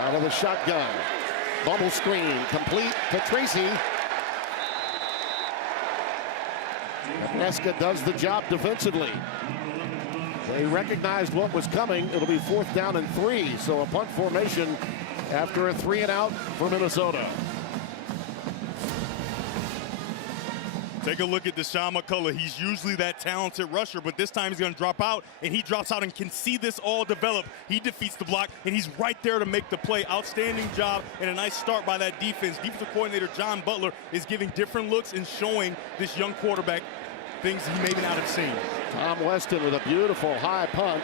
Out of the shotgun. Bubble screen complete to Tracy. Nebraska does the job defensively. They recognized what was coming. It'll be 4th down and 3. So a punt formation after a 3-and-out for Minnesota. Take a look at Deshaun McCullough. He's usually that talented rusher, but this time he's going to drop out, and he drops out and can see this all develop. He defeats the block, and he's right there to make the play. Outstanding job and a nice start by that defense. Defensive coordinator John Butler is giving different looks and showing this young quarterback things he maybe not have seen. Tom Weston with a beautiful high punt.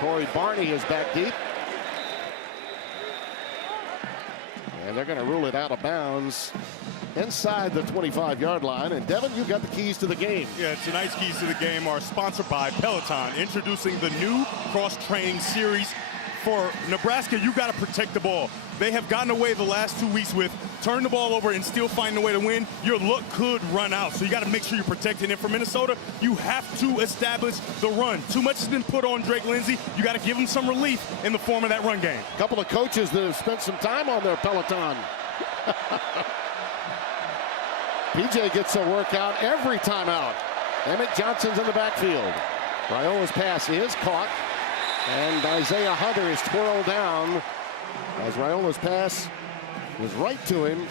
Corey Barney is back deep. And they're going to rule it out of bounds inside the 25-yard line. And Devin, you got the keys to the game. Yeah, tonight's keys to the game are sponsored by Peloton, introducing the new cross-training series. For Nebraska, you got to protect the ball. They have gotten away the last 2 weeks with turn the ball over and still find a way to win. Your luck could run out, so you got to make sure you're protecting it. For Minnesota, you have to establish the run. Too much has been put on Drake Lindsey. You got to give him some relief in the form of that run game. A couple of coaches that have spent some time on their Peloton. PJ gets a workout every time out. Emmett Johnson's in the backfield. Raiola's pass is caught, and Isaiah Hunter is twirled down as Raiola's pass was right to him.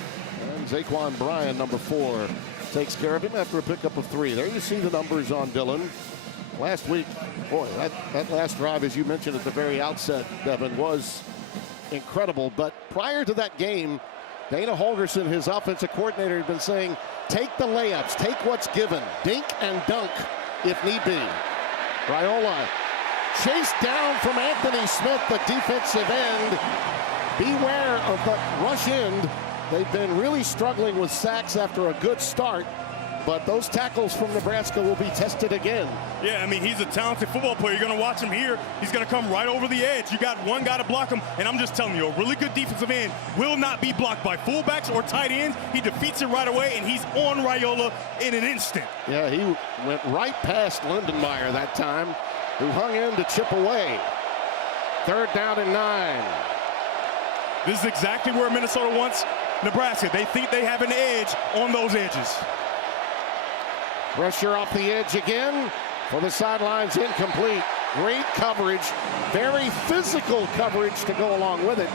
And Zaquan Bryan, number 4, takes care of him after a pickup of 3. There you see the numbers on Dillon. Last week, boy, that last drive, as you mentioned at the very outset, Devin, was incredible. But prior to that game, Dana Holgerson, his offensive coordinator, had been saying, take the layups, take what's given, dink and dunk if need be. Raiola chased down from Anthony Smith, the defensive end. Beware of the rush end. They've been really struggling with sacks after a good start, but those tackles from Nebraska will be tested again. Yeah, I mean, he's a talented football player. You're going to watch him here. He's going to come right over the edge. You got one guy to block him, and I'm just telling you, a really good defensive end will not be blocked by fullbacks or tight ends. He defeats it right away, and he's on Raiola in an instant. Yeah, he went right past Lindenmeyer that time, who hung in to chip away. 3rd down and 9. This is exactly where Minnesota wants Nebraska. They think they have an edge on those edges. Pressure off the edge again for the sidelines, incomplete. Great coverage, very physical coverage to go along with it.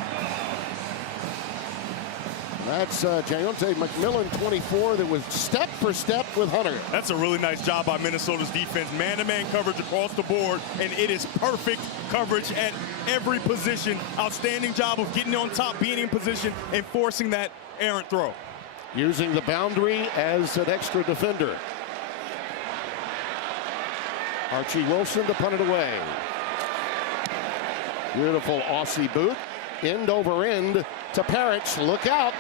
That's Jaonte McMillan, 24, that was step for step with Hunter. That's a really nice job by Minnesota's defense. Man-to-man coverage across the board, and it is perfect coverage at every position. Outstanding job of getting on top, being in position, and forcing that errant throw. Using the boundary as an extra defender. Archie Wilson to punt it away. Beautiful Aussie boot. End over end to Parrish. Look out.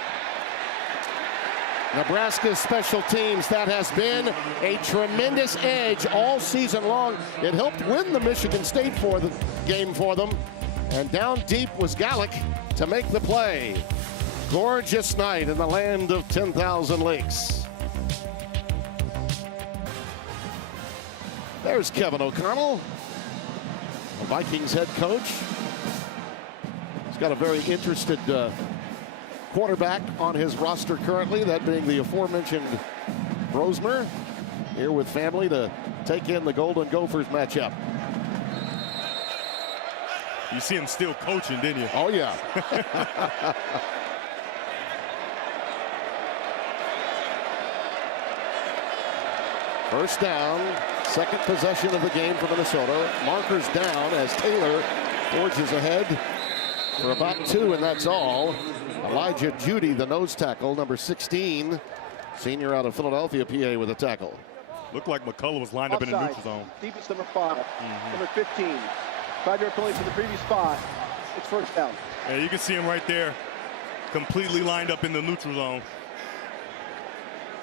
Nebraska's special teams, that has been a tremendous edge all season long. It helped win the Michigan State game for them. And down deep was Gallick to make the play. Gorgeous night in the land of 10,000 lakes. There's Kevin O'Connell, the Vikings head coach. He's got a very interested quarterback on his roster currently, that being the aforementioned Brosmer, here with family to take in the Golden Gophers matchup. You see him still coaching, didn't you? Oh, yeah. First down, second possession of the game for Minnesota. Markers down as Taylor forges ahead for about 2, and that's all. Elijah Judy, the nose tackle, number 16, senior out of Philadelphia, PA, with a tackle. Looked like McCullough was lined up in the neutral zone. Deepest number 5, number 15. 5-yard penalty for the previous spot. It's first down. Yeah, you can see him right there, completely lined up in the neutral zone.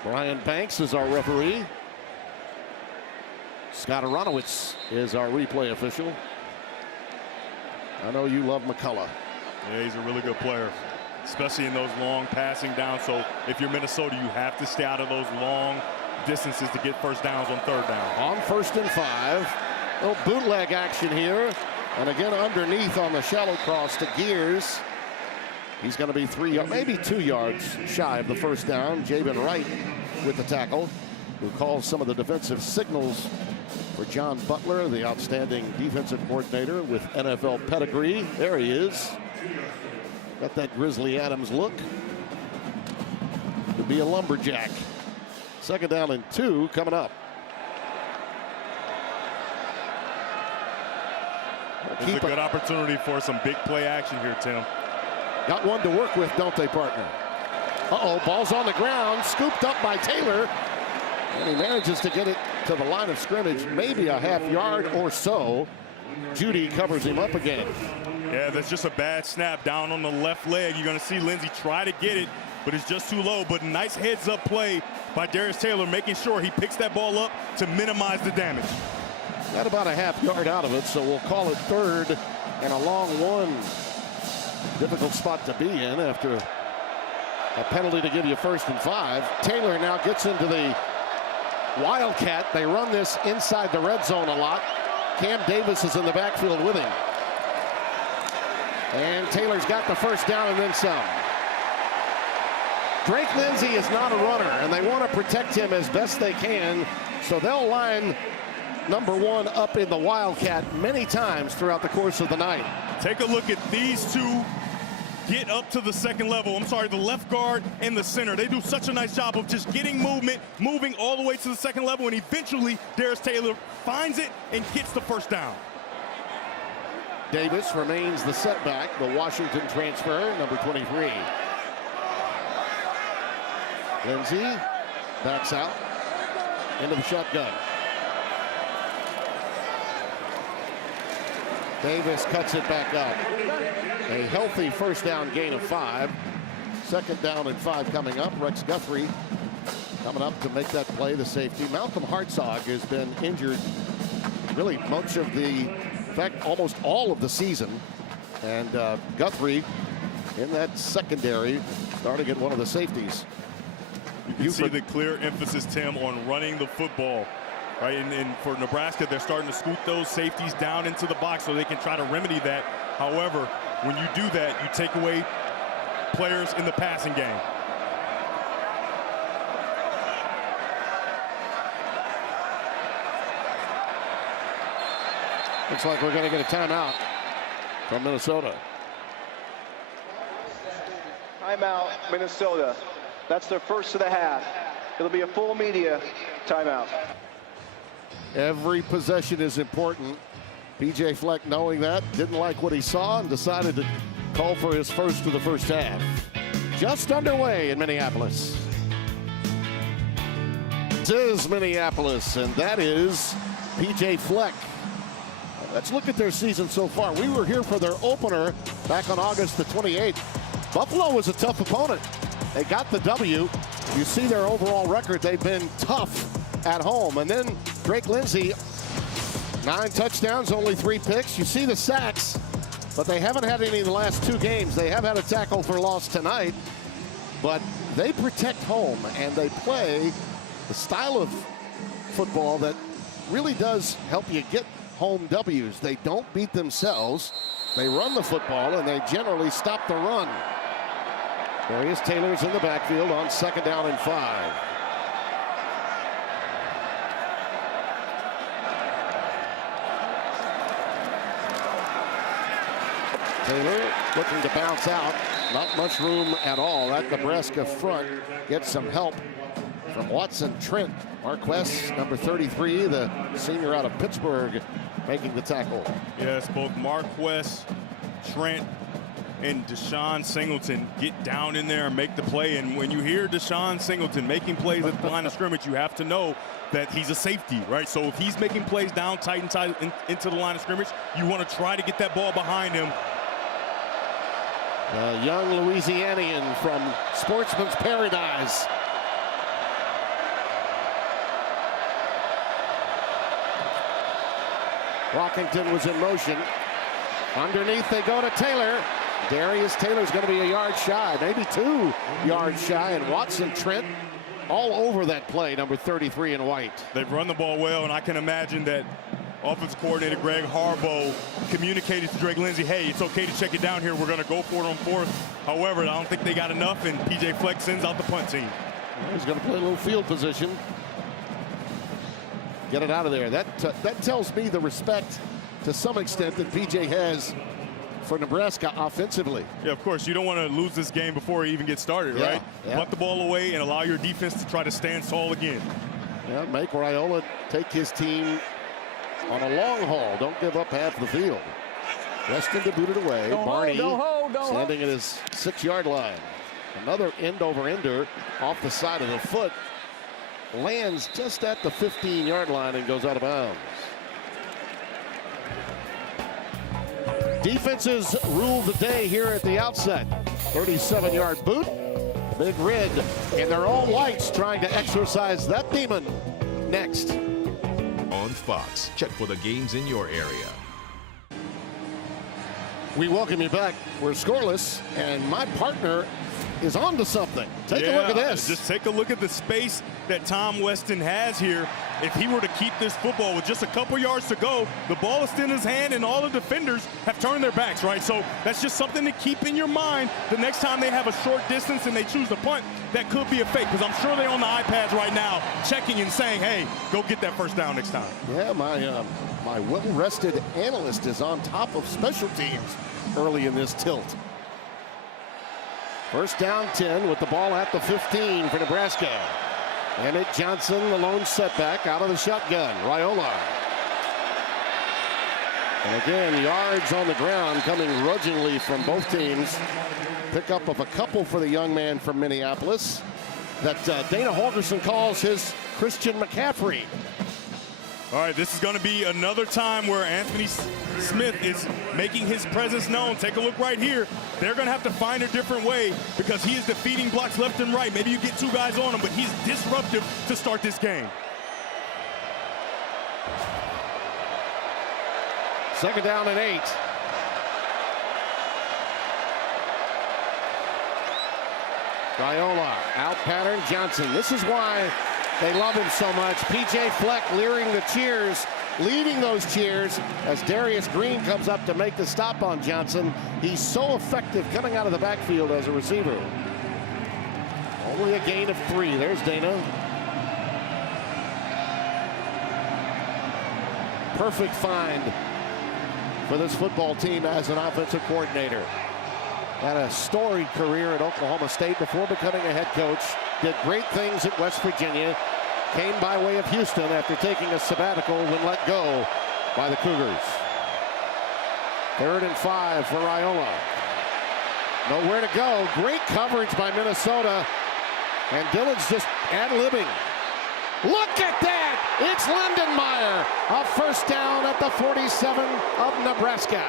Brian Banks is our referee. Scott Aronowitz is our replay official. I know you love McCullough. Yeah, he's a really good player, especially in those long passing downs. So if you're Minnesota, you have to stay out of those long distances to get first downs on third down. On 1st and 5. Little bootleg action here. And again, underneath on the shallow cross to Gears. He's going to be 3 yards, maybe 2 yards shy of the first down. Jabin Wright with the tackle, who calls some of the defensive signals for John Butler, the outstanding defensive coordinator with NFL pedigree. There he is. Got that Grizzly Adams look. To be a lumberjack. 2nd down and 2 coming up. It's a good opportunity for some big play action here, Tim. Got one to work with, don't they, partner? Uh-oh, ball's on the ground, scooped up by Taylor. And he manages to get it to the line of scrimmage, maybe a half yard or so. Judy covers him up again. Yeah, that's just a bad snap down on the left leg. You're going to see Lindsey try to get it, but it's just too low. But nice heads-up play by Darius Taylor, making sure he picks that ball up to minimize the damage. Got about a half yard out of it, so we'll call it 3rd and a long one. Difficult spot to be in after a penalty to give you 1st and 5. Taylor now gets into the Wildcat. They run this inside the red zone a lot. Cam Davis is in the backfield with him. And Taylor's got the first down and then some. Drake Lindsey is not a runner, and they want to protect him as best they can, so they'll line number 1 up in the Wildcat many times throughout the course of the night. Take a look at these two get up to the second level. I'm sorry, the left guard and the center. They do such a nice job of just getting movement, moving all the way to the second level, and eventually Darius Taylor finds it and gets the first down. Davis remains the setback, the Washington transfer, number 23. Lindsey backs out into the shotgun. Davis cuts it back up. A healthy first down gain of 5. 2nd down and 5 coming up. Rex Guthrie coming up to make that play, the safety. Malcolm Hartzog has been injured really much of the, in fact, almost all of the season. And Guthrie in that secondary starting at one of the safeties. You can see the clear emphasis, Tim, on running the football. Right, and for Nebraska, they're starting to scoot those safeties down into the box so they can try to remedy that. However, when you do that, you take away players in the passing game. Looks like we're going to get a timeout from Minnesota. Timeout, Minnesota. That's their first of the half. It'll be a full media timeout. Every possession is important. PJ Fleck, knowing that, didn't like what he saw and decided to call for his first of the first half. Just underway in Minneapolis. This is Minneapolis, and that is PJ Fleck. Let's look at their season so far. We were here for their opener back on August the 28th. Buffalo was a tough opponent. They got the W. You see their overall record. They've been tough at home. And then Drake Lindsey, 9 touchdowns, only 3 picks. You see the sacks, but they haven't had any in the last 2 games. They have had a tackle for loss tonight, but they protect home and they play the style of football that really does help you get home W's. They don't beat themselves. They run the football and they generally stop the run. There he is. Taylor's in the backfield on 2nd down and 5. Taylor looking to bounce out. Not much room at all. That Nebraska front gets some help from Watson Trent. Marquess, number 33, the senior out of Pittsburgh, making the tackle. Yes, both Marquess, Trent, and Deshaun Singleton get down in there and make the play. And when you hear Deshaun Singleton making plays at the line of scrimmage, you have to know that he's a safety, right? So if he's making plays down tight and into the line of scrimmage, you want to try to get that ball behind him. A young Louisianian from Sportsman's Paradise. Rockington was in motion. Underneath they go to Taylor. Darius Taylor's going to be a yard shy, maybe 2 yards shy, and Watson Trent all over that play, number 33 in white. They've run the ball well, and I can imagine that offensive coordinator Greg Harbaugh communicated to Drake Lindsey, hey, it's okay to check it down here. We're going to go for it on 4th. However, I don't think they got enough, and P.J. Fleck sends out the punt team. Well, he's going to play a little field position. Get it out of there. That tells me the respect, to some extent, that P.J. has for Nebraska offensively. Yeah, of course. You don't want to lose this game before it even gets started, right? Yeah. Punt the ball away and allow your defense to try to stand tall again. Yeah, make Raiola take his team on a long haul. Don't give up half the field. Weston to boot it away. Barney standing at his 6-yard line. Another end-over-ender off the side of the foot. Lands just at the 15-yard line and goes out of bounds. Defenses rule the day here at the outset. 37-yard boot. Big Red in their all whites trying to exorcise that demon. Next. On Fox, check for the games in your area. We welcome you back. We're scoreless, and my partner is on to something. Take a look at this. Just take a look at the space that Tom Weston has here. If he were to keep this football with just a couple yards to go, the ball is still in his hand, and all the defenders have turned their backs, right? So that's just something to keep in your mind the next time they have a short distance and they choose to punt. That could be a fake, because I'm sure they're on the iPads right now checking and saying, hey, go get that first down next time. Yeah, my well-rested analyst is on top of special teams early in this tilt. First down 10 with the ball at the 15 for Nebraska. Emmett Johnson, the lone setback out of the shotgun. Raiola. And again, yards on the ground coming grudgingly from both teams. Pickup of a couple for the young man from Minneapolis that Dana Holgerson calls his Christian McCaffrey. All right, this is going to be another time where Anthony Smith is making his presence known. Take a look right here. They're going to have to find a different way because he is defeating blocks left and right. Maybe you get 2 guys on him, but he's disruptive to start this game. Second down and 8. Raiola out pattern Johnson. This is why they love him so much. P.J. Fleck leering the cheers, leading those cheers as Darius Green comes up to make the stop on Johnson. He's so effective coming out of the backfield as a receiver. Only a gain of 3. There's Dana. Perfect find for this football team as an offensive coordinator. Had a storied career at Oklahoma State before becoming a head coach. Did great things at West Virginia. Came by way of Houston after taking a sabbatical when let go by the Cougars. 3rd and 5 for Raiola. Nowhere to go. Great coverage by Minnesota. And Dillon's just ad-libbing. Look at that! It's Lindenmeyer. A first down at the 47 of Nebraska.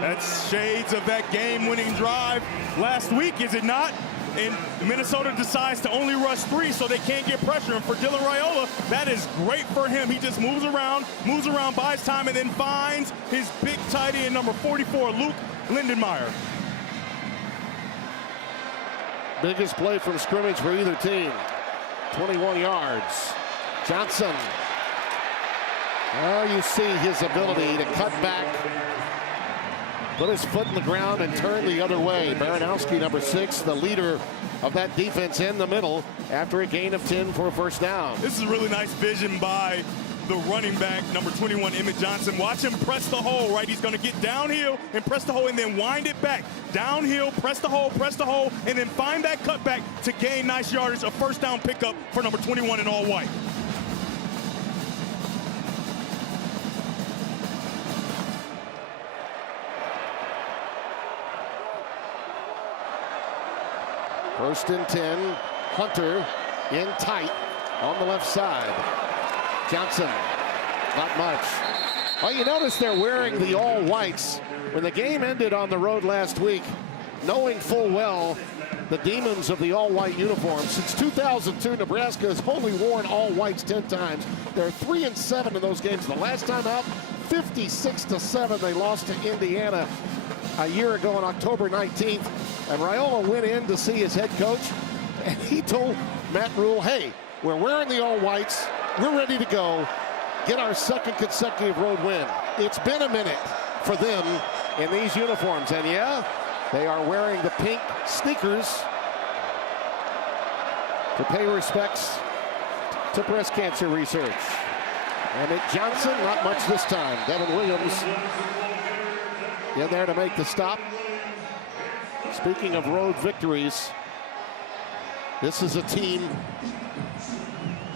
That's shades of that game-winning drive last week, is it not? And Minnesota decides to only rush 3 so they can't get pressure. And for Dylan Raiola, that is great for him. He just moves around, buys time, and then finds his big tight end, number 44, Luke Lindenmeyer. Biggest play from scrimmage for either team. 21 yards. Johnson. Oh, you see his ability to cut back, put his foot in the ground and turn the other way. Baranowski, number 6, the leader of that defense in the middle after a gain of 10 for a first down. This is a really nice vision by the running back, number 21, Emmett Johnson. Watch him press the hole, right? He's going to get downhill and press the hole and then wind it back. Downhill, press the hole, and then find that cutback to gain nice yardage, a first down pickup for number 21 in all white. First and 10. Hunter in tight on the left side. Johnson, not much. Well, you notice they're wearing the all whites. When the game ended on the road last week, knowing full well the demons of the all-white uniform. Since 2002, Nebraska has only worn all whites 10 times. They're 3-7 in those games. The last time out, 56-7, they lost to Indiana a year ago on October 19th. And Raiola went in to see his head coach, and he told Matt Rule, hey, we're wearing the all whites. We're ready to go. Get our second consecutive road win. It's been a minute for them in these uniforms. And yeah, they are wearing the pink sneakers to pay respects to breast cancer research. Emmett Johnson, not much this time. Devin Williams in there to make the stop. Speaking of road victories, this is a team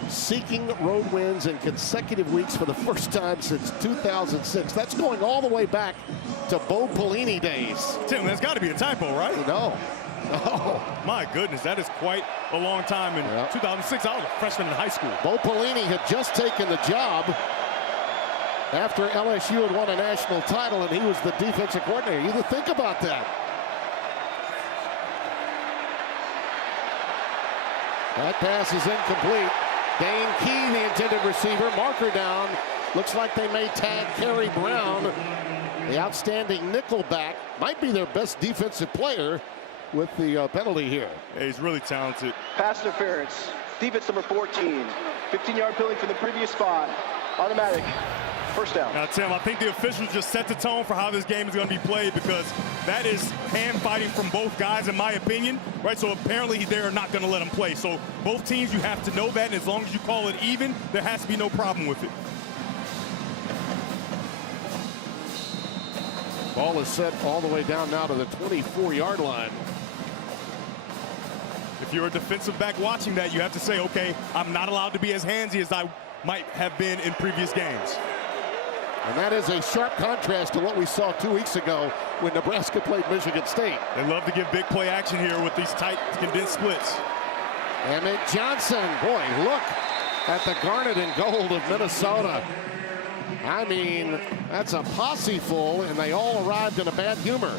seeking road wins in consecutive weeks for the first time since 2006. That's going all the way back to Bo Pelini days. Tim, that's got to be a typo, right? No. My goodness, that is quite a long time. In 2006, I was a freshman in high school. Bo Pelini had just taken the job after LSU had won a national title, and he was the defensive coordinator. You think about that. That pass is incomplete. Dane Key, the intended receiver, marker down. Looks like they may tag Kerry Brown, the outstanding nickelback. Might be their best defensive player with the penalty here. Yeah, he's really talented. Pass interference. Defense number 14. 15-yard penalty from the previous spot. Automatic. First down. Now, Tim, I think the officials just set the tone for how this game is going to be played, because that is hand fighting from both guys, in my opinion, right? So apparently they're not going to let them play. So both teams, you have to know that, and as long as you call it even, there has to be no problem with it. Ball is set all the way down now to the 24-yard line. If you're a defensive back watching that, you have to say, okay, I'm not allowed to be as handsy as I might have been in previous games. And that is a sharp contrast to what we saw 2 weeks ago when Nebraska played Michigan State. They love to give big play action here with these tight, condensed splits. Emmett Johnson, boy, look at the garnet and gold of Minnesota. I mean, that's a posse full, and they all arrived in a bad humor.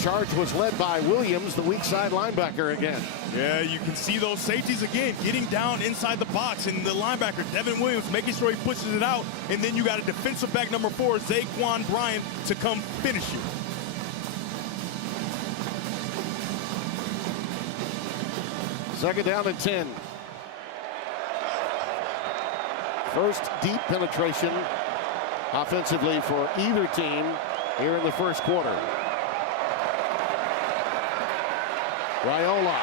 Charge was led by Williams, the weak side linebacker again. Yeah, you can see those safeties again getting down inside the box, and the linebacker, Devin Williams, making sure he pushes it out. And then you got a defensive back number 4, Zaquan Bryant, to come finish you. Second down and 10. First deep penetration offensively for either team here in the first quarter. Raiola.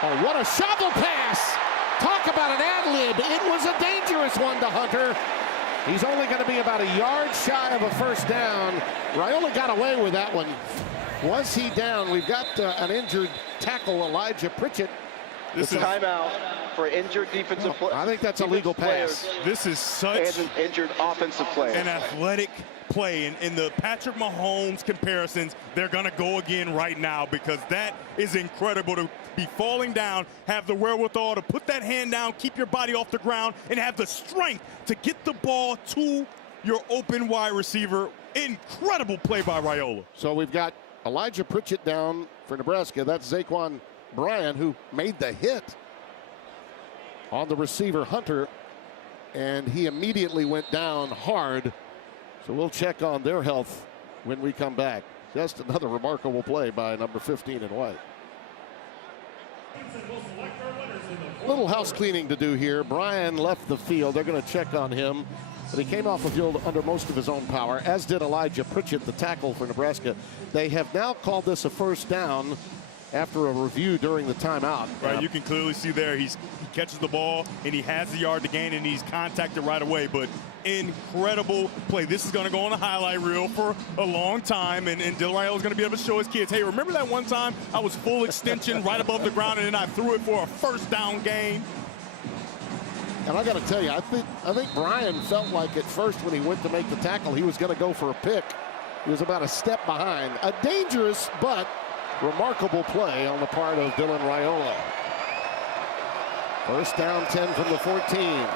Oh, what a shovel pass! Talk about an ad-lib. It was a dangerous one to Hunter. He's only going to be about a yard shy of a first down. Raiola got away with that one. Was he down? We've got an injured tackle, Elijah Pritchett. This is timeout for injured defensive player. I think that's a legal pass. This is such an injured offensive player. An athletic play. In the Patrick Mahomes comparisons, they're going to go again right now, because that is incredible to be falling down, have the wherewithal to put that hand down, keep your body off the ground, and have the strength to get the ball to your open wide receiver. Incredible play by Raiola. So we've got Elijah Pritchett down for Nebraska. That's Zaquan Bryant, who made the hit on the receiver Hunter, and he immediately went down hard. So we'll check on their health when we come back. Just another remarkable play by number 15 in white. Little house cleaning to do here. Brian left the field. They're going to check on him, but he came off the field under most of his own power, as did Elijah Pritchett, the tackle for Nebraska. They have now called this a first down after a review during the timeout. Right, you can clearly see there he catches the ball and he has the yard to gain and he's contacted right away. But incredible play. This is going to go on the highlight reel for a long time, and Dylan Raiola is going to be able to show his kids, hey, remember that one time I was full extension right above the ground and then I threw it for a first down gain? And I got to tell you, I think Brian felt like at first when he went to make the tackle, he was going to go for a pick. He was about a step behind. A dangerous but remarkable play on the part of Dylan Raiola. First down 10 from the 14.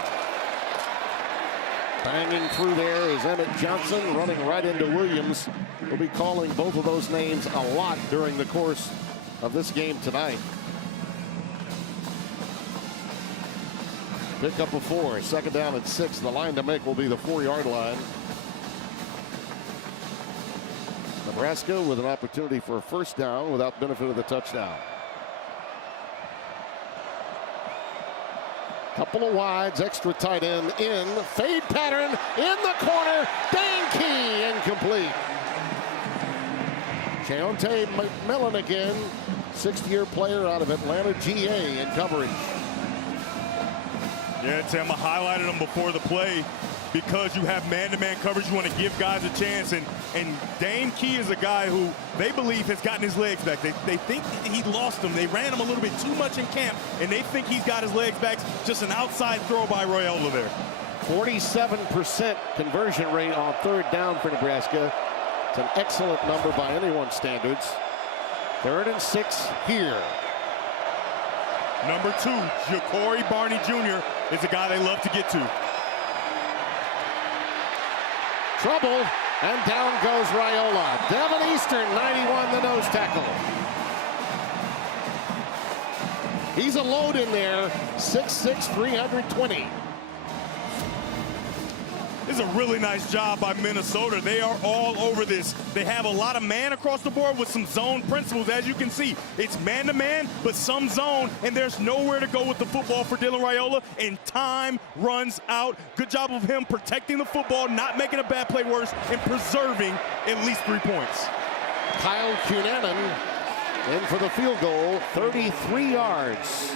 Banging through there is Emmett Johnson, running right into Williams. We'll be calling both of those names a lot during the course of this game tonight. Pick up a 4, second down at 6. The line to make will be the 4-yard line. Nebraska with an opportunity for a first down without benefit of the touchdown. Couple of wides, extra tight end in, fade pattern in the corner, Dane Key, incomplete. Keontae McMillan again, 6th-year player out of Atlanta GA in coverage. Yeah, Tim, I highlighted him before the play because you have man-to-man coverage. You want to give guys a chance, and Dane Key is a guy who they believe has gotten his legs back. They think he lost them. They ran him a little bit too much in camp, and they think he's got his legs back. Just an outside throw by Raiola there. 47% conversion rate on third down for Nebraska. It's an excellent number by anyone's standards. 3rd and 6 here. Number 2, Ja'Cory Barney Jr. is a guy they love to get to. Trouble, and down goes Raiola. Devin Eastern, 91, the nose tackle. He's a load in there, 6'6", 320. This is a really nice job by Minnesota. They are all over this. They have a lot of man across the board with some zone principles. As you can see, it's man-to-man, but some zone, and there's nowhere to go with the football for Dylan Raiola, and time runs out. Good job of him protecting the football, not making a bad play worse, and preserving at least 3 points. Kyle Cunanan in for the field goal, 33 yards.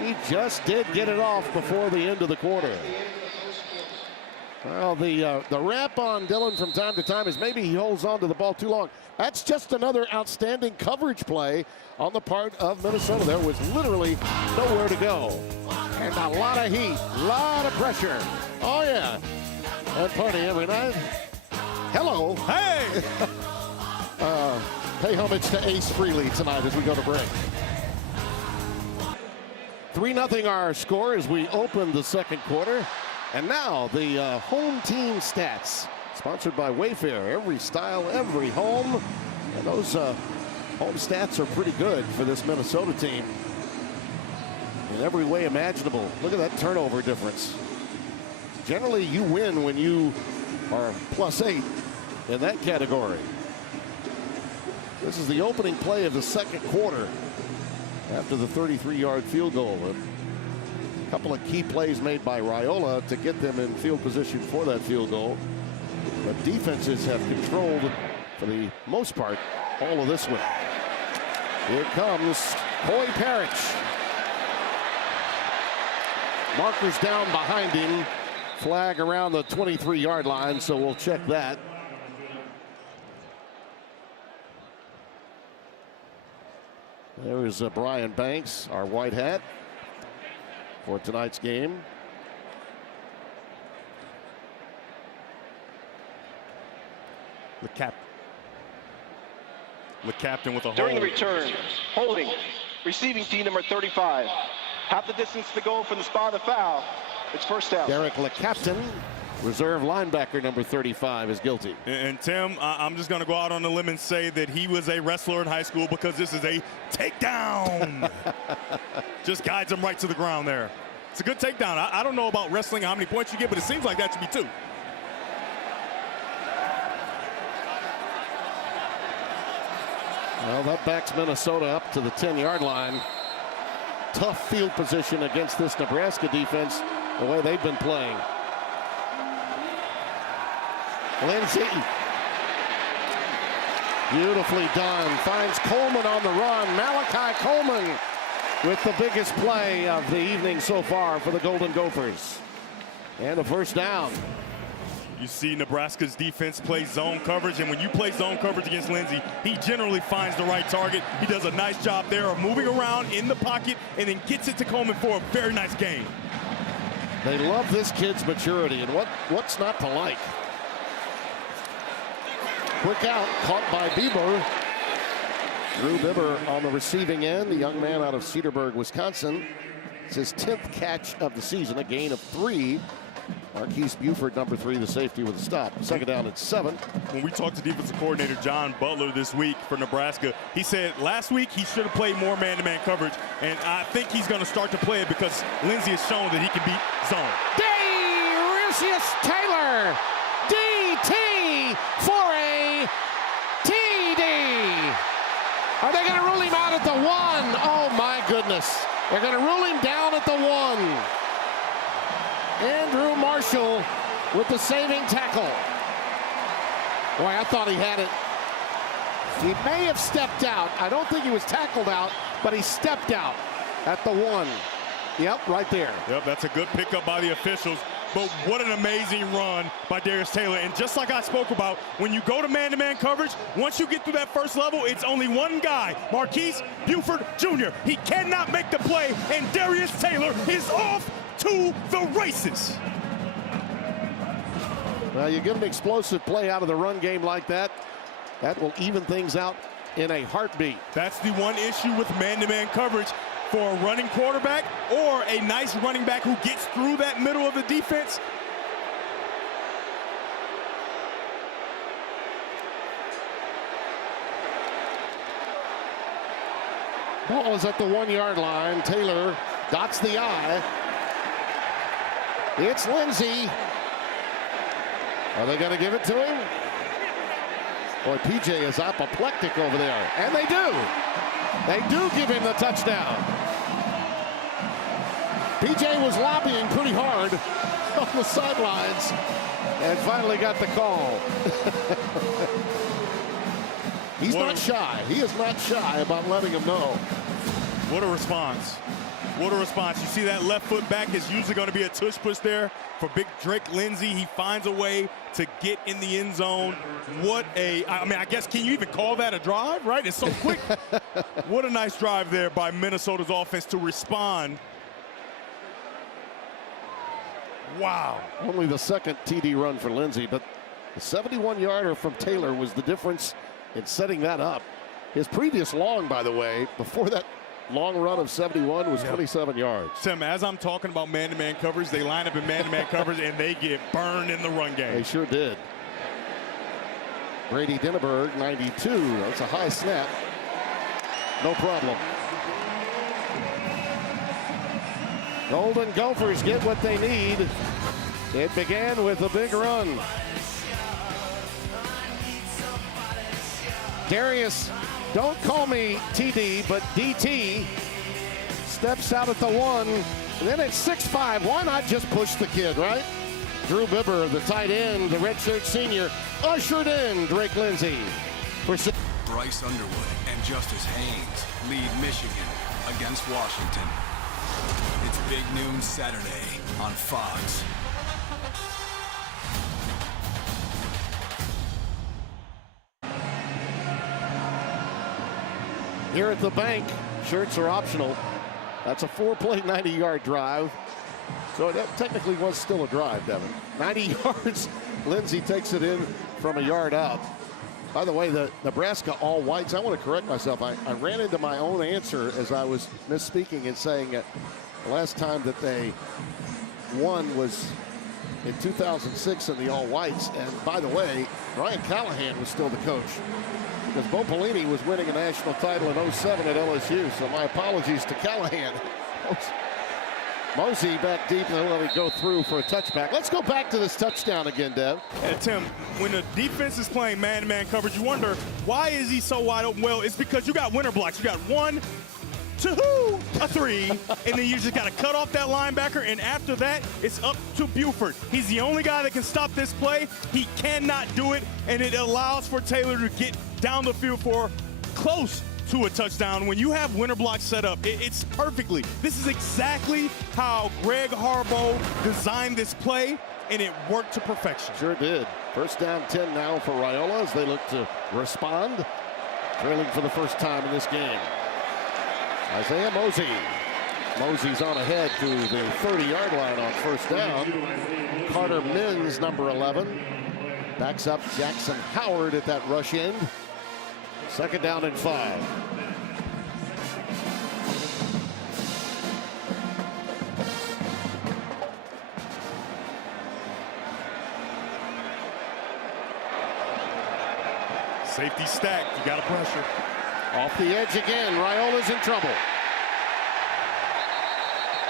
He just did get it off before the end of the quarter. Well, the rap on Dylan from time to time is maybe he holds on to the ball too long. That's just another outstanding coverage play on the part of Minnesota. There was literally nowhere to go. And a lot of heat, a lot of pressure. Oh, yeah. And party every night. Hello. Hey! Pay homage to Ace Frehley tonight as we go to break. 3-0 our score as we open the second quarter. And now the home team stats, sponsored by Wayfair. Every style, every home. And those home stats are pretty good for this Minnesota team in every way imaginable. Look at that turnover difference. Generally, you win when you are +8 in that category. This is the opening play of the second quarter after the 33-yard field goal. A couple of key plays made by Raiola to get them in field position for that field goal. But defenses have controlled, for the most part, all of this one. Here comes Coy Parrish. Markers down behind him. Flag around the 23-yard line, so we'll check that. There is Brian Banks, our white hat, for tonight's game. The captain with a hold. During the return, holding, receiving team number 35. Half the distance to go from the spot of the foul. It's first down. Derek LeCaptain, reserve linebacker number 35, is guilty. And Tim, I'm just going to go out on a limb and say that he was a wrestler in high school, because this is a takedown. Just guides him right to the ground there. It's a good takedown. I don't know about wrestling, how many points you get, but it seems like that should be 2. Well, that backs Minnesota up to the 10-yard line. Tough field position against this Nebraska defense, the way they've been playing. Lindsey. Beautifully done. Finds Coleman on the run. Malachi Coleman with the biggest play of the evening so far for the Golden Gophers. And a first down. You see Nebraska's defense play zone coverage, and when you play zone coverage against Lindsey, he generally finds the right target. He does a nice job there of moving around in the pocket and then gets it to Coleman for a very nice gain. They love this kid's maturity, and what's not to like? Quick out, caught by Bieber. Drew Bibber on the receiving end, the young man out of Cedarburg, Wisconsin. It's his 10th catch of the season, a gain of 3. Marquise Buford, number 3, the safety with a stop. Second down at 7. When we talked to defensive coordinator John Butler this week for Nebraska, he said last week he should have played more man-to-man coverage, and I think he's going to start to play it because Lindsey has shown that he can beat zone. Darius Taylor, DT for a TD. Are they going to rule him out at the 1? Oh my goodness. They're going to rule him down at the 1. Andrew Marshall with the saving tackle. Boy, I thought he had it. He may have stepped out. I don't think he was tackled out, but he stepped out at the 1. Yep, right there. Yep, that's a good pickup by the officials. But what an amazing run by Darius Taylor. And just like I spoke about, when you go to man-to-man coverage, once you get through that first level, it's only one guy, Marquise Buford Jr. He cannot make the play, and Darius Taylor is off to the races. Well, you get an explosive play out of the run game like that, that will even things out in a heartbeat. That's the one issue with man-to-man coverage for a running quarterback or a nice running back who gets through that middle of the defense. Ball is at the 1-yard line. Taylor dots the I. It's Lindsey. Are they going to give it to him? Boy, PJ is apoplectic over there. And they do. They do give him the touchdown. PJ was lobbying pretty hard on the sidelines and finally got the call. He's not shy. He is not shy about letting him know. What a response. What a response. You see that left foot back is usually going to be a tush push there for big Drake Lindsey. He finds a way to get in the end zone. What a, I mean, I guess, can you even call that a drive, right? It's so quick. What a nice drive there by Minnesota's offense to respond. Wow. Only the second TD run for Lindsey, but the 71-yarder from Taylor was the difference in setting that up. His previous long, by the way, before that long run of 71 was 27 yards. Tim, as I'm talking about man-to-man coverage, they line up in man-to-man coverage and they get burned in the run game. They sure did. Brady Dinneberg, 92. That's a high snap. No problem. Golden Gophers get what they need. It began with a big run. Darius, don't call me TD, but DT, steps out at the 1. And then at 6'5", why not just push the kid, right? Drew Bibber, the tight end, the redshirt senior, ushered in Drake Lindsey. Bryce Underwood and Justice Haynes lead Michigan against Washington. It's Big Noon Saturday on Fox. Here at the bank, shirts are optional. That's a 4-play, 90-yard drive. So that technically was still a drive, Devin. 90 yards. Lindsey takes it in from a yard out. By the way, the Nebraska all-whites, I want to correct myself. I ran into my own answer as I was misspeaking and saying that the last time that they won was in 2006 in the all-whites. And by the way, Brian Callahan was still the coach, because Bo Pelini was winning a national title in 07 at LSU. So my apologies to Callahan. Mosey back deep, and let it go through for a touchback. Let's go back to this touchdown again, Dev. And Tim, when the defense is playing man-to-man coverage, you wonder, why is he so wide open? Well, it's because you got winter blocks. You got 1, 2, a 3, and then you just got to cut off that linebacker, and after that, it's up to Buford. He's the only guy that can stop this play. He cannot do it, and it allows for Taylor to get down the field for close to a touchdown. When you have winter blocks set up, it's perfectly. This is exactly how Greg Harbaugh designed this play, and it worked to perfection. Sure did. First down 10 now for Raiola as they look to respond. Trailing for the first time in this game. Isaiah Mosey. Mosey's on ahead to the 30-yard line on first down. Carter Mins, number 11, backs up Jackson Howard at that rush end. Second down and 5. Safety stack. You got to pressure. Off the edge again. Raiola's in trouble.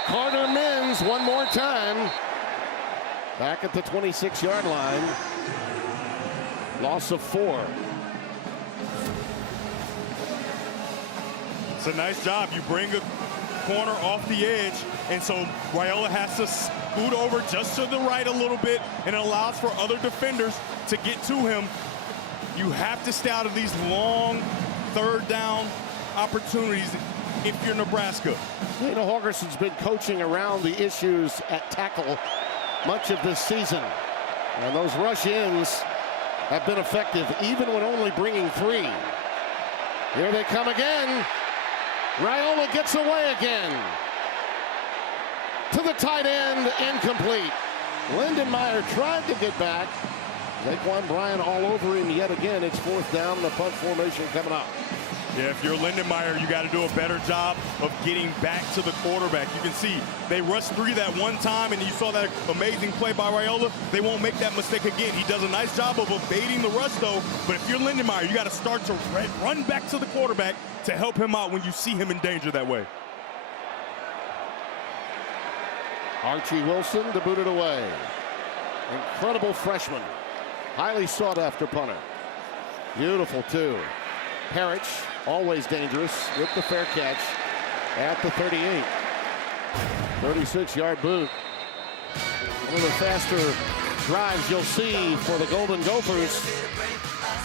Carter Mins one more time. Back at the 26-yard line. Loss of 4. It's a nice job. You bring a corner off the edge, and so Raiola has to scoot over just to the right a little bit, and it allows for other defenders to get to him. You have to stay out of these long third down opportunities if you're Nebraska. Dana Holgerson's been coaching around the issues at tackle much of this season. And those rush-ins have been effective, even when only bringing 3. Here they come again. Raiola gets away again. To the tight end, incomplete. Lindenmeyer tried to get back. Zaquan Bryant all over him yet again. It's 4th down, the punt formation coming up. Yeah, if you're Lindenmeyer, you got to do a better job of getting back to the quarterback. You can see they rushed 3 that one time, and you saw that amazing play by Raiola. They won't make that mistake again. He does a nice job of evading the rush, though. But if you're Lindenmeyer, you got to start to run back to the quarterback to help him out when you see him in danger that way. Archie Wilson to boot it away. Incredible freshman. Highly sought after punter. Beautiful, too. Parrish, always dangerous with the fair catch at the 38. 36-yard boot. One of the faster drives you'll see for the Golden Gophers.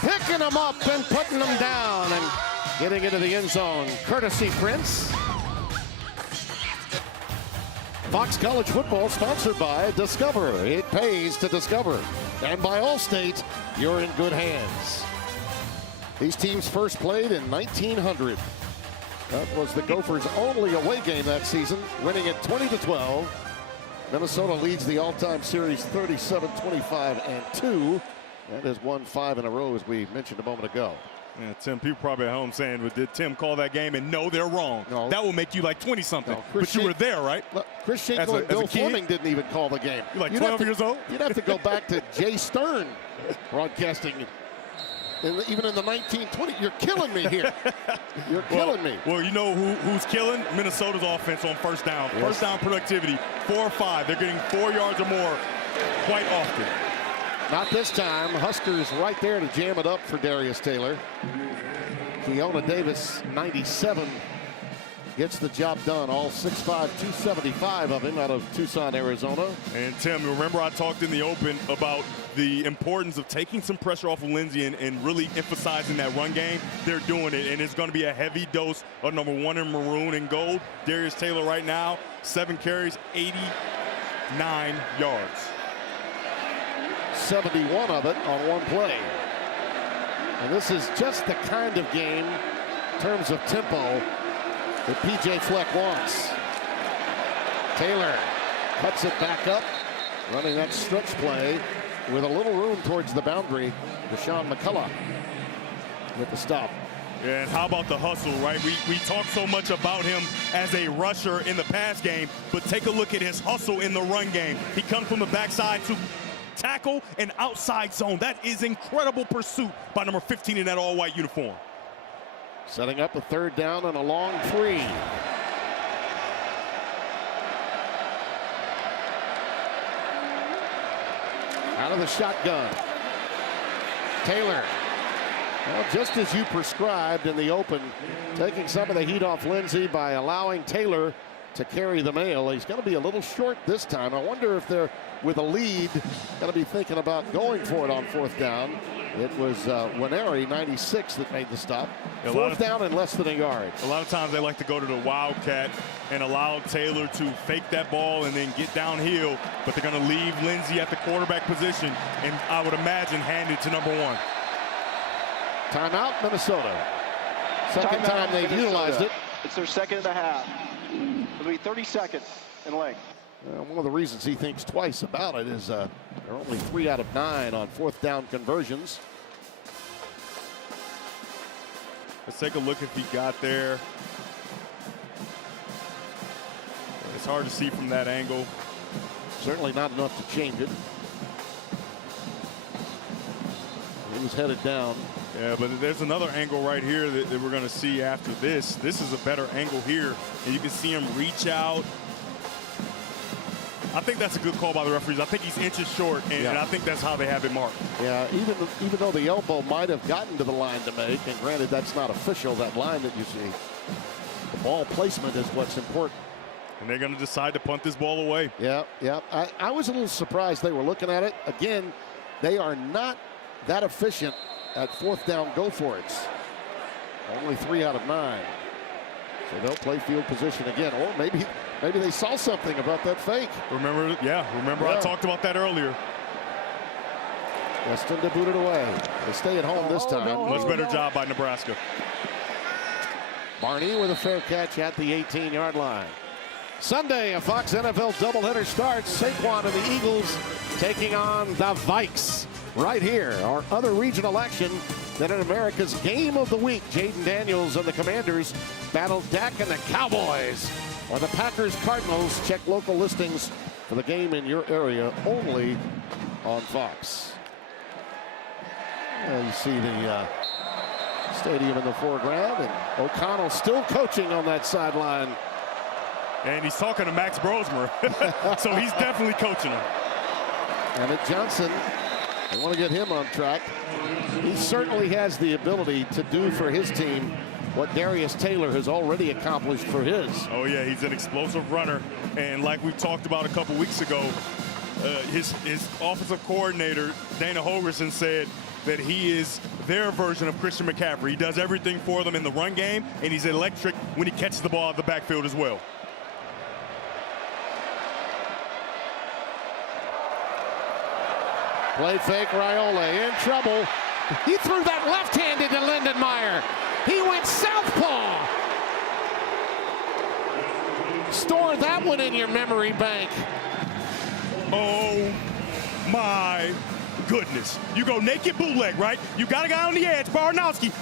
Picking them up and putting them down and getting into the end zone. Courtesy Prince. Fox College Football sponsored by Discover. It pays to discover. And by Allstate, you're in good hands. These teams first played in 1900. That was the Gophers' only away game that season, winning it 20-12. Minnesota leads the all-time series 37-25-2. And has won 5 in a row, as we mentioned a moment ago. Yeah, Tim, people probably at home saying, well, did Tim call that game? And no, they're wrong. No. That will make you like 20-something. No, but you were there, right? Look, Chris Schenkel and Bill Fleming didn't even call the game. You're like 12 years old? You'd have to go back to Jay Stern broadcasting. Even in the 1920s, you're killing me here. You're killing me. Well, you know who's killing? Minnesota's offense on first down. Yes. First down productivity, 4 or 5. They're getting 4 yards or more quite often. Not this time. Huskers right there to jam it up for Darius Taylor. Keona Davis, 97, gets the job done. All 6'5", 275 of him out of Tucson, Arizona. And Tim, remember I talked in the open about the importance of taking some pressure off of Lindsey and really emphasizing that run game. They're doing it, and it's going to be a heavy dose of number 1 in maroon and gold. Darius Taylor right now, 7 carries, 89 yards. 71 of it on one play. And this is just the kind of game, in terms of tempo, that P.J. Fleck wants. Taylor cuts it back up, running that stretch play with a little room towards the boundary. Deshaun McCullough with the stop. And how about the hustle, right? We talk so much about him as a rusher in the pass game, but take a look at his hustle in the run game. He comes from the backside to tackle and outside zone. That is incredible pursuit by number 15 in that all-white uniform. Setting up a 3rd down and a long 3. Out of the shotgun. Taylor. Well, just as you prescribed in the open, taking some of the heat off Lindsey by allowing Taylor to carry the mail. He's going to be a little short this time. I wonder if they're, with a lead, going to be thinking about going for it on 4th down. It was Winery, 96, that made the stop. 4th down and less than a yard. A lot of times they like to go to the Wildcat and allow Taylor to fake that ball and then get downhill, but they're going to leave Lindsey at the quarterback position, and I would imagine hand it to number 1. Timeout, Minnesota. Second time they've utilized it. It's their 2nd and a half. It'll be 30 seconds in length. One of the reasons he thinks twice about it is they're only 3 out of 9 on 4th down conversions. Let's take a look if he got there. It's hard to see from that angle. Certainly not enough to change it. He was headed down. Yeah, but there's another angle right here that we're going to see after this. This is a better angle here, and you can see him reach out. I think that's a good call by the referees. I think he's inches short, and I think that's how they have it marked. Yeah, even though the elbow might have gotten to the line to make, and granted that's not official, that line that you see, the ball placement is what's important. And they're going to decide to punt this ball away. Yeah. I was a little surprised they were looking at it. Again, they are not that efficient at fourth down go for it. Only 3 out of 9. So they'll play field position again. Or maybe they saw something about that fake. Remember I talked about that earlier. Weston to boot it away. They stay at home this time. Much better job by Nebraska. Barney with a fair catch at the 18-yard line. Sunday, a Fox NFL doubleheader starts. Saquon and the Eagles taking on the Vikes right here. Our other regional action then in America's Game of the Week. Jaden Daniels and the Commanders battle Dak and the Cowboys. Or the Packers Cardinals. Check local listings for the game in your area only on Fox. You see the stadium in the foreground, and O'Connell still coaching on that sideline. And he's talking to Max Brosmer, so he's definitely coaching him. Emmett Johnson, they want to get him on track. He certainly has the ability to do for his team what Darius Taylor has already accomplished for his. Oh yeah, he's an explosive runner, and like we talked about a couple weeks ago, his offensive coordinator Dana Holgorsen said that he is their version of Christian McCaffrey. He does everything for them in the run game, and he's electric when he catches the ball out of the backfield as well. Play fake, Raiola in trouble. He threw that left-handed to Lindenmeyer. He went southpaw. Store that one in your memory bank. Oh my goodness. You go naked bootleg, right? You got a guy on the edge, Baranowski.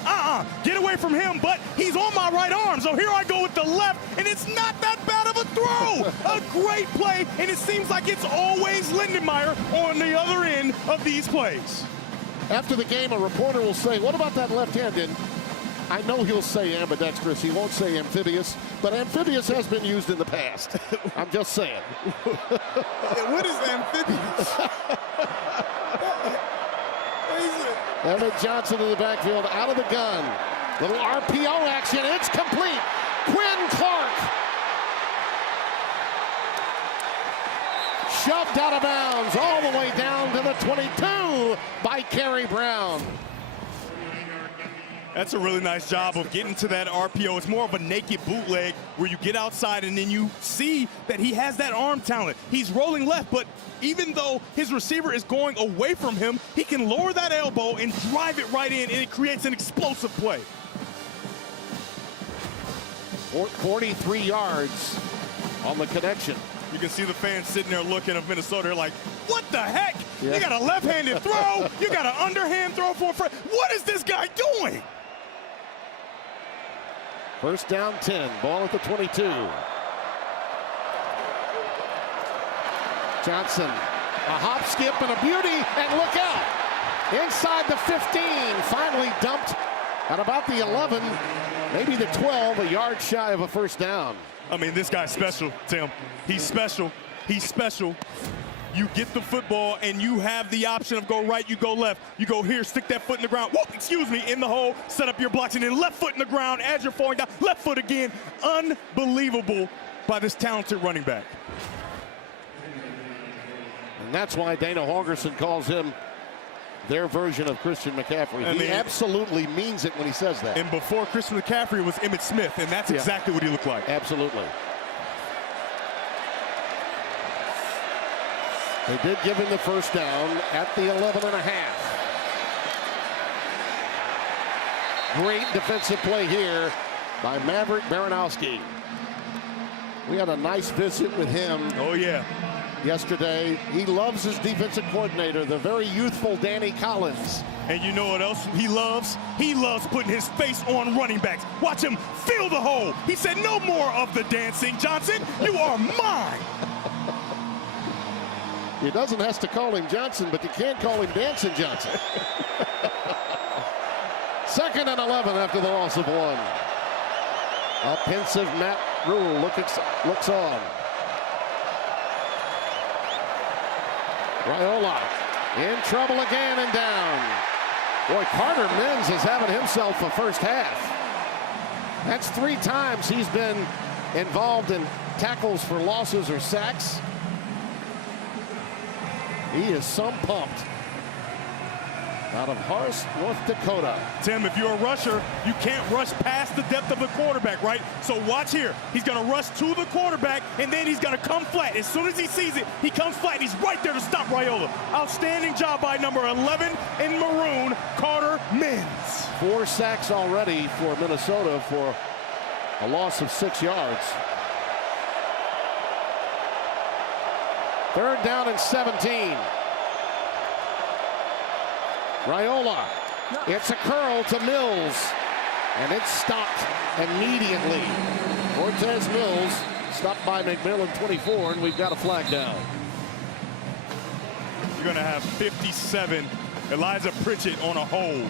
Get away from him, but he's on my right arm. So here I go with the left, and it's not that bad of a throw. A great play, and it seems like it's always Lindenmeyer on the other end of these plays. After the game, a reporter will say, what about that left-handed? I know he'll say ambidextrous. He won't say amphibious, but amphibious has been used in the past. I'm just saying. What is amphibious? Emmett Johnson in the backfield, out of the gun. Little RPO action, it's complete. Quinn Clark. Shoved out of bounds all the way down to the 22 by Kerry Brown. That's a really nice job of getting to that RPO. It's more of a naked bootleg where you get outside and then you see that he has that arm talent. He's rolling left, but even though his receiver is going away from him, he can lower that elbow and drive it right in, and it creates an explosive play. 43 yards on the connection. You can see the fans sitting there looking of Minnesota. They're like, what the heck? Yeah. You got a left-handed throw. You got an underhand throw for a friend. What is this guy doing? First down 10, ball at the 22. Johnson, a hop, skip, and a beauty, and look out. Inside the 15, finally dumped at about the 11, maybe the 12, a yard shy of a first down. I mean, this guy's special, Tim. He's special. He's special. You get the football, and you have the option of go right, you go left. You go here, stick that foot in the ground. Whoop, excuse me, in the hole, set up your blocks, and then left foot in the ground as you're falling down. Left foot again. Unbelievable by this talented running back. And that's why Dana Holgorsen calls him their version of Christian McCaffrey. He absolutely means it when he says that. And before Christian McCaffrey was Emmitt Smith, and that's exactly what he looked like. Absolutely. They did give him the first down at the 11.5. Great defensive play here by Maverick Baranowski. We had a nice visit with him. Oh, yeah. yesterday. He loves his defensive coordinator, the very youthful Danny Collins. And you know what else he loves? He loves putting his face on running backs. Watch him fill the hole. He said, no more of the dancing, Johnson. You are mine. He doesn't have to call him Johnson, but you can't call him Dancing Johnson. 2nd and 11 after the loss of 1. A pensive Matt Rule looks on. Raiola in trouble again and down. Boy, Carter Mims is having himself a first half. That's 3 times he's been involved in tackles for losses or sacks. He is some pumped. Out of Horst, North Dakota. Tim, if you're a rusher, you can't rush past the depth of the quarterback, right? So watch here. He's going to rush to the quarterback, and then he's going to come flat. As soon as he sees it, he comes flat, and he's right there to stop Raiola. Outstanding job by number 11 in maroon, Carter Mims. 4 sacks already for Minnesota for a loss of 6 yards. 3rd down and 17. Raiola, it's a curl to Mills, and it's stopped immediately. Cortez Mills stopped by McMillan, 24, and we've got a flag down. You're going to have 57, Elijah Pritchett on a hold.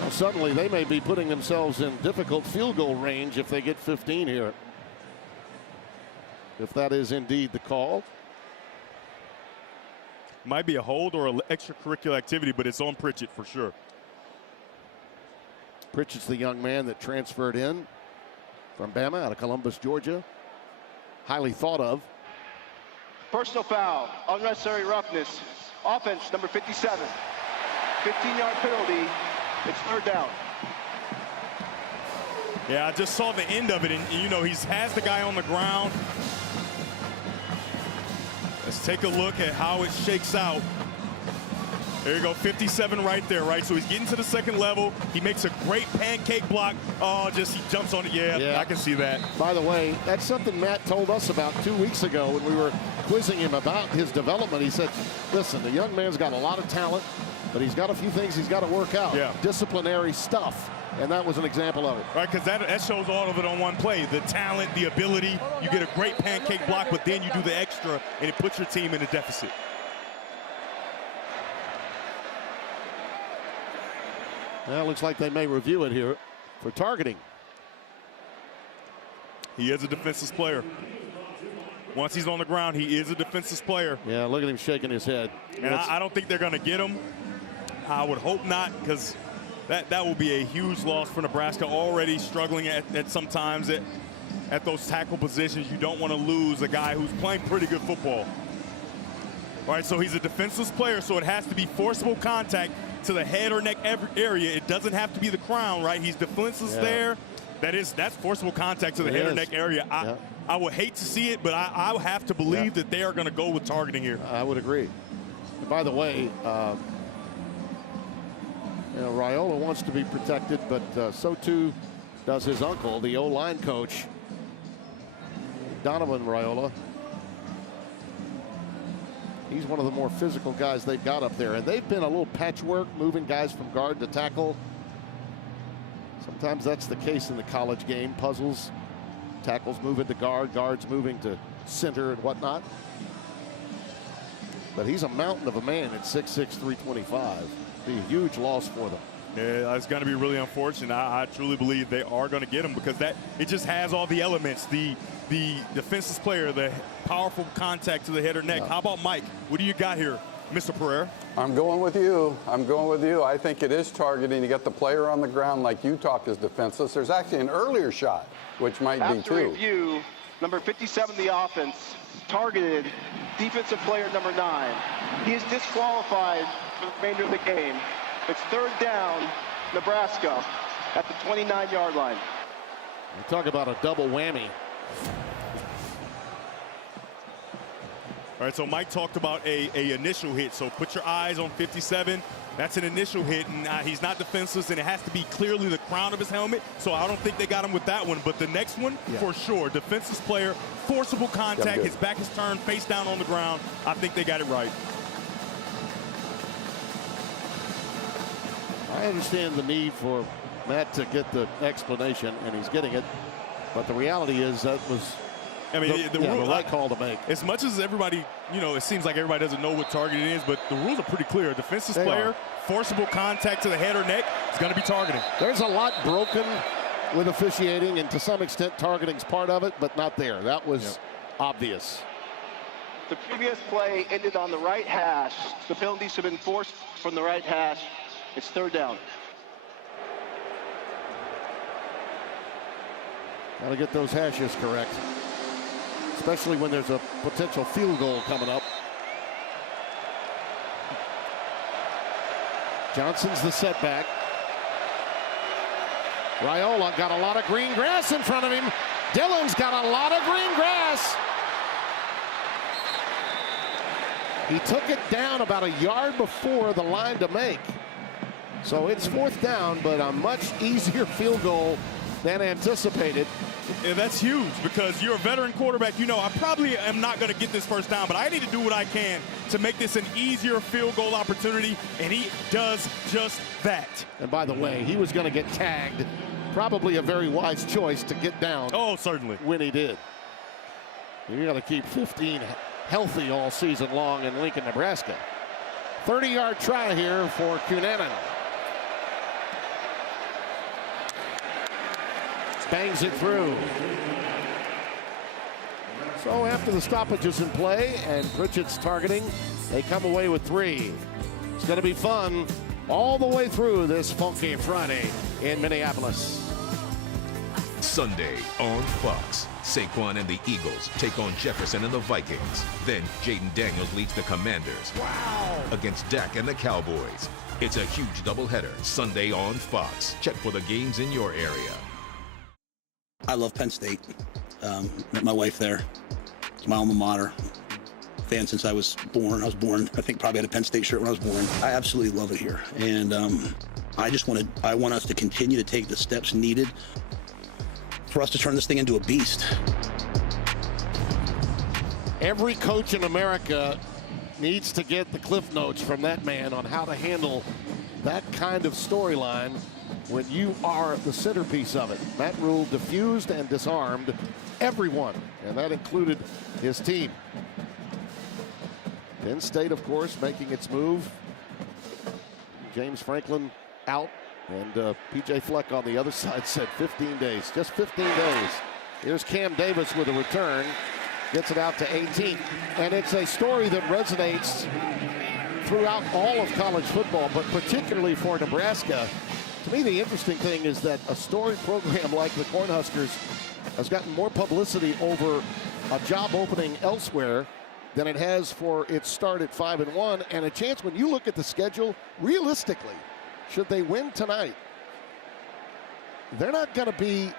Well, suddenly they may be putting themselves in difficult field goal range if they get 15 here. If that is indeed the call. Might be a hold or an extracurricular activity, but it's on Pritchett for sure. Pritchett's the young man that transferred in from Bama out of Columbus, Georgia. Highly thought of. Personal foul, unnecessary roughness. Offense, number 57. 15-yard penalty. It's 3rd down. Yeah, I just saw the end of it, and you know, he has the guy on the ground. Let's take a look at how it shakes out. There you go, 57 right there, right? So he's getting to the 2nd level. He makes a great pancake block. Oh, just he jumps on it. Yeah, I can see that. By the way, that's something Matt told us about 2 weeks ago when we were quizzing him about his development. He said, listen, the young man's got a lot of talent, but he's got a few things he's got to work out. Yeah. Disciplinary stuff. And that was an example of it. Right, because that shows all of it on one play. The talent, the ability. You get a great pancake block, but then you do the extra, and it puts your team in a deficit. Well, looks like they may review it here for targeting. He is a defensive player. Once he's on the ground, he is a defensive player. Yeah, look at him shaking his head. And I don't think they're going to get him. I would hope not, because that will be a huge loss for Nebraska, already struggling at sometimes at those tackle positions. You don't want to lose a guy who's playing pretty good football. All right, so he's a defenseless player, so it has to be forcible contact to the head or neck area. It doesn't have to be the crown, right? He's defenseless there. That's forcible contact to the head or neck area. I would hate to see it, but I would have to believe that they are going to go with targeting here. I would agree. And by the way, you know, Raiola wants to be protected, but so too does his uncle, the O-line coach, Donovan Raiola. He's one of the more physical guys they've got up there, and they've been a little patchwork, moving guys from guard to tackle. Sometimes that's the case in the college game. Puzzles, tackles moving to guard, guards moving to center and whatnot. But he's a mountain of a man at 6'6", 325. Be a huge loss for them. Yeah, it's going to be really unfortunate. I truly believe they are going to get him, because it just has all the elements. The defenseless player, the powerful contact to the head or neck. How about Mike? What do you got here, Mr. Pereira? I'm going with you. I think it is targeting. You got the player on the ground, like you talked, is defenseless. There's actually an earlier shot, which might be too. After review, number 57, the offense, targeted defensive player number 9. He is disqualified for the remainder of the game. It's 3rd down, Nebraska, at the 29-yard line. We talk about a double whammy. All right, so Mike talked about a initial hit. So put your eyes on 57. That's an initial hit, and he's not defenseless, and it has to be clearly the crown of his helmet, so I don't think they got him with that one. But the next one, for sure, defenseless player, forcible contact, his back is turned, face down on the ground. I think they got it right. I understand the need for Matt to get the explanation, and he's getting it. But the reality is that was the right call to make. As much as everybody, it seems like everybody doesn't know what targeting is, but the rules are pretty clear. A defenseless player, forcible contact to the head or neck is going to be targeting. There's a lot broken with officiating, and to some extent targeting's part of it, but not there. That was obvious. The previous play ended on the right hash. The penalties have been forced from the right hash. It's third down. Got to get those hashes correct, especially when there's a potential field goal coming up. Johnson's the setback. Raiola got a lot of green grass in front of him. Dillon's got a lot of green grass. He took it down about a yard before the line to make. So it's fourth down, but a much easier field goal than anticipated. Yeah, that's huge because you're a veteran quarterback. I probably am not going to get this first down, but I need to do what I can to make this an easier field goal opportunity, and he does just that. And by the way, he was going to get tagged. Probably a very wise choice to get down. Oh, certainly. When he did. You got to keep 15 healthy all season long in Lincoln, Nebraska. 30-yard try here for Cunanan. Bangs it through. So after the stoppages in play and Pritchett's targeting, they come away with 3. It's going to be fun all the way through this funky Friday in Minneapolis. Sunday on Fox. Saquon and the Eagles take on Jefferson and the Vikings. Then Jaden Daniels leads the Commanders against Dak and the Cowboys. It's a huge doubleheader Sunday on Fox. Check for the games in your area. I love Penn State. Met my wife there. It's my alma mater. Fan since I was born. I think probably had a Penn State shirt when I was born. I absolutely love it here. And I want us to continue to take the steps needed for us to turn this thing into a beast. Every coach in America needs to get the cliff notes from that man on how to handle that kind of storyline when you are the centerpiece of it. Matt Rule diffused and disarmed everyone, and that included his team. Penn State, of course, making its move. James Franklin out, and P.J. Fleck on the other side said 15 days, just 15 days. Here's Cam Davis with a return, gets it out to 18. And it's a story that resonates throughout all of college football, but particularly for Nebraska. To me, the interesting thing is that a storied program like the Cornhuskers has gotten more publicity over a job opening elsewhere than it has for its start at 5-1, and a chance when you look at the schedule, realistically, should they win tonight, they're not going to be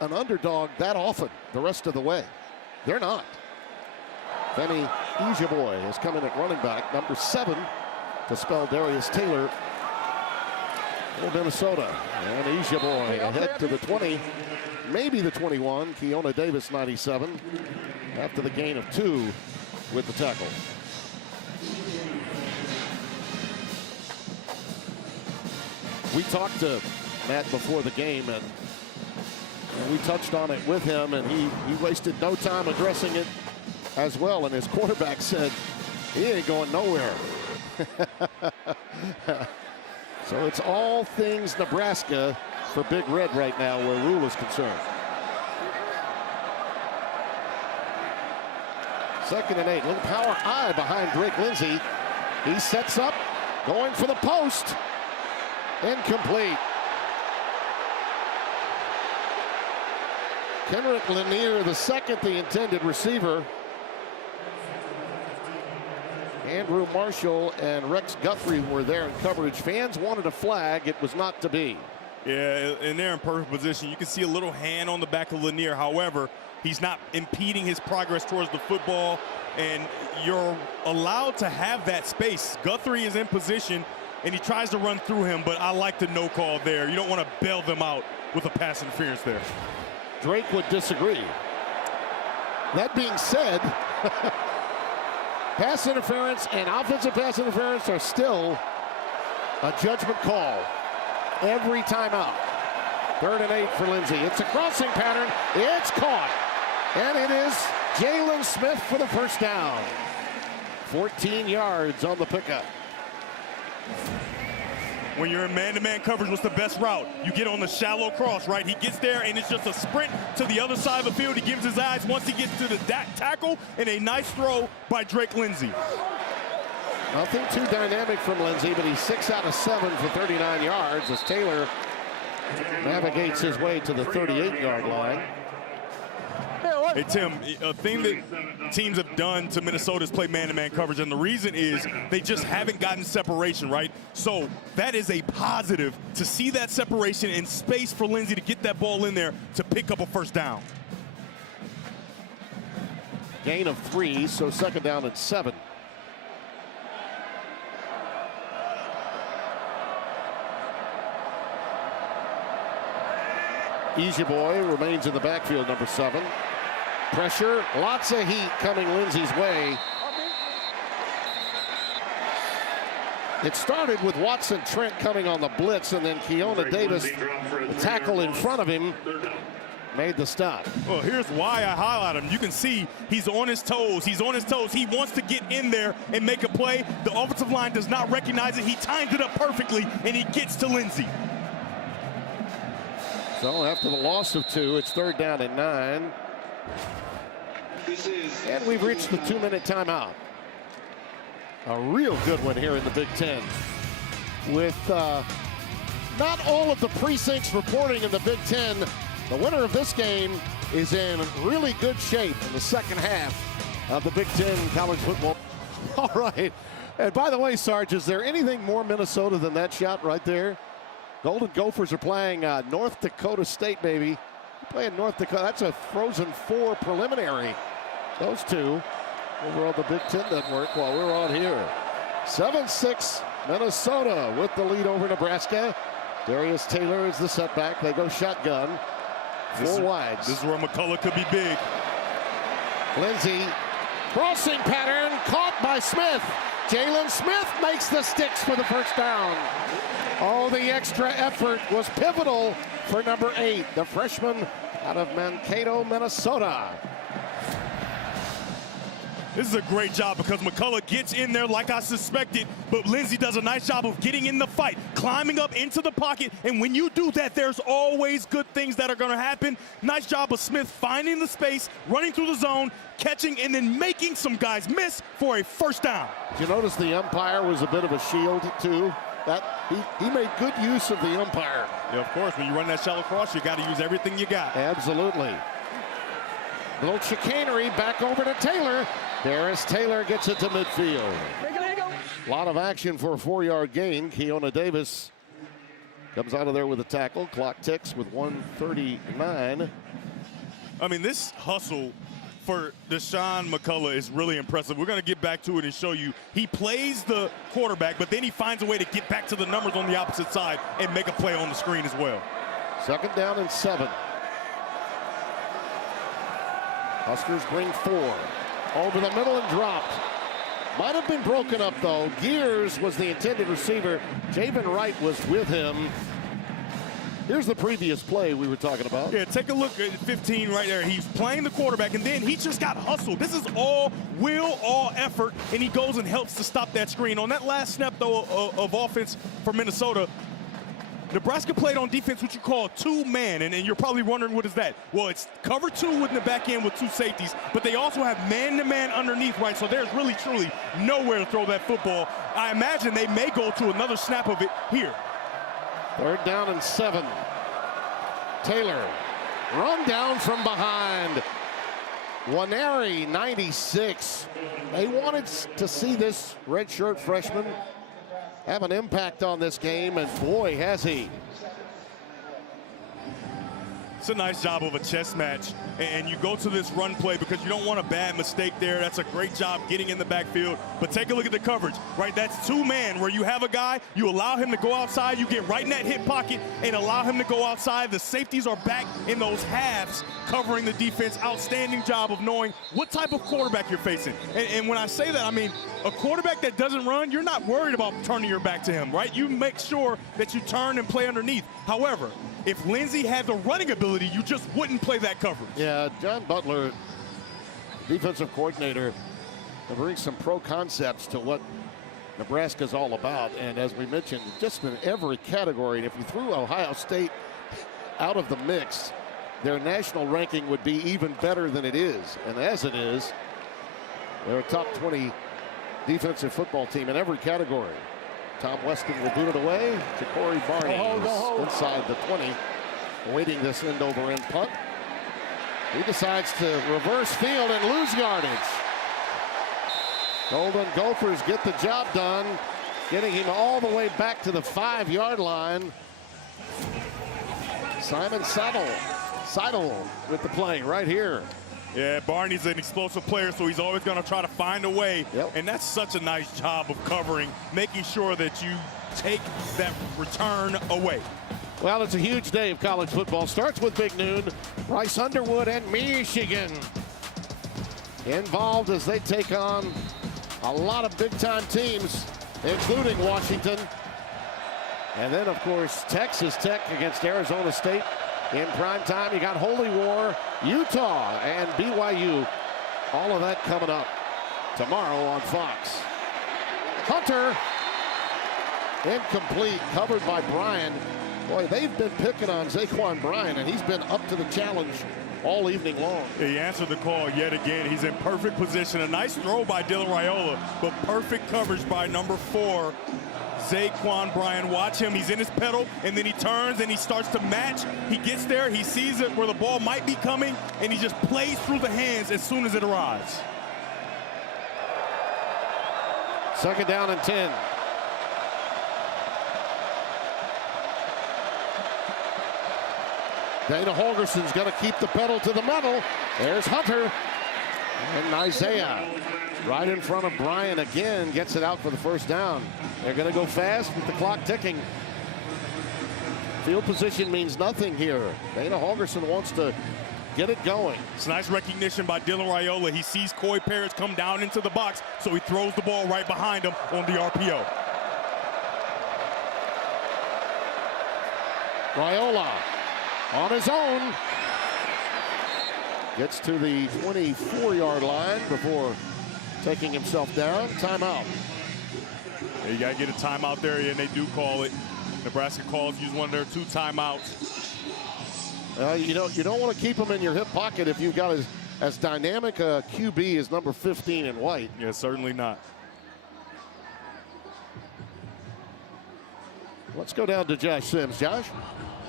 an underdog that often the rest of the way. They're not. Benny Ejaboy is coming at running back, number 7, to spell Darius Taylor for Minnesota. And Ejaboy ahead to the 20, maybe the 21. Keona Davis, 97, after the gain of 2 with the tackle. We talked to Matt before the game, and we touched on it with him, and he wasted no time addressing it as well. And his quarterback said, he ain't going nowhere. So it's all things Nebraska for Big Red right now where Rule is concerned. 2nd and 8. Little power I behind Drake Lindsey. He sets up, going for the post. Incomplete. Kenrick Lanier, the second, the intended receiver. Andrew Marshall and Rex Guthrie were there in coverage. Fans wanted a flag. It was not to be. Yeah, and they're in perfect position. You can see a little hand on the back of Lanier. However, he's not impeding his progress towards the football, and you're allowed to have that space. Guthrie is in position. and he tries to run through him, but I like the no call there. You don't want to bail them out with a pass interference there. Drake would disagree. That being said, pass interference and offensive pass interference are still a judgment call every time out. 3rd and 8 for Lindsey. It's a crossing pattern. It's caught. And it is Jalen Smith for the first down. 14 yards on the pickup. When you're in man-to-man coverage, what's the best route? You get on the shallow cross, right? He gets there, and it's just a sprint to the other side of the field. He gives his eyes once he gets to the tackle, and a nice throw by Drake Lindsey. Nothing too dynamic from Lindsey, but he's 6 out of 7 for 39 yards as Taylor navigates his way to the 38-yard line. Hey, Tim, a thing that teams have done to Minnesota is play man-to-man coverage, and the reason is they just haven't gotten separation, right? So that is a positive to see that separation and space for Lindsey to get that ball in there to pick up a first down. Gain of 3, so 2nd down and 7. Easy Boy remains in the backfield, number 7. Pressure, lots of heat coming Lindsey's way. It started with Watson Trent coming on the blitz, and then Keona Davis, the tackle in front of him, made the stop. Well, here's why I highlight him. You can see he's on his toes. He's on his toes. He wants to get in there and make a play. The offensive line does not recognize it. He timed it up perfectly, and he gets to Lindsey. So after the loss of 2, it's 3rd down and 9. And we've reached the 2-minute timeout. A real good one here in the Big Ten. With not all of the precincts reporting in the Big Ten, the winner of this game is in really good shape in the second half of the Big Ten college football. All right. And by the way, Sarge, is there anything more Minnesota than that shot right there? Golden Gophers are playing North Dakota State, baby. Playing North Dakota. That's a Frozen 4 preliminary. Those two over on the Big Ten Network while we're on here. 7-6 Minnesota with the lead over Nebraska. Darius Taylor is the setback. They go shotgun. 4 wides. This is where McCullough could be big. Lindsey, crossing pattern, caught by Smith. Jalen Smith makes the sticks for the first down. Oh, the extra effort was pivotal for number 8, the freshman out of Mankato, Minnesota. This is a great job because McCullough gets in there like I suspected, but Lindsey does a nice job of getting in the fight, climbing up into the pocket, and when you do that, there's always good things that are going to happen. Nice job of Smith finding the space, running through the zone, catching, and then making some guys miss for a first down. Did you notice the umpire was a bit of a shield, too? That he made good use of the umpire. Yeah, of course, when you run that shallow cross, you got to use everything you got. Absolutely. A little chicanery back over to Taylor. Darius Taylor gets it to midfield. A lot of action for a 4-yard gain. Keona Davis comes out of there with a tackle. Clock ticks with 1:39. I mean, this hustle for Deshaun McCullough is really impressive. We're going to get back to it and show you. He plays the quarterback, but then he finds a way to get back to the numbers on the opposite side and make a play on the screen as well. 2nd down and 7. Huskers bring 4. Over the middle and dropped. Might have been broken up, though. Gears was the intended receiver. Javen Wright was with him. Here's the previous play we were talking about. Yeah, take a look at 15 right there. He's playing the quarterback, and then he just got hustled. This is all will, all effort, and he goes and helps to stop that screen. On that last snap, though, of offense for Minnesota, Nebraska played on defense what you call 2-man, and you're probably wondering what is that? Well, it's cover 2 in the back end with 2 safeties, but they also have man-to-man underneath, right? So there's really, truly nowhere to throw that football. I imagine they may go to another snap of it here. 3rd down and 7. Taylor, run down from behind. Waneri, 96. They wanted to see this redshirt freshman have an impact on this game, and boy, has he. It's a nice job of a chess match, and you go to this run play because you don't want a bad mistake there. That's a great job getting in the backfield. But take a look at the coverage, right? That's 2-man where you have a guy, you allow him to go outside, you get right in that hip pocket and allow him to go outside. The safeties are back in those halves covering the defense. Outstanding job of knowing what type of quarterback you're facing. And when I say that, I mean a quarterback that doesn't run, you're not worried about turning your back to him, right? You make sure that you turn and play underneath. However, if Lindsey had the running ability, you just wouldn't play that coverage. Yeah, John Butler, defensive coordinator, brings some pro concepts to what Nebraska's all about. And as we mentioned, just in every category. And if you threw Ohio State out of the mix, their national ranking would be even better than it is. And as it is, they're a top 20 defensive football team in every category. Tom Weston will boot it away to Corey Barney inside the 20, awaiting this end-over-end punt. He decides to reverse field and lose yardage. Golden Gophers get the job done, getting him all the way back to the 5-yard line. Simon Seidel with the play right here. Yeah, Barney's an explosive player, so he's always going to try to find a way. Yep. And that's such a nice job of covering, making sure that you take that return away. Well, it's a huge day of college football. Starts with Big Noon. Bryce Underwood and Michigan involved as they take on a lot of big-time teams, including Washington. And then, of course, Texas Tech against Arizona State. In prime time, you got Holy War, Utah, and BYU. All of that coming up tomorrow on Fox. Hunter, incomplete, covered by Bryan. Boy, they've been picking on Zaquan Bryan, and he's been up to the challenge all evening long. He answered the call yet again. He's in perfect position. A nice throw by Dylan Raiola, but perfect coverage by number 4. Zaquan Bryan, watch him. He's in his pedal, and then he turns and he starts to match. He gets there, he sees it where the ball might be coming, and he just plays through the hands as soon as it arrives. Second down and 10. Dana Holgerson's going to keep the pedal to the metal. There's Hunter. And Isaiah right in front of Bryan again, gets it out for the first down. They're going to go fast with the clock ticking. Field position means nothing here. Dana Holgerson wants to get it going. It's nice recognition by Dylan Raiola. He sees Coy Parrish come down into the box, so he throws the ball right behind him on the RPO. Raiola on his own. Gets to the 24-yard line before taking himself down. Timeout. Yeah, you got to get a timeout there, and they do call it. Nebraska calls, use one of their 2 timeouts. You don't want to keep him in your hip pocket if you've got as dynamic a QB as number 15 in white. Yeah, certainly not. Let's go down to Josh Sims. Josh?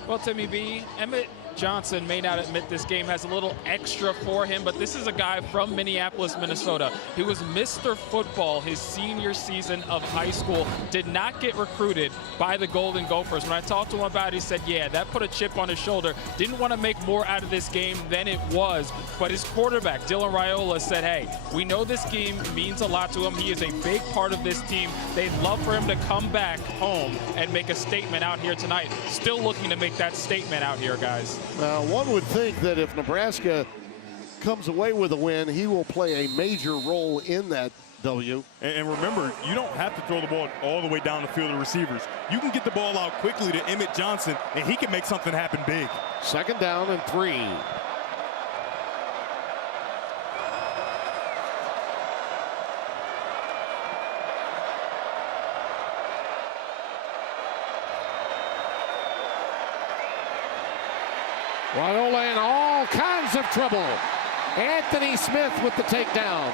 Well, Timmy B, Emmett Johnson may not admit this game has a little extra for him, but this is a guy from Minneapolis, Minnesota. He was Mr. Football his senior season of high school, did not get recruited by the Golden Gophers. When I talked to him about it, he said, yeah, that put a chip on his shoulder. Didn't want to make more out of this game than it was, but his quarterback, Dylan Raiola, said, hey, we know this game means a lot to him. He is a big part of this team. They'd love for him to come back home and make a statement out here tonight. Still looking to make that statement out here, guys. Now, one would think that if Nebraska comes away with a win, he will play a major role in that W. And remember, you don't have to throw the ball all the way down the field to receivers. You can get the ball out quickly to Emmett Johnson, and he can make something happen big. Second down and 3. Raiola in all kinds of trouble. Anthony Smith with the takedown.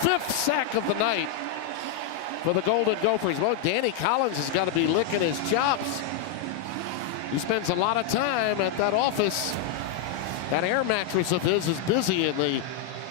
5th sack of the night for the Golden Gophers. Well, Danny Collins has got to be licking his chops. He spends a lot of time at that office. That air mattress of his is busy in the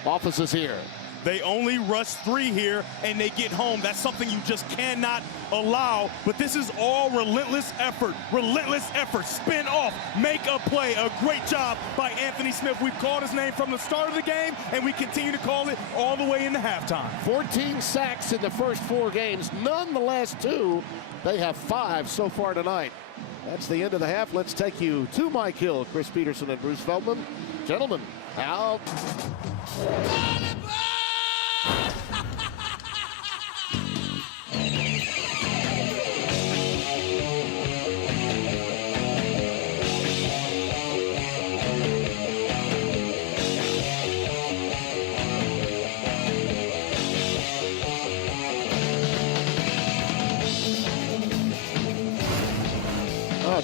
offices here. They only rush 3 here, and they get home. That's something you just cannot allow. But this is all relentless effort. Relentless effort. Spin off. Make a play. A great job by Anthony Smith. We've called his name from the start of the game, and we continue to call it all the way into halftime. 14 sacks in the first 4 games. None the last 2. They have 5 so far tonight. That's the end of the half. Let's take you to Mike Hill, Chris Peterson, and Bruce Feldman. Gentlemen, out.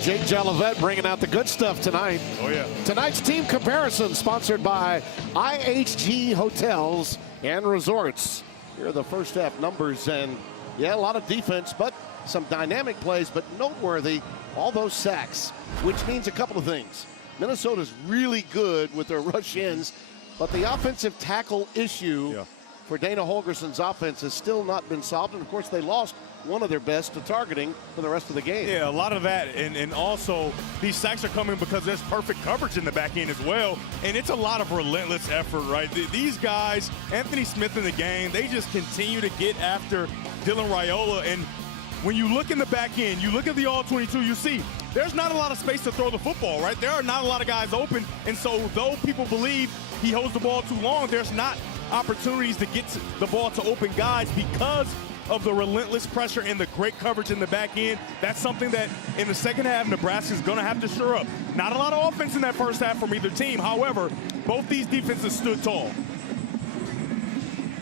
Jake Jolivet bringing out the good stuff tonight. Oh, yeah. Tonight's team comparison sponsored by IHG Hotels and Resorts. Here are the first half numbers, and yeah, a lot of defense, but some dynamic plays, but noteworthy, all those sacks, which means a couple of things. Minnesota's really good with their rush ins, but the offensive tackle issue for Dana Holgerson's offense has still not been solved, and of course they lost one of their best to targeting for the rest of the game. Yeah, a lot of that, and also these sacks are coming because there's perfect coverage in the back end as well, and it's a lot of relentless effort, right? These guys, Anthony Smith in the game, they just continue to get after Dylan Raiola, and when you look in the back end, you look at the all-22, you see there's not a lot of space to throw the football, right? There are not a lot of guys open, and so though people believe he holds the ball too long, there's not opportunities to get the ball to open guys because of the relentless pressure and the great coverage in the back end. That's something that in the second half, Nebraska's going to have to shore up. Not a lot of offense in that first half from either team. However, both these defenses stood tall.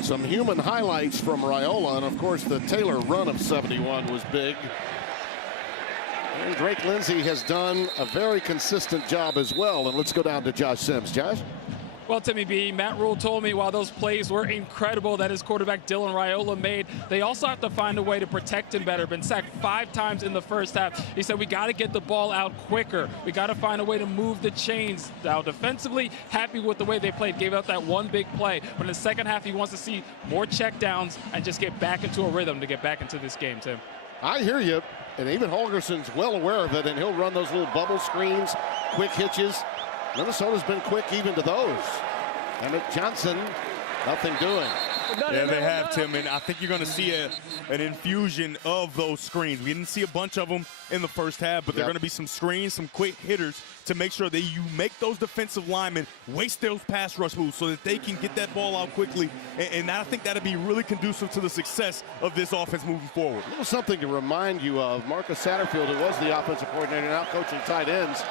Some human highlights from Raiola, and of course the Taylor run of 71 was big. And Drake Lindsey has done a very consistent job as well. And let's go down to Josh Sims. Josh? Well, Timmy B, Matt Rule told me while those plays were incredible that his quarterback Dylan Raiola made, they also have to find a way to protect him better. Been sacked 5 times in the first half. He said we got to get the ball out quicker. We got to find a way to move the chains. Now, defensively, happy with the way they played. Gave out that one big play. But in the second half, he wants to see more checkdowns and just get back into a rhythm to get back into this game, Tim. I hear you. And even Holgerson's well aware of it, and he'll run those little bubble screens, quick hitches. Minnesota's been quick even to those. Emmett Johnson, nothing doing. Yeah, they have, Tim, and I think you're going to see an infusion of those screens. We didn't see a bunch of them in the first half, but there are going to be some screens, some quick hitters to make sure that you make those defensive linemen waste those pass rush moves so that they can get that ball out quickly, and I think that'll be really conducive to the success of this offense moving forward. A little something to remind you of. Marcus Satterfield, who was the offensive coordinator, now coaching tight ends.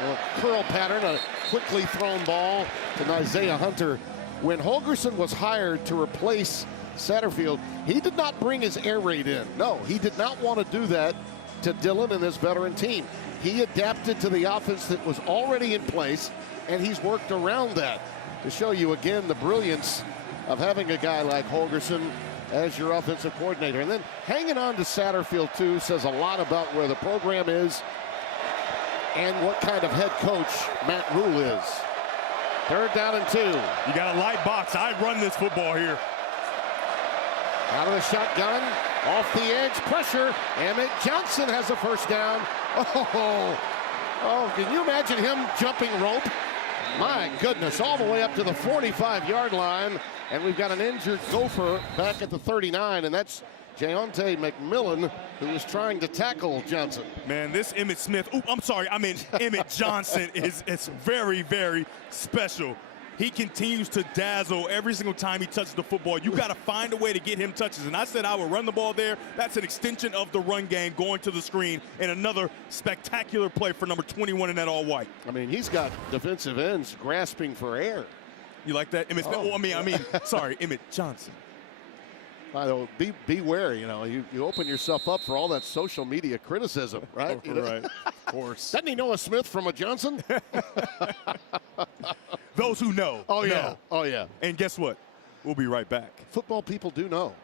A curl pattern, a quickly thrown ball to Isaiah Hunter. When Holgerson was hired to replace Satterfield, he did not bring his air raid in. No, he did not want to do that to Dylan and this veteran team. He adapted to the offense that was already in place, and he's worked around that to show you again the brilliance of having a guy like Holgerson as your offensive coordinator. And then hanging on to Satterfield, too, says a lot about where the program is and what kind of head coach Matt Rule is. 3rd down and 2. You got a light box. I'd run this football here. Out of the shotgun, off the edge, pressure. Emmett Johnson has a first down. Oh, can you imagine him jumping rope? My goodness, all the way up to the 45-yard line. And we've got an injured Gopher back at the 39, and that's Jayonte McMillan, who is trying to tackle Johnson. Man, this Emmett Smith, Emmett Johnson is very, very special. He continues to dazzle every single time he touches the football. You got to find a way to get him touches. And I said I would run the ball there. That's an extension of the run game going to the screen. And another spectacular play for number 21 in that all white. I mean, he's got defensive ends grasping for air. You like that? Emmett Smith? Sorry, Emmett Johnson. By the way, be wary, you open yourself up for all that social media criticism, right? Right, of course. Doesn't he know a Smith from a Johnson? Those who know. Oh, yeah. Know. Oh, yeah. And guess what? We'll be right back. Football people do know.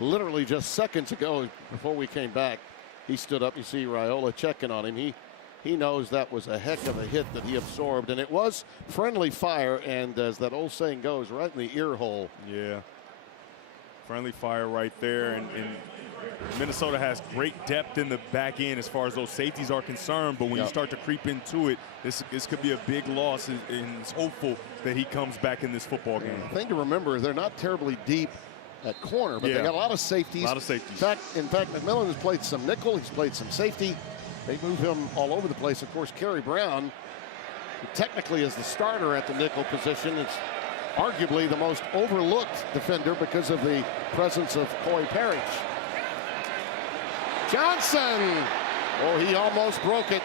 Literally just seconds ago, before we came back, he stood up. You see Raiola checking on him. He he knows that was a heck of a hit that he absorbed, and it was friendly fire, and as that old saying goes, right in the ear hole. Yeah. Friendly fire right there, and Minnesota has great depth in the back end as far as those safeties are concerned, but when you start to creep into it, this could be a big loss, and it's hopeful that he comes back in this football game. The thing to remember, they're not terribly deep at corner, but they got a lot of safeties. A lot of safeties. In fact, McMillan has played some nickel, he's played some safety. They move him all over the place. Of course, Kerry Brown, who technically is the starter at the nickel position, it's arguably the most overlooked defender because of the presence of Coy Parrish. Johnson, oh, he almost broke it.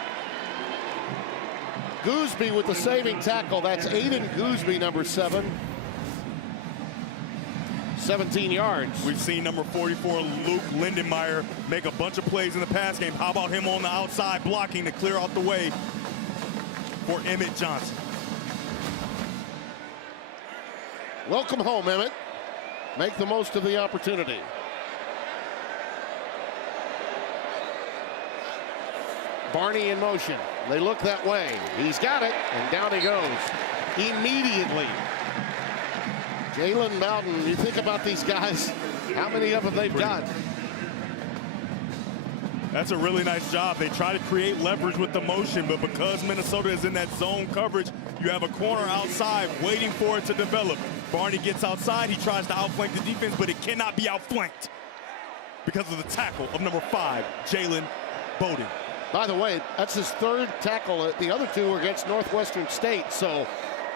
Gooseby with the saving tackle. That's Aiden Gooseby, number 7. 17 yards. We've seen number 44, Luke Lindenmeyer, make a bunch of plays in the pass game. How about him on the outside blocking to clear out the way for Emmett Johnson? Welcome home, Emmett. Make the most of the opportunity. Barney in motion. They look that way. He's got it, and down he goes. Immediately. Jalen Bowden, you think about these guys, how many of them they've got? That's a really nice job. They try to create leverage with the motion, but because Minnesota is in that zone coverage, you have a corner outside waiting for it to develop. Barney gets outside, he tries to outflank the defense, but it cannot be outflanked because of the tackle of number 5, Jalen Bowden. By the way, that's his 3rd tackle. The other 2 were against Northwestern State, so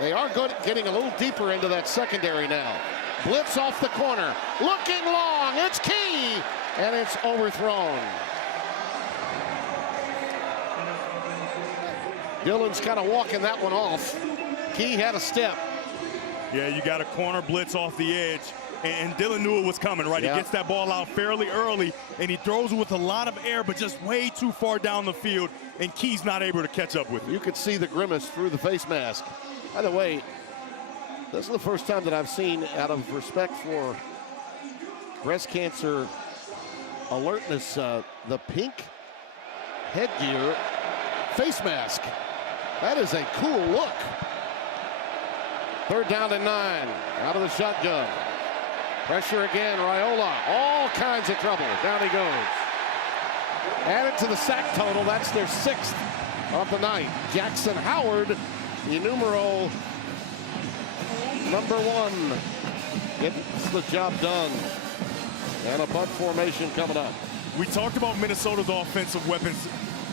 they are good at getting a little deeper into that secondary now. Blitz off the corner, looking long, it's Key, and it's overthrown. Dillon's kind of walking that one off. Key had a step. Yeah, you got a corner blitz off the edge, and Dillon knew it was coming, right? He gets that ball out fairly early, and he throws it with a lot of air, but just way too far down the field, and Key's not able to catch up with it. You could see the grimace through the face mask. By the way, this is the first time that I've seen, out of respect for breast cancer alertness, the pink headgear face mask. That is a cool look. 3rd down and 9. Out of the shotgun. Pressure again, Raiola. All kinds of trouble. Down he goes. Added to the sack total. That's their 6th of the night. Jackson Howard, the numero number 1, gets the job done. And a bunt formation coming up. We talked about Minnesota's offensive weapons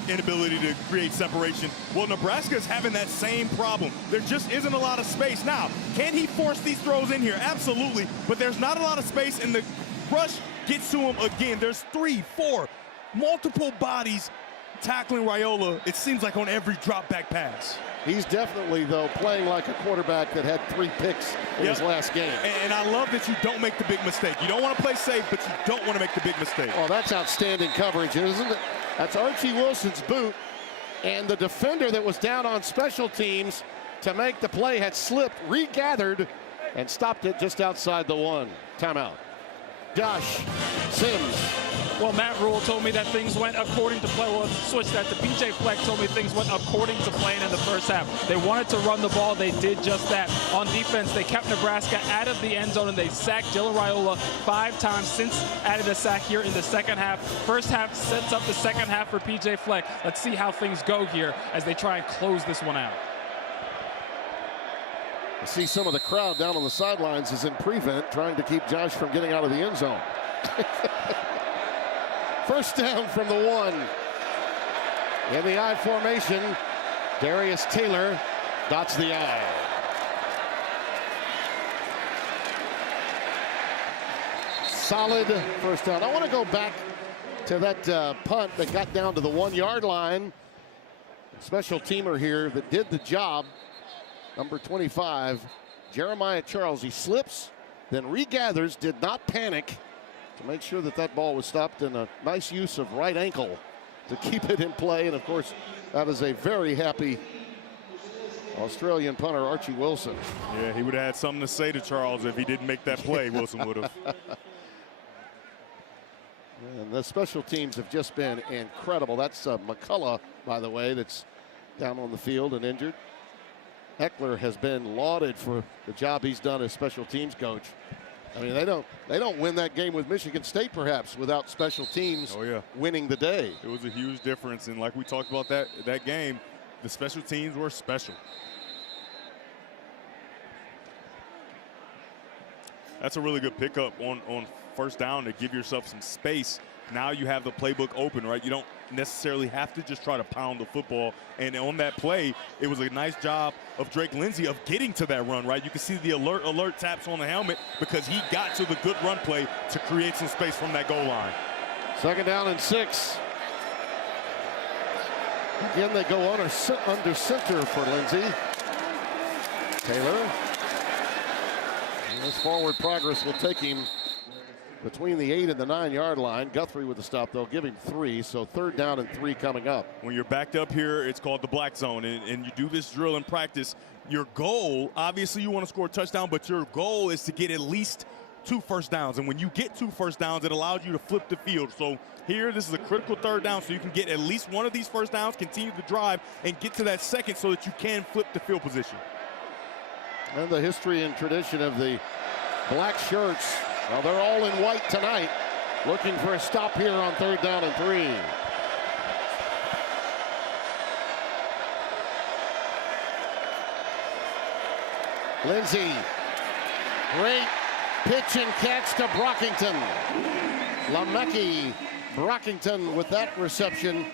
inability to create separation. Well, Nebraska is having that same problem. There just isn't a lot of space. Now, can he force these throws in here? Absolutely, but there's not a lot of space, and the rush gets to him again. There's 3, 4, multiple bodies tackling Raiola, it seems like, on every drop back pass. He's definitely, though, playing like a quarterback that had 3 picks in his last game. And I love that you don't make the big mistake. You don't want to play safe, but you don't want to make the big mistake. Oh, that's outstanding coverage, isn't it? That's Archie Wilson's boot, and the defender that was down on special teams to make the play had slipped, regathered, and stopped it just outside the 1. Timeout. Josh Sims. Well, Matt Rule told me that things went according to plan. Well, let's switch that to PJ Fleck told me things went according to plan in the first half. They wanted to run the ball. They did just that. On defense, they kept Nebraska out of the end zone, and they sacked Dylan Raiola 5 times since added a sack here in the second half. First half sets up the second half for PJ Fleck. Let's see how things go here as they try and close this one out. I see some of the crowd down on the sidelines is in prevent, trying to keep Josh from getting out of the end zone. First down from the 1. In the I formation, Darius Taylor dots the I. Solid first down. I want to go back to that punt that got down to the 1-yard line. Special teamer here that did the job. Number 25, Jeremiah Charles. He slips, then regathers, did not panic to make sure that that ball was stopped, and a nice use of right ankle to keep it in play. And of course, that is a very happy Australian punter, Archie Wilson. Yeah, he would have had something to say to Charles if he didn't make that play. Wilson would have. And the special teams have just been incredible. That's McCullough, by the way, that's down on the field and injured. Eckler has been lauded for the job he's done as special teams coach. I mean, they don't win that game with Michigan State perhaps without special teams winning the day. It was a huge difference, and like we talked about that game, the special teams were special. That's a really good pickup on first down to give yourself some space. Now you have the playbook open, right? You don't necessarily have to just try to pound the football. And on that play, it was a nice job of Drake Lindsey of getting to that run, right? You can see the alert taps on the helmet because he got to the good run play to create some space from that goal line. 2nd down and 6. Again, they go under center for Lindsey. Taylor. And this forward progress will take him between the 8 and the 9-yard line. Guthrie with the stop, they'll give him 3, so 3rd down and 3 coming up. When you're backed up here, it's called the black zone, and you do this drill in practice. Your goal, obviously you want to score a touchdown, but your goal is to get at least 2 first downs. And when you get 2 first downs, it allows you to flip the field. So here, this is a critical 3rd down, so you can get at least one of these first downs, continue the drive, and get to that second so that you can flip the field position. And the history and tradition of the black shirts. Well, they're all in white tonight, looking for a stop here on 3rd down and 3. Lindsey, great pitch and catch to Brockington. Lamecki, Brockington with that reception,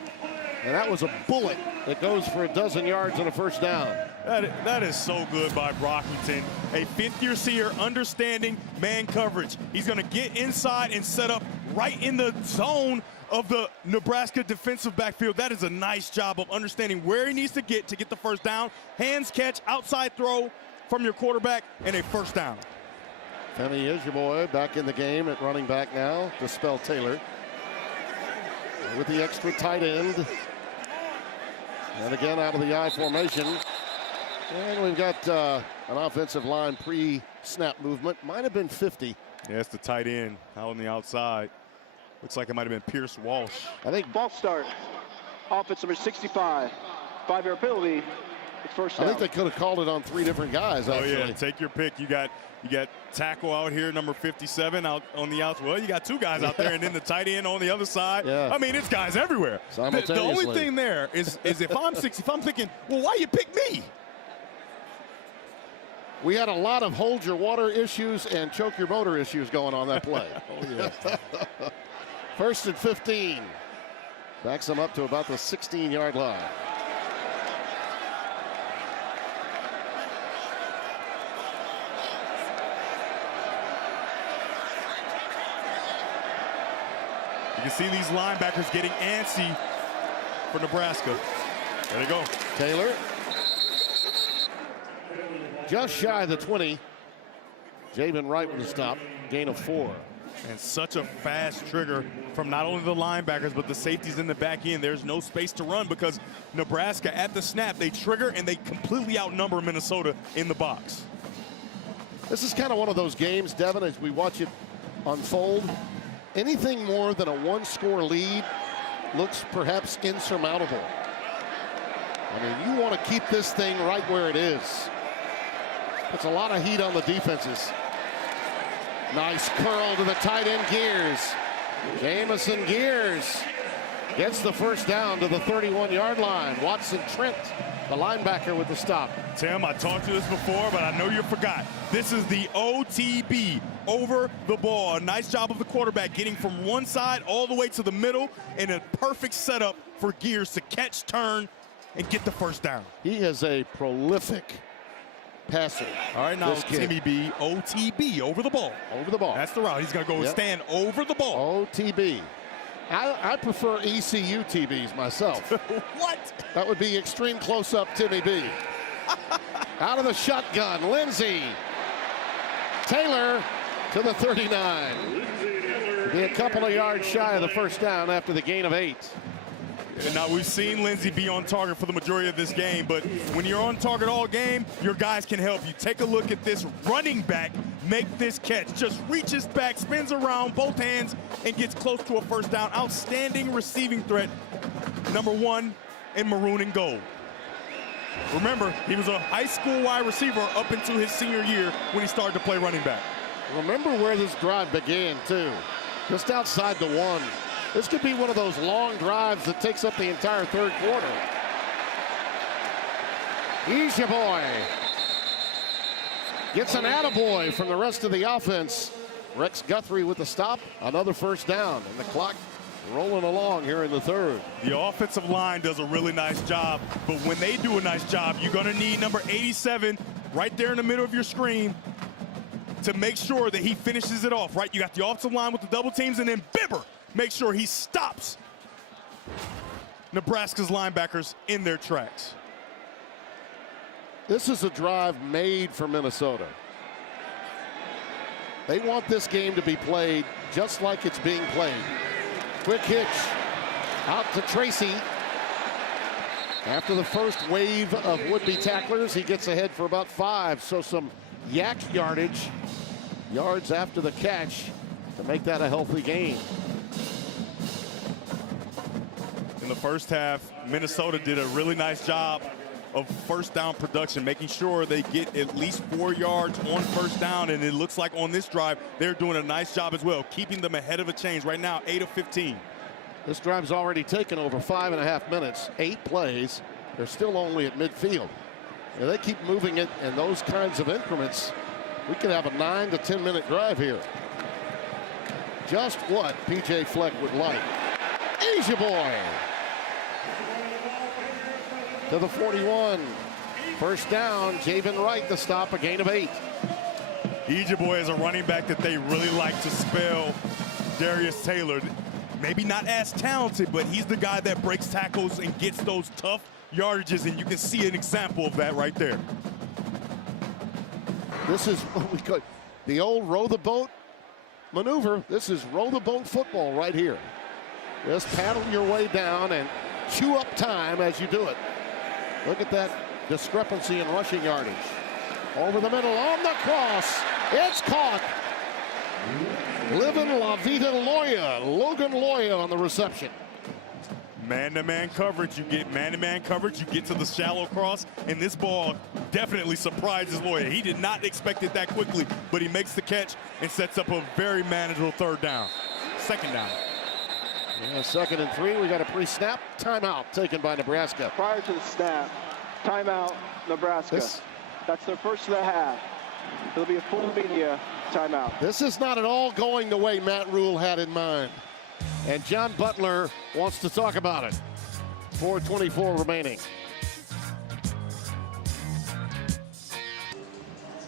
and that was a bullet that goes for a dozen yards and a first down. That is so good by Brockington. A 5th-year senior understanding man coverage. He's going to get inside and set up right in the zone of the Nebraska defensive backfield. That is a nice job of understanding where he needs to get the first down. Hands catch, outside throw from your quarterback, and a first down. Femi is your boy back in the game at running back now to spell Taylor. With the extra tight end. And again out of the I formation. And we've got an offensive line pre-snap movement. Might have been 50. Yeah, it's the tight end out on the outside. Looks like it might have been Pierce Walsh. I think False start. Offense number 65. 5-yard penalty. It's first down. I think they could have called it on 3 different guys, actually. Oh, yeah, take your pick. You got tackle out here, number 57 out on the outside. Well, you got 2 guys out there, and then the tight end on the other side. Yeah. I mean, it's guys everywhere. The only thing there is if I'm 60, if I'm thinking, well, why you pick me? We had a lot of hold your water issues and choke your motor issues going on that play. Oh, yeah. 1st and 15. Backs them up to about the 16-yard line. You can see these linebackers getting antsy for Nebraska. There they go. Taylor. Just shy of the 20. Jabin Wright with a stop. Gain of 4. And such a fast trigger from not only the linebackers, but the safeties in the back end. There's no space to run because Nebraska, at the snap, they trigger and they completely outnumber Minnesota in the box. This is kind of one of those games, Devin, as we watch it unfold. Anything more than a 1-score lead looks perhaps insurmountable. I mean, you want to keep this thing right where it is. Puts a lot of heat on the defenses. Nice curl to the tight end Gears. Jamison Gears gets the first down to the 31-yard line. Watson Trent, the linebacker, with the stop. Tim, I talked to this before, but I know you forgot. This is the OTB, over the ball. A nice job of the quarterback getting from one side all the way to the middle, and a perfect setup for Gears to catch, turn, and get the first down. He is a prolific passer. All right, now Timmy B, OTB, over the ball. Over the ball. That's the route. He's going to go and stand over the ball. OTB. I prefer ECU TBs myself. What? That would be extreme close-up Timmy B. Out of the shotgun, Lindsey. Taylor to the 39. Be a couple of yards shy of the first down after the gain of 8. Now, we've seen Lindsey be on target for the majority of this game, but when you're on target all game, your guys can help you. Take a look at this running back make this catch. Just reaches back, spins around both hands, and gets close to a first down. Outstanding receiving threat, number 1 in maroon and gold. Remember, he was a high school wide receiver up into his senior year when he started to play running back. Remember where this drive began, too. Just outside the 1. This could be one of those long drives that takes up the entire third quarter. He's your boy. Gets an attaboy from the rest of the offense. Rex Guthrie with the stop. Another first down. And the clock rolling along here in the third. The offensive line does a really nice job. But when they do a nice job, you're going to need number 87 right there in the middle of your screen to make sure that he finishes it off, right? You got the offensive line with the double teams, and then Bibber make sure he stops Nebraska's linebackers in their tracks. This is a drive made for Minnesota. They want this game to be played just like it's being played. Quick hitch out to Tracy. After the first wave of would-be tacklers, he gets ahead for about 5. So some yak yards after the catch to make that a healthy gain. In the first half, Minnesota did a really nice job of first down production, making sure they get at least 4 yards on first down, and it looks like on this drive they're doing a nice job as well, keeping them ahead of the chains. Right now, 8 of 15. This drive's already taken over 5.5 minutes, 8 plays. They're still only at midfield. If they keep moving it in those kinds of increments, we could have a 9 to 10 minute drive here. Just what PJ Fleck would like. Asia boy to the 41. First down, Javen Wright the stop, a gain of 8. Ejeboy is a running back that they really like to spell Darius Taylor. Maybe not as talented, but he's the guy that breaks tackles and gets those tough yardages, and you can see an example of that right there. This is what we call the old row the boat maneuver. This is row the boat football right here. Just paddle your way down and chew up time as you do it. Look at that discrepancy in rushing yardage. Over the middle, on the cross. It's caught. Living La Vida Loya. Logan Loya on the reception. Man-to-man coverage. You get man-to-man coverage. You get to the shallow cross. And this ball definitely surprises Loya. He did not expect it that quickly, but he makes the catch and sets up a very manageable second down. Yeah, 2nd and 3. We got a pre-snap timeout taken by Nebraska. Prior to the snap, timeout, Nebraska. That's their first of the half. It'll be a full media timeout. This is not at all going the way Matt Rule had in mind. And John Butler wants to talk about it. 4:24 remaining.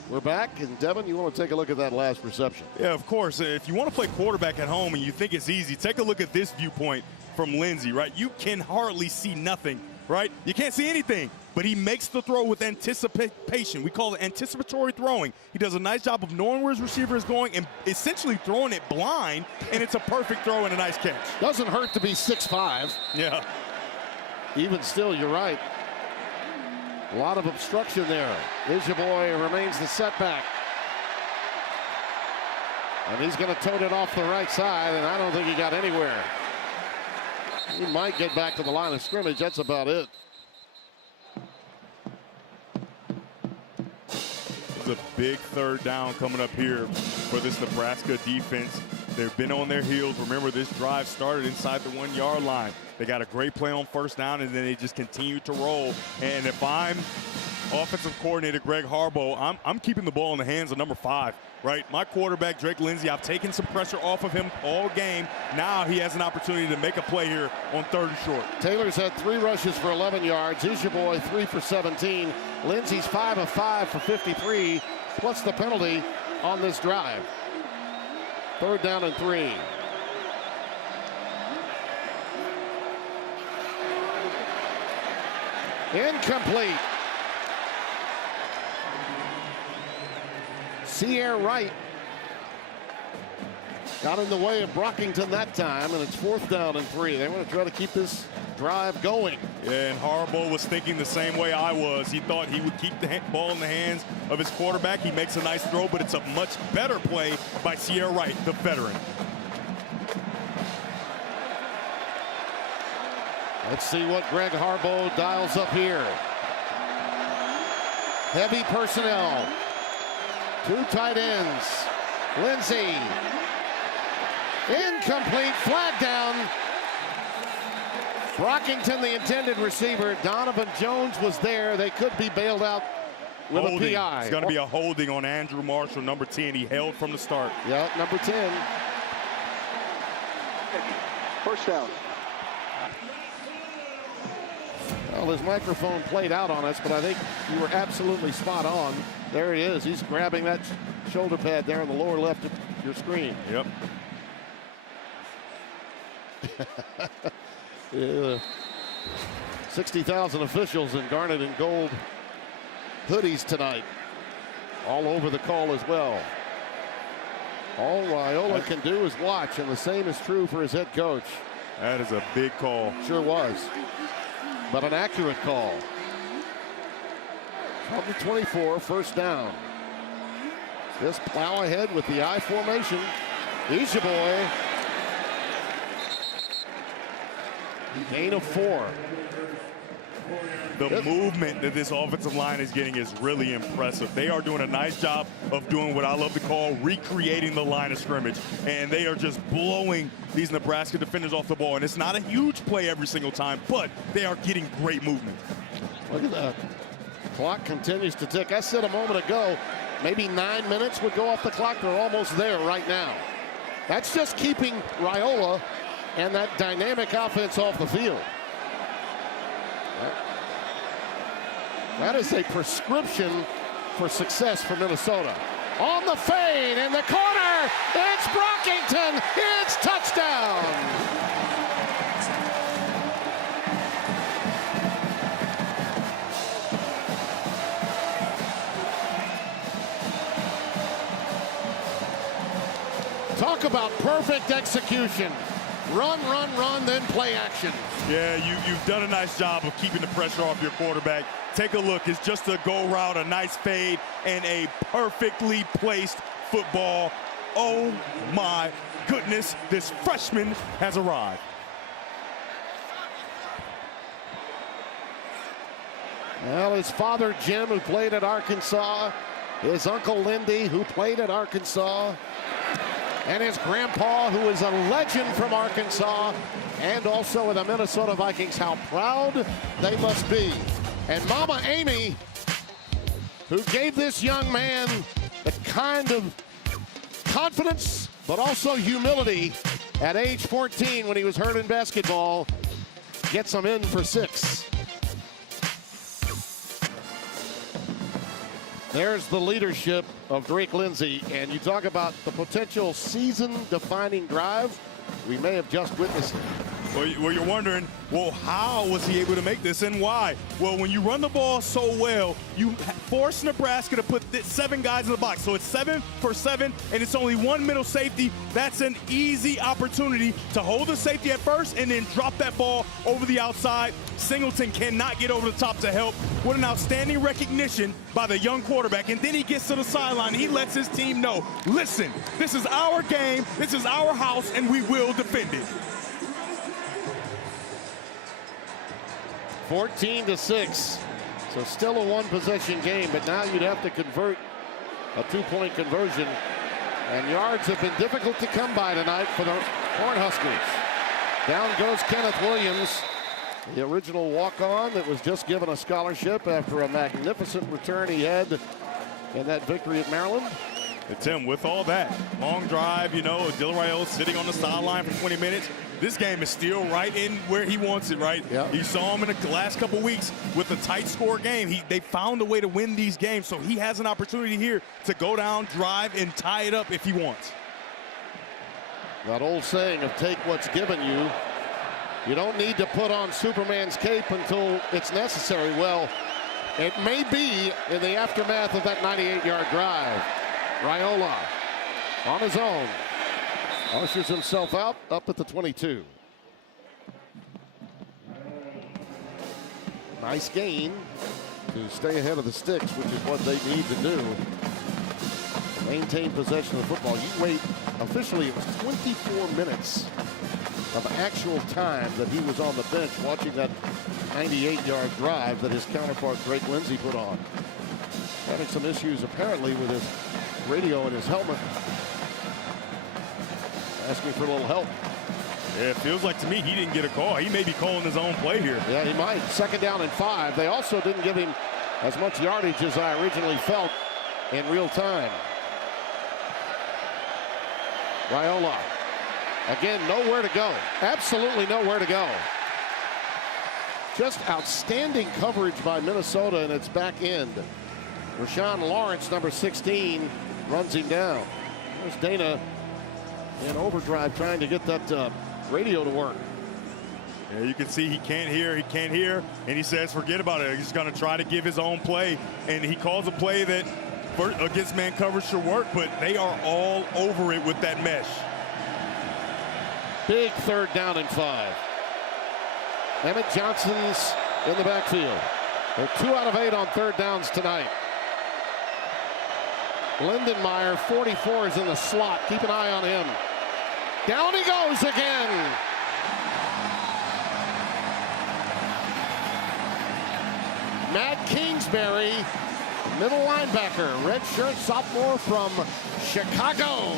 We're back, and Devin, you want to take a look at that last reception? Yeah, of course. If you want to play quarterback at home and you think it's easy, take a look at this viewpoint from Lindsey, right? You can hardly see nothing, right? You can't see anything, but he makes the throw with anticipation. We call it anticipatory throwing. He does a nice job of knowing where his receiver is going and essentially throwing it blind, and it's a perfect throw and a nice catch. Doesn't hurt to be 6'5". Yeah. Even still, you're right. A lot of obstruction there. Ejeboy remains the setback. And he's going to tote it off the right side, and I don't think he got anywhere. He might get back to the line of scrimmage. That's about it. It's a big third down coming up here for this Nebraska defense. They've been on their heels. Remember, this drive started inside the 1 yard line. They got a great play on first down, and then they just continue to roll. And if I'm offensive coordinator Greg Harbaugh, I'm keeping the ball in the hands of number 5, right? My quarterback, Drake Lindsey, I've taken some pressure off of him all game. Now he has an opportunity to make a play here on 3rd and short. Taylor's had 3 rushes for 11 yards. Ejeboy 3 for 17. Lindsey's 5 of 5 for 53, plus the penalty on this drive. 3rd down and 3. Incomplete. Sierra Wright got in the way of Brockington that time, and it's 4th down and 3. They want to try to keep this drive going. Yeah, and Harbaugh was thinking the same way I was. He thought he would keep the ball in the hands of his quarterback. He makes a nice throw, but it's a much better play by Sierra Wright, the veteran. Let's see what Greg Harbaugh dials up here. Heavy personnel. 2 tight ends. Lindsey. Incomplete. Flag down. Brockington, the intended receiver. Donovan Jones was there. They could be bailed out with Holding. a PI. It's going to be a holding on Andrew Marshall, number 10. He held from the start. Yeah, number 10. First down. Well, his microphone played out on us, but I think you were absolutely spot on. There he is. He's grabbing that shoulder pad there in the lower left of your screen. Yep. 60,000 officials in garnet and gold hoodies tonight. All over the call as well. All Raiola can do is watch, and the same is true for his head coach. That is a big call. Sure was. But an accurate call. From the 24, 1st down. Just plow ahead with the I formation. Ishaboy. Gain of 4. The movement that this offensive line is getting is really impressive. They are doing a nice job of doing what I love to call recreating the line of scrimmage. And they are just blowing these Nebraska defenders off the ball. And it's not a huge play every single time, but they are getting great movement. Look at that. Clock continues to tick. I said a moment ago, maybe 9 minutes would go off the clock. They're almost there right now. That's just keeping Raiola and that dynamic offense off the field. That is a prescription for success for Minnesota. On the fade in the corner, it's Brockington. It's touchdown. Talk about perfect execution. Run, run, run, then play action. Yeah, you've done a nice job of keeping the pressure off your quarterback. Take a look. It's just a go route, a nice fade, and a perfectly placed football. Oh, my goodness. This freshman has arrived. Well, his father, Jim, who played at Arkansas, his uncle, Lindy, who played at Arkansas, and his grandpa, who is a legend from Arkansas, and also with the Minnesota Vikings. How proud they must be. And Mama Amy, who gave this young man the kind of confidence, but also humility at age 14 when he was hurt in basketball, gets him in for 6. There's the leadership of Drake Lindsey, and you talk about the potential season-defining drive. We may have just witnessed it. Well, you're wondering, well, how was he able to make this and why? Well, when you run the ball so well, you force Nebraska to put 7 guys in the box. So it's 7 for 7, and it's only 1 middle safety. That's an easy opportunity to hold the safety at first and then drop that ball over the outside. Singleton cannot get over the top to help. What an outstanding recognition by the young quarterback. And then he gets to the sideline. He lets his team know, listen, this is our game, this is our house, and we will defend it. 14-6, so still a 1-possession game, but now you'd have to convert a 2-point conversion, and yards have been difficult to come by tonight for the Cornhuskers. Down goes Kenneth Williams, the original walk-on that was just given a scholarship after a magnificent return he had in that victory at Maryland. And Tim, with all that long drive, you know, Dylan Raiola sitting on the sideline for 20 minutes. This game is still right in where he wants it, right? Yep. You saw him in the last couple weeks with a tight score game. They found a way to win these games, so he has an opportunity here to go down, drive, and tie it up if he wants. That old saying of take what's given you. You don't need to put on Superman's cape until it's necessary. Well, it may be in the aftermath of that 98-yard drive. Raiola on his own. Ushers himself out, up at the 22. Nice gain to stay ahead of the sticks, which is what they need to do. Maintain possession of the football. You wait, officially it was 24 minutes of actual time that he was on the bench watching that 98-yard drive that his counterpart Drake Lindsey put on. Having some issues apparently with his radio and his helmet. Asking for a little help. Yeah, it feels like to me he didn't get a call. He may be calling his own play here. Yeah, he might. 2nd down and 5. They also didn't give him as much yardage as I originally felt in real time. Raiola. Again, nowhere to go. Absolutely nowhere to go. Just outstanding coverage by Minnesota in its back end. Rashawn Lawrence, number 16, runs him down. There's Dana in overdrive trying to get that radio to work. Yeah, you can see he can't hear, and he says forget about it. He's going to try to give his own play, and he calls a play that against man coverage should work, but they are all over it with that mesh. Big 3rd down and 5. Emmett Johnson's in the backfield. They're 2 out of 8 on 3rd downs tonight. Lindenmeyer, 44, is in the slot. Keep an eye on him. Down he goes again. Matt Kingsbury, middle linebacker, redshirt sophomore from Chicago.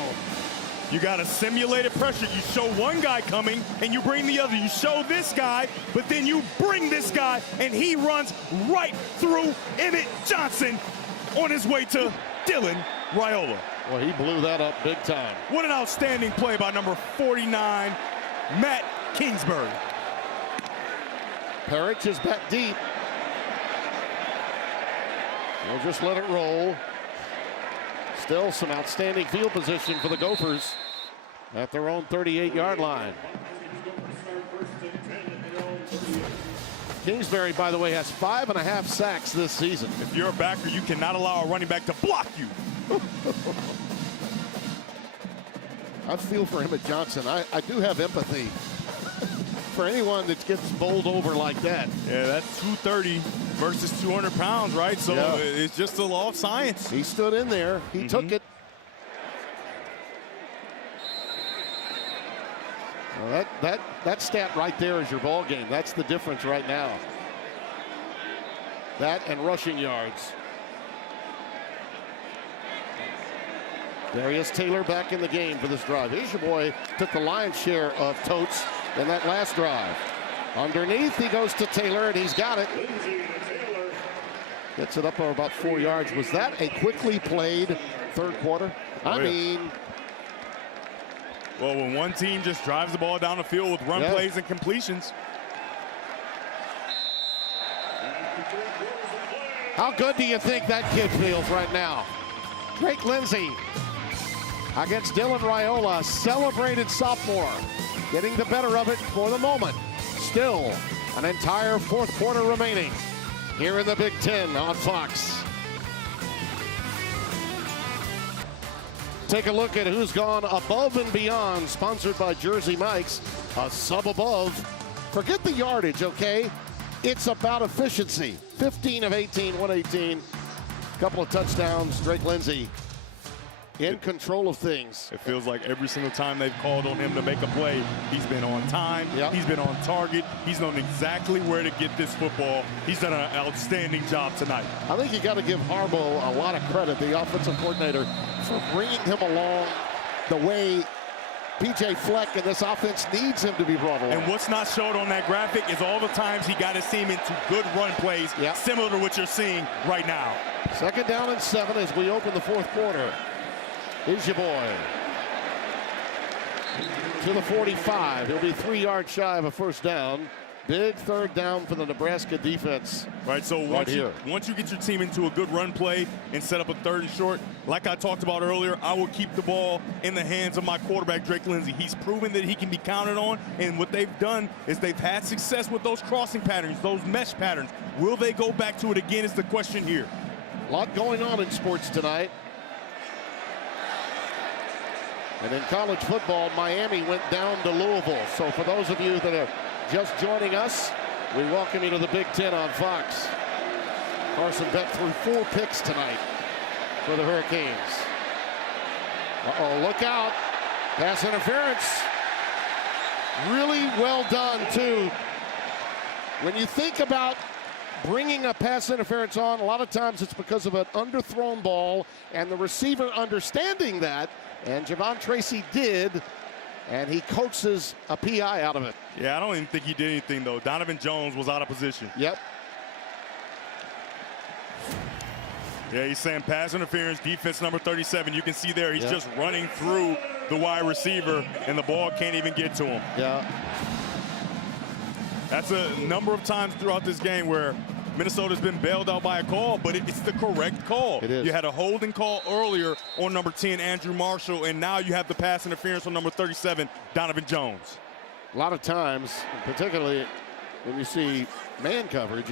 You got a simulated pressure. You show one guy coming and you bring the other. You show this guy, but then you bring this guy and he runs right through Emmett Johnson on his way to Dylan Raiola. Well, he blew that up big time. What an outstanding play by number 49, Matt Kingsbury. Parrish is back deep. We'll just let it roll. Still some outstanding field position for the Gophers at their own 38-yard line. Kingsbury, by the way, has 5.5 sacks this season. If you're a backer, you cannot allow a running back to block you. I feel for Emmett Johnson. I do have empathy for anyone that gets bowled over like that. Yeah, that's 230 versus 200 pounds, right? So yeah. It's just a law of science. He stood in there. He took it. Well, that stat right there is your ball game. That's the difference right now. That and rushing yards. Darius Taylor back in the game for this drive. Here's your boy, took the lion's share of totes in that last drive. Underneath, he goes to Taylor, and he's got it. Gets it up over about 4 yards. Was that a quickly played 3rd quarter? I mean... Well, when one team just drives the ball down the field with run plays and completions. How good do you think that kid feels right now? Drake Lindsey against Dylan Raiola, celebrated sophomore, getting the better of it for the moment. Still an entire 4th quarter remaining here in the Big Ten on Fox. Take a look at who's gone above and beyond, sponsored by Jersey Mike's, a sub above. Forget the yardage, okay? It's about efficiency. 15 of 18, 118. Couple of touchdowns. Drake Lindsey in control of things. It feels like every single time they've called on him to make a play, he's been on time. Yep. He's been on target. He's known exactly where to get this football. He's done an outstanding job tonight. I think you got to give Harbaugh a lot of credit, the offensive coordinator, for bringing him along the way P.J. Fleck and this offense needs him to be brought along. And what's not showed on that graphic is all the times he got his team into good run plays, similar to what you're seeing right now. 2nd down and 7 as we open the 4th quarter. Here's your boy. To the 45. He'll be 3 yards shy of a 1st down. Big 3rd down for the Nebraska defense. Right, so once you get your team into a good run play and set up a 3rd and short, like I talked about earlier, I will keep the ball in the hands of my quarterback, Drake Lindsey. He's proven that he can be counted on, and what they've done is they've had success with those crossing patterns, those mesh patterns. Will they go back to it again is the question here. A lot going on in sports tonight. And in college football, Miami went down to Louisville. So for those of you that are just joining us, we welcome you to the Big Ten on Fox. Carson Beck threw 4 picks tonight for the Hurricanes. Uh-oh, look out. Pass interference. Really well done, too. When you think about bringing a pass interference on, a lot of times it's because of an underthrown ball and the receiver understanding that, and Javon Tracy did, and he coaxes a PI out of it. Yeah, I don't even think he did anything, though. Donovan Jones was out of position. Yep. Yeah, he's saying pass interference, defense number 37. You can see there he's just running through the wide receiver, and the ball can't even get to him. Yeah. That's a number of times throughout this game where Minnesota's been bailed out by a call, but it's the correct call. It is. You had a holding call earlier on number 10, Andrew Marshall, and now you have the pass interference on number 37, Donovan Jones. A lot of times, particularly when you see man coverage,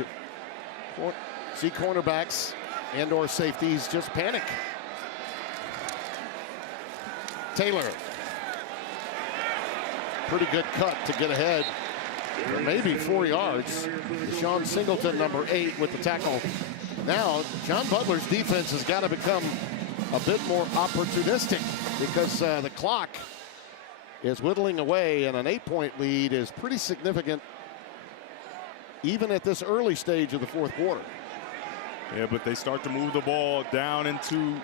see cornerbacks and or safeties just panic. Taylor. Pretty good cut to get ahead. Maybe 4 yards. Sean Singleton, number 8, with the tackle. Now, John Butler's defense has got to become a bit more opportunistic because the clock is whittling away, and an 8-point lead is pretty significant even at this early stage of the fourth quarter. Yeah, but they start to move the ball down into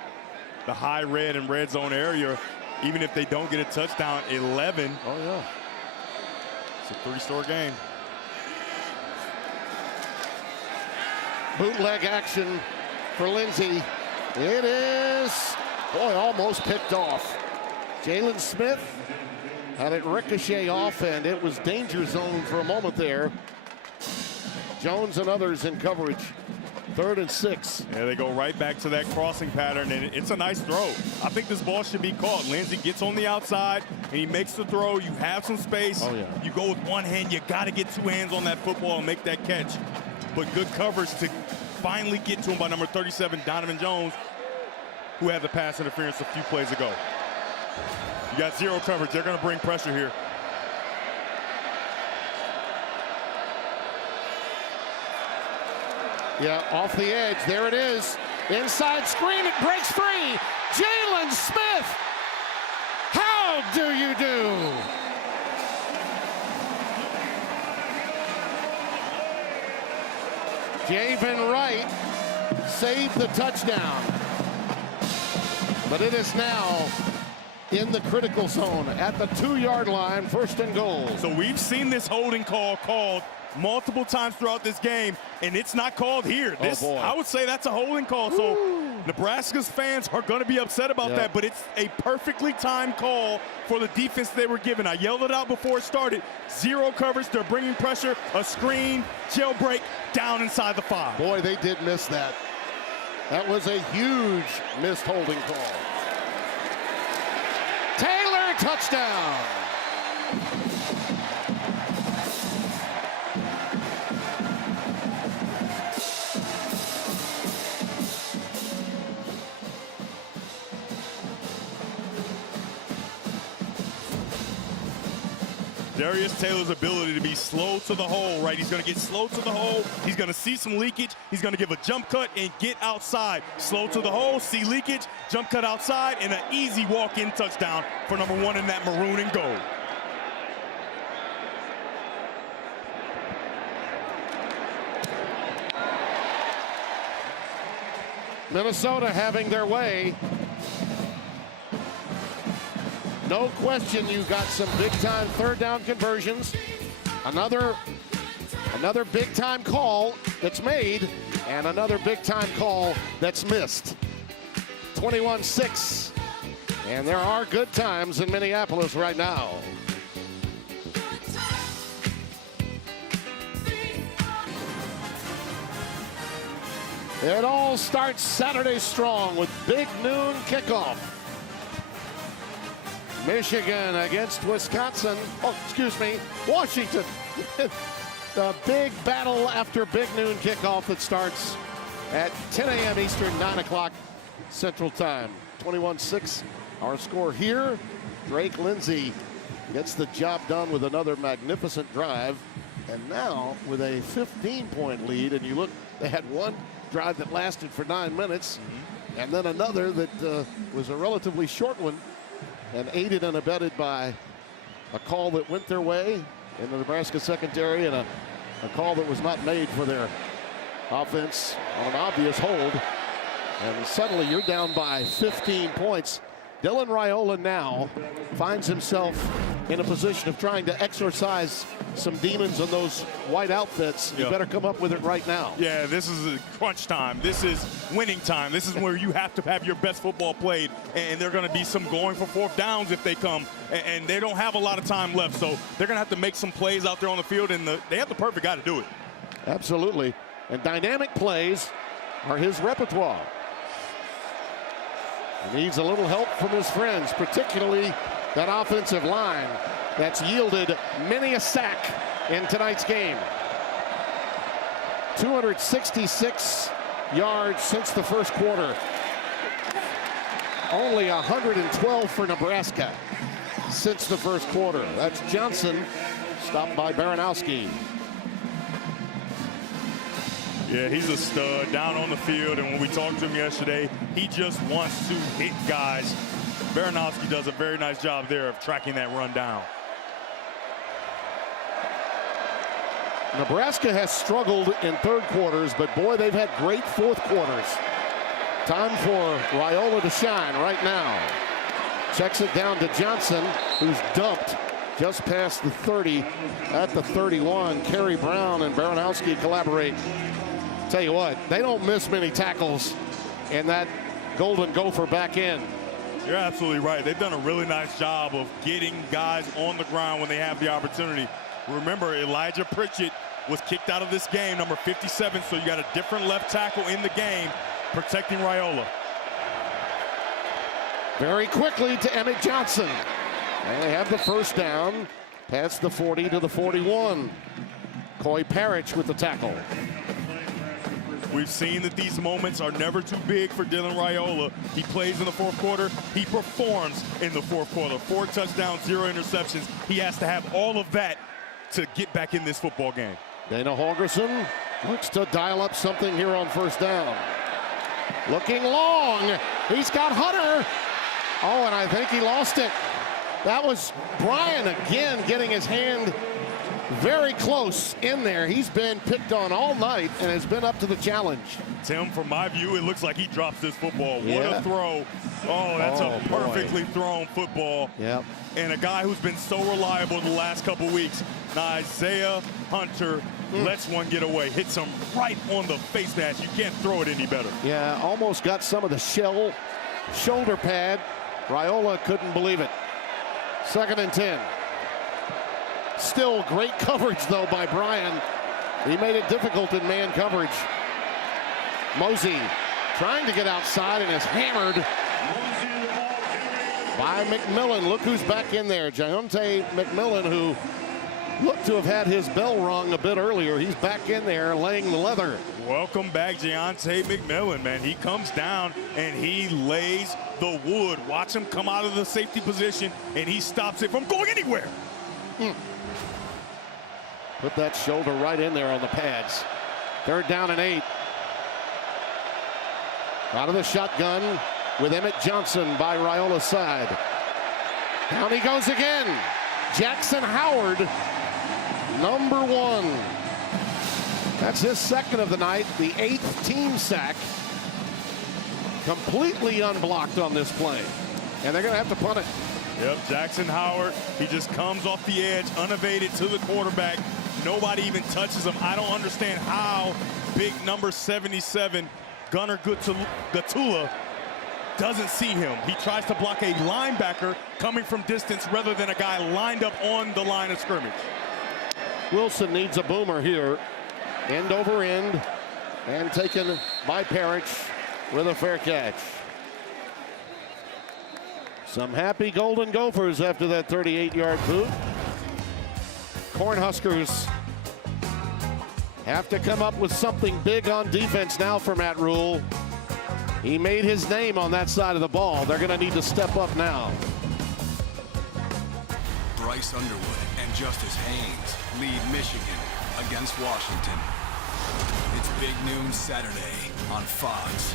the high red and red zone area. Even if they don't get a touchdown, 11. Oh, yeah. It's a 3-score game. Bootleg action for Lindsey. It is, boy, almost picked off. Jalen Smith had it ricochet off, and it was danger zone for a moment there. Jones and others in coverage. 3rd and 6. Yeah, they go right back to that crossing pattern, and it's a nice throw. I think this ball should be caught. Lindsey gets on the outside, and he makes the throw. You have some space. Oh, yeah. You go with one hand. You got to get 2 hands on that football and make that catch. But good coverage to finally get to him by number 37, Donovan Jones, who had the pass interference a few plays ago. You got 0 coverage. They're going to bring pressure here. Yeah, off the edge. There it is. Inside screen. It breaks free. Jalen Smith. How do you do? Javen Wright saved the touchdown. But it is now in the critical zone at the 2-yard line, 1st and goal. So we've seen this holding call called multiple times throughout this game, and it's not called here. This, boy. I would say that's a holding call. So Nebraska's fans are going to be upset about that, but it's a perfectly timed call for the defense they were given. I yelled it out before it started. 0 coverage. They're bringing pressure, a screen, jailbreak, down inside the 5. Boy, they did miss that. That was a huge missed holding call. Taylor, touchdown. Darius Taylor's ability to be slow to the hole, right? He's going to get slow to the hole. He's going to see some leakage. He's going to give a jump cut and get outside. Slow to the hole, see leakage, jump cut outside, and an easy walk-in touchdown for number 1 in that maroon and gold. Minnesota having their way. No question, you got some big-time 3rd down conversions. Another big-time call that's made, and another big-time call that's missed. 21-6, and there are good times in Minneapolis right now. It all starts Saturday strong with big noon kickoff. Michigan against Wisconsin. Oh, excuse me, Washington. The big battle after big noon kickoff that starts at 10 a.m. Eastern, 9 o'clock Central Time. 21-6, our score here Drake Lindsay gets the job done with another magnificent drive. And now with a 15-point lead, and you look, they had one drive that lasted for 9 minutes, and then another that was a relatively short one, and aided and abetted by a call that went their way in the Nebraska secondary, and a call that was not made for their offense on an obvious hold. And suddenly you're down by 15 points. Dylan Raiola now finds himself in a position of trying to exorcise some demons in those white outfits. You better come up with it right now. Yeah, this is a crunch time. This is winning time. This is where you have to have your best football played, and there are going to be some going for fourth downs if they come, and they don't have a lot of time left, so they're going to have to make some plays out there on the field, and they have the perfect guy to do it. Absolutely. And dynamic plays are his repertoire. He needs a little help from his friends, particularly that offensive line that's yielded many a sack in tonight's game. 266 yards since the first quarter. Only 112 for Nebraska since the first quarter. That's Johnson, stopped by Baranowski. Yeah, he's a stud down on the field, and when we talked to him yesterday, he just wants to hit guys. Baranowski does a very nice job there of tracking that run down. Nebraska has struggled in third quarters, but boy, they've had great fourth quarters. Time for Raiola to shine right now. Checks it down to Johnson, who's dumped just past the 30 at the 31. Kerry Brown and Baranowski collaborate. Tell you what, they don't miss many tackles in that Golden Gopher back end. You're absolutely right. They've done a really nice job of getting guys on the ground when they have the opportunity. Remember, Elijah Pritchett was kicked out of this game, number 57, so you got a different left tackle in the game protecting Raiola. Very quickly to Emmett Johnson. And they have the first down past the 40 to the 41. Coy Parrish with the tackle. We've seen that these moments are never too big for Dylan Raiola. He plays in the fourth quarter. He performs in the fourth quarter. 4 touchdowns, 0 interceptions. He has to have all of that to get back in this football game. Dana Holgerson looks to dial up something here on first down. Looking long. He's got Hunter. Oh, and I think he lost it. That was Brian again getting his hand very close in there. He's been picked on all night and has been up to the challenge. Tim, from my view, it looks like he drops this football. What a throw. Oh, that's a perfectly thrown football. Yep. And a guy who's been so reliable the last couple weeks. Now, Isaiah Hunter lets one get away. Hits him right on the face mask. You can't throw it any better. Yeah, almost got some of the shoulder pad. Raiola couldn't believe it. 2nd and 10. Still great coverage, though, by Brian. He made it difficult in man coverage. Mosey trying to get outside and is hammered by McMillan. Look who's back in there. Jaonte McMillan, who looked to have had his bell rung a bit earlier. He's back in there laying the leather. Welcome back, Jaonte McMillan, man. He comes down and he lays the wood. Watch him come out of the safety position, and he stops it from going anywhere. Put that shoulder right in there on the pads. 3rd down and 8. Out of the shotgun with Emmett Johnson by Raiola's side. Down he goes again. Jackson Howard, number 1. That's his 2nd of the night, the 8th team sack. Completely unblocked on this play. And they're going to have to punt it. Yep, Jackson Howard, he just comes off the edge, unevaded to the quarterback. Nobody even touches him. I don't understand how big number 77, Gunnar Gatula, doesn't see him. He tries to block a linebacker coming from distance rather than a guy lined up on the line of scrimmage. Wilson needs a boomer here. End over end, and taken by Parrish with a fair catch. Some happy Golden Gophers after that 38-yard boot. Cornhuskers have to come up with something big on defense now for Matt Rule. He made his name on that side of the ball. They're going to need to step up now. Bryce Underwood and Justice Haynes lead Michigan against Washington. It's Big Noon Saturday on Fox.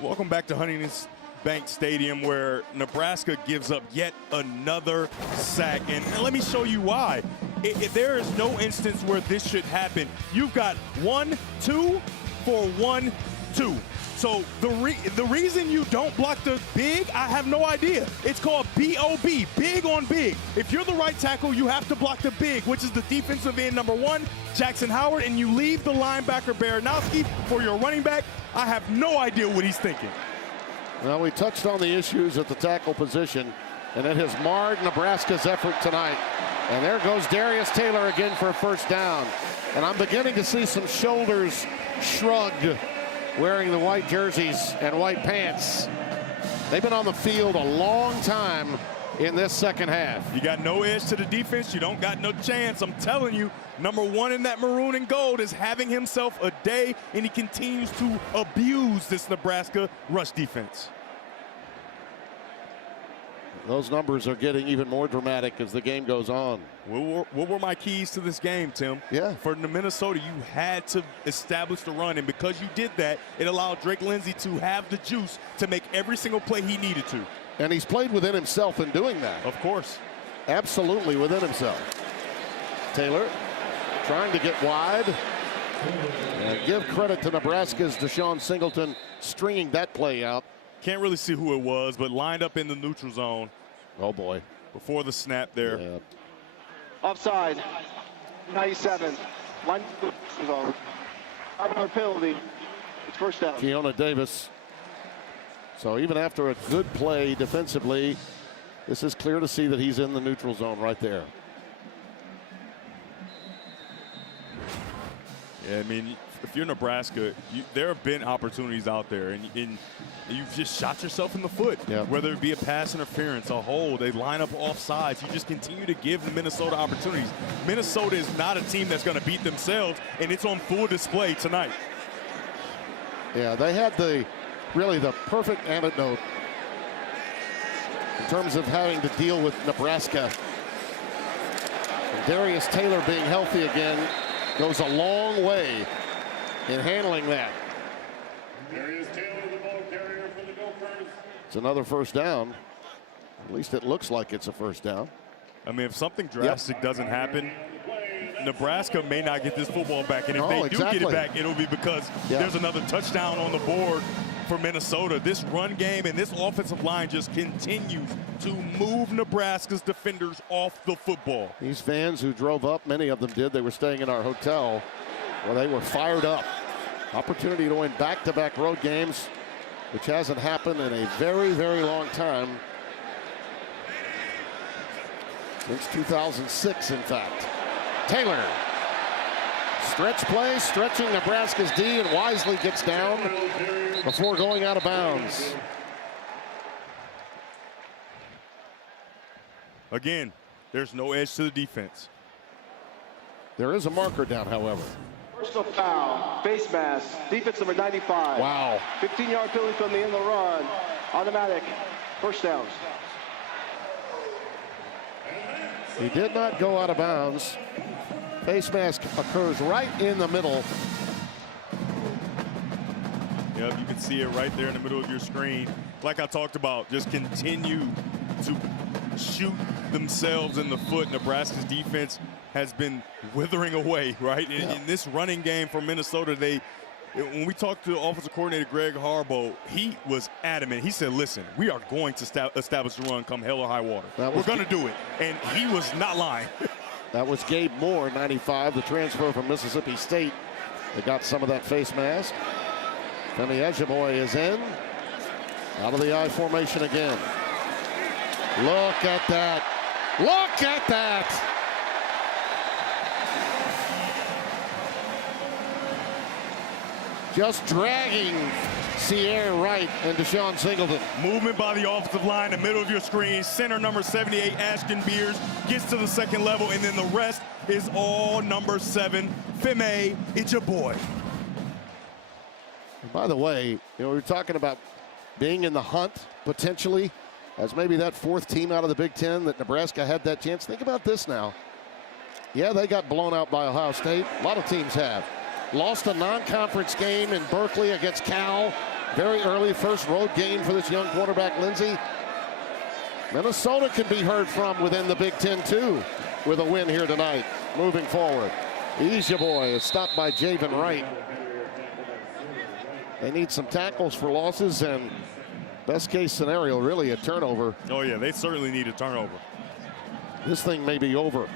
Welcome back to Huntington Bank Stadium, where Nebraska gives up yet another sack. And let me show you why. There is no instance where this should happen. You've got 1, 2 for 1, 2. So the reason you don't block the big, I have no idea. It's called BOB, big on big. If you're the right tackle, you have to block the big, which is the defensive end number 1, Jackson Howard, and you leave the linebacker Baranowski for your running back. I have no idea what he's thinking. Well, we touched on the issues at the tackle position, and it has marred Nebraska's effort tonight. And there goes Darius Taylor again for a first down. And I'm beginning to see some shoulders shrugged wearing the white jerseys and white pants. They've been on the field a long time in this second half. You got no edge to the defense. You don't got no chance. I'm telling you, number 1 in that maroon and gold is having himself a day, and he continues to abuse this Nebraska rush defense. Those numbers are getting even more dramatic as the game goes on. What were my keys to this game, Tim? Yeah. For Minnesota, you had to establish the run, and because you did that, it allowed Drake Lindsey to have the juice to make every single play he needed to. And he's played within himself in doing that. Of course. Absolutely within himself. Taylor trying to get wide. And give credit to Nebraska's Deshaun Singleton stringing that play out. Can't really see who it was, but lined up in the neutral zone. Oh, boy. Before the snap there. Yeah. Offside, 97. Line zone. Our penalty. It's first down. Keona Davis. So even after a good play defensively, this is clear to see that he's in the neutral zone right there. Yeah, I mean, if you're Nebraska, there have been opportunities out there, and you've just shot yourself in the foot. Yeah. Whether it be a pass interference, a hold, they line up off sides. You just continue to give the Minnesota opportunities. Minnesota is not a team that's going to beat themselves, and it's on full display tonight. Yeah, they had really the perfect antidote in terms of having to deal with Nebraska. And Darius Taylor being healthy again goes a long way in handling that. Darius Taylor, the ball carrier for the Gophers. It's another first down. At least it looks like it's a first down. I mean, if something drastic doesn't happen, Nebraska may not get this football back. And if they do get it back, it'll be because there's another touchdown on the board for Minnesota. This run game and this offensive line just continues to move Nebraska's defenders off the football. These fans who drove up, many of them did. They were staying in our hotel. Well, they were fired up. Opportunity to win back-to-back road games, which hasn't happened in a very, very long time. Since 2006, in fact. Taylor. Stretch play, stretching Nebraska's D, and wisely gets down before going out of bounds. Again, there's no edge to the defense. There is a marker down, however. Personal foul, face mask, defense number 95. Wow. 15-yard penalty from the end of the run. Automatic, first downs. He did not go out of bounds. Face mask occurs right in the middle. Yep, you can see it right there in the middle of your screen. Like I talked about, just continue to shoot themselves in the foot. Nebraska's defense has been withering away, right? In this running game for Minnesota, when we talked to offensive coordinator Greg Harbaugh, he was adamant. He said, listen, we are going to establish the run come hell or high water. We're going to do it. And he was not lying. That was Gabe Moore, 95, the transfer from Mississippi State. They got some of that face mask. Femi Ejimoy is in. Out of the I formation again. Look at that. Look at that. Just dragging Sierra Wright and Deshaun Singleton. Movement by the offensive line, the middle of your screen. Center number 78, Ashton Beers, gets to the second level, and then the rest is all number 7, Femi Ejimoy. By the way, we were talking about being in the hunt potentially as maybe that fourth team out of the Big Ten that Nebraska had that chance. Think about this now. Yeah, they got blown out by Ohio State. A lot of teams have. Lost a non-conference game in Berkeley against Cal. Very early first road game for this young quarterback, Lindsey. Minnesota can be heard from within the Big Ten too with a win here tonight. Moving forward. Ejeboy is stopped by Javen Wright. They need some tackles for losses and best case scenario, really a turnover. Oh yeah, they certainly need a turnover. This thing may be over.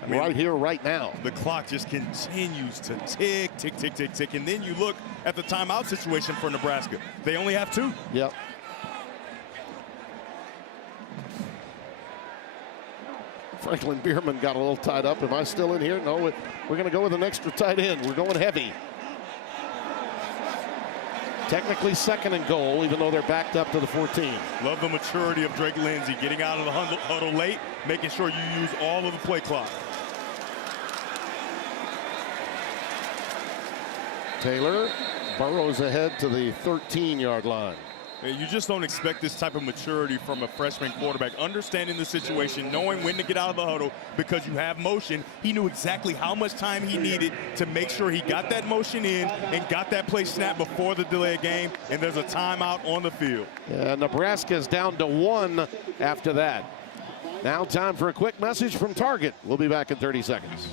I mean, right here, right now. The clock just continues to tick, tick, tick, tick, tick. And then you look at the timeout situation for Nebraska. They only have 2. Yep. Franklin Bierman got a little tied up. Am I still in here? No, we're going to go with an extra tight end. We're going heavy. Technically second and goal, even though they're backed up to the 14. Love the maturity of Drake Lindsey, getting out of the huddle late, making sure you use all of the play clock. Taylor burrows ahead to the 13-yard line. You just don't expect this type of maturity from a freshman quarterback. Understanding the situation, knowing when to get out of the huddle because you have motion. He knew exactly how much time he needed to make sure he got that motion in and got that play snap before the delayed game, and there's a timeout on the field. Yeah, Nebraska is down to 1 after that. Now time for a quick message from Target. We'll be back in 30 seconds.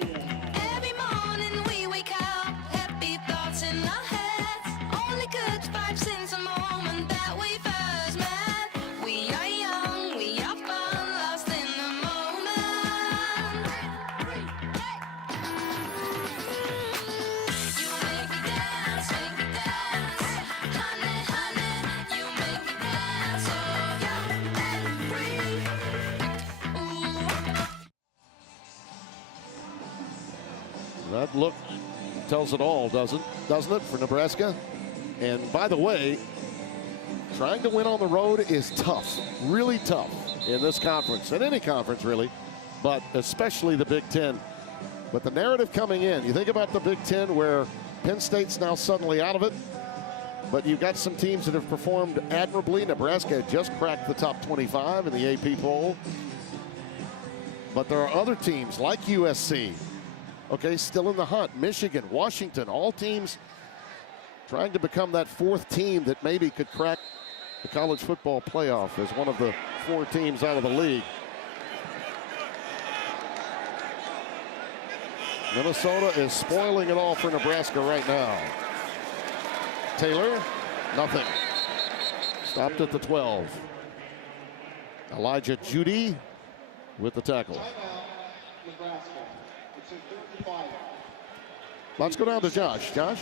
Every morning we wake up, happy thoughts in our heads. Only good vibes since the moment that we first met. We are young, we are fun, lost in the moment. You make me dance, honey, honey. You make me dance, so young and free. Ooh. That look tells it all, doesn't it, for Nebraska? And by the way, trying to win on the road is tough, really tough in this conference, in any conference really, but especially the Big Ten. But the narrative coming in, you think about the Big Ten where Penn State's now suddenly out of it, but you've got some teams that have performed admirably. Nebraska just cracked the top 25 in the AP poll. But there are other teams like USC, okay, still in the hunt. Michigan, Washington, all teams trying to become that fourth team that maybe could crack the college football playoff as one of the 4 teams out of the league. Minnesota is spoiling it all for Nebraska right now. Taylor, nothing. Stopped at the 12. Elijah Judy with the tackle. Let's go down to Josh. Josh?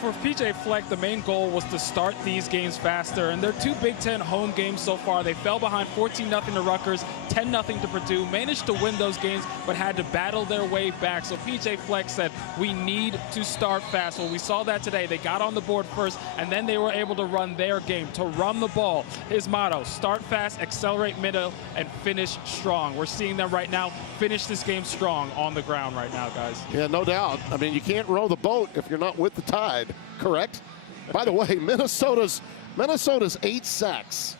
For PJ Fleck, the main goal was to start these games faster, and their 2 Big Ten home games so far, they fell behind 14-0 to Rutgers, 10-0 to Purdue, managed to win those games, but had to battle their way back. So PJ Fleck said, we need to start fast. Well, we saw that today. They got on the board first, and then they were able to run their game, to run the ball. His motto, start fast, accelerate middle, and finish strong. We're seeing them right now finish this game strong on the ground right now, guys. Yeah, no doubt. I mean, you can't row the boat if you're not with the tide, correct? By the way, Minnesota's 8 sacks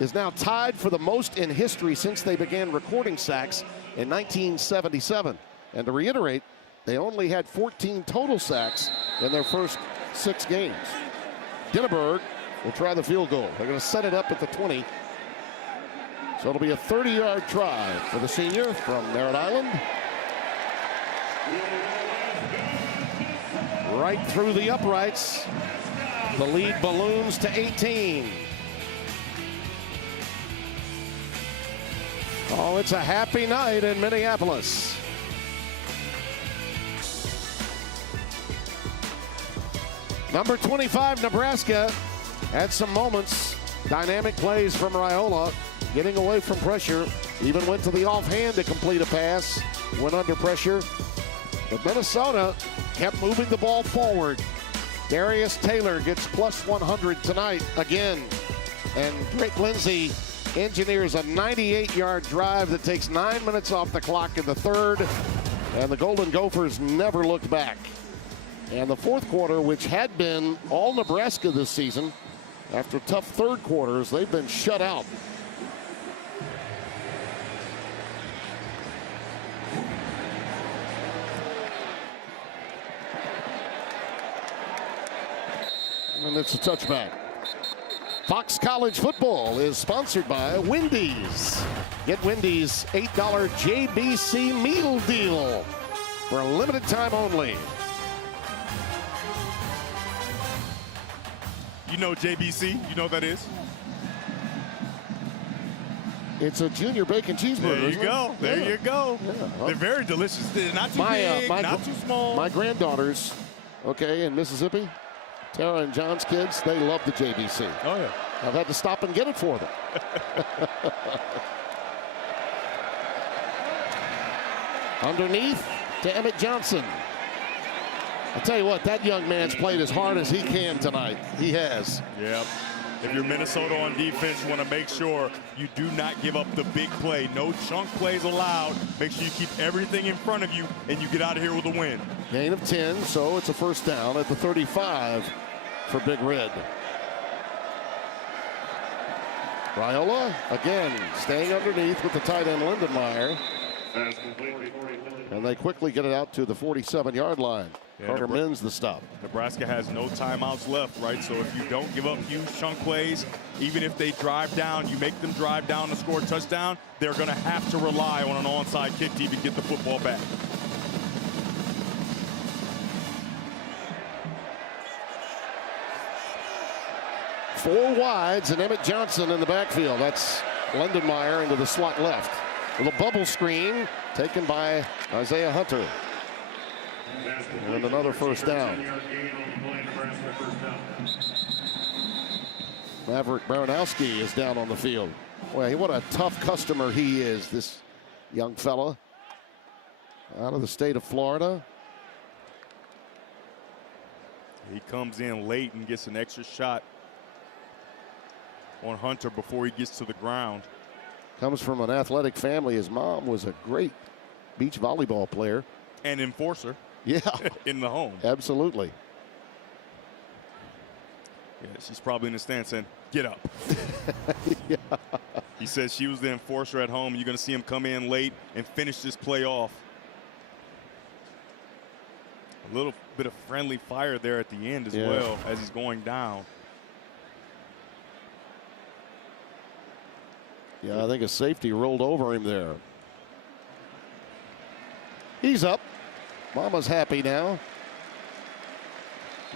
is now tied for the most in history since they began recording sacks in 1977. And to reiterate, they only had 14 total sacks in their first 6 games. Dinneberg will try the field goal. They're going to set it up at the 20. So it'll be a 30-yard try for the senior from Merritt Island. Right through the uprights. The lead balloons to 18. Oh, it's a happy night in Minneapolis. Number 25, Nebraska, had some moments. Dynamic plays from Raiola, getting away from pressure. Even went to the offhand to complete a pass. Went under pressure. But Minnesota kept moving the ball forward. Darius Taylor gets plus 100 tonight again. And Drake Lindsey engineers a 98-yard drive that takes 9 minutes off the clock in the third. And the Golden Gophers never looked back. And the fourth quarter, which had been all Nebraska this season, after tough third quarters, they've been shut out. And it's a touchback. Fox College football is sponsored by Wendy's. Get Wendy's $8 JBC meal deal for a limited time only. You know JBC, you know what that is? It's a junior bacon cheeseburger. There you go. There you go. Yeah. They're very delicious. They're not too big, not too small. My granddaughters, okay, in Mississippi, Tara and John's kids, they love the JBC. Oh, yeah. I've had to stop and get it for them. Underneath to Emmett Johnson. I'll tell you what, that young man's played as hard as he can tonight. He has. Yep. If you're Minnesota on defense, you want to make sure you do not give up the big play. No chunk plays allowed. Make sure you keep everything in front of you and you get out of here with a win. Gain of 10, so it's a first down at the 35 for Big Red. Raiola again staying underneath with the tight end Lindenmeyer. And they quickly get it out to the 47-yard line. Yeah, Carter Mins the stop. Nebraska has no timeouts left, right? So if you don't give up huge chunk plays, even if they drive down, you make them drive down to score a touchdown, they're going to have to rely on an onside kick to even get the football back. Four wides and Emmett Johnson in the backfield. That's Lindenmeyer into the slot left. Little bubble screen taken by Isaiah Hunter. And another first down. Maverick Baranowski is down on the field. Boy, what a tough customer he is, this young fella. Out of the state of Florida. He comes in late and gets an extra shot on Hunter before he gets to the ground. Comes from an athletic family. His mom was a great beach volleyball player. And enforcer. Yeah. In the home. Absolutely. Yeah, she's probably in the stand saying, get up. Yeah. He says she was the enforcer at home. You're going to see him come in late and finish this play off. A little bit of friendly fire there at the end as well as he's going down. Yeah, I think a safety rolled over him there. He's up. Mama's happy now.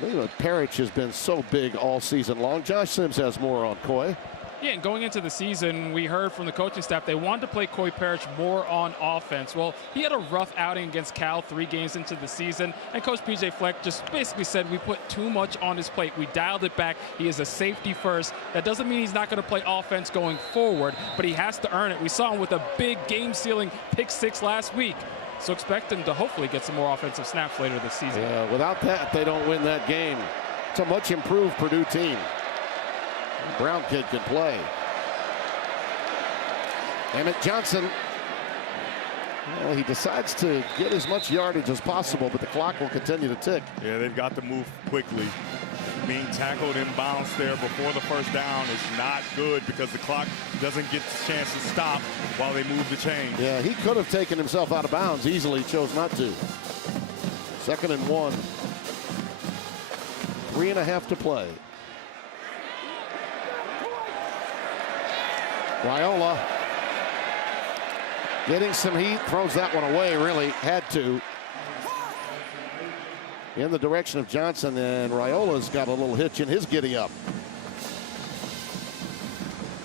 Leland Parrish has been so big all season long. Josh Sims has more on Coy. Yeah, and going into the season, we heard from the coaching staff they wanted to play Coy Parrish more on offense. Well, he had a rough outing against Cal 3 games into the season, and Coach P.J. Fleck just basically said we put too much on his plate. We dialed it back. He is a safety first. That doesn't mean he's not going to play offense going forward, but he has to earn it. We saw him with a big game-sealing pick 6 last week. So expect him to hopefully get some more offensive snaps later this season. Yeah, without that, they don't win that game. It's a much improved Purdue team. Brown kid can play. Emmett Johnson. Well, he decides to get as much yardage as possible, but the clock will continue to tick. Yeah, they've got to move quickly. Being tackled in bounds there before the first down is not good because the clock doesn't get the chance to stop while they move the chains. Yeah, he could have taken himself out of bounds easily, chose not to. 2nd and 1. 3.5 to play. Raiola getting some heat, throws that one away, really had to. In the direction of Johnson, and Raiola's got a little hitch in his giddy up.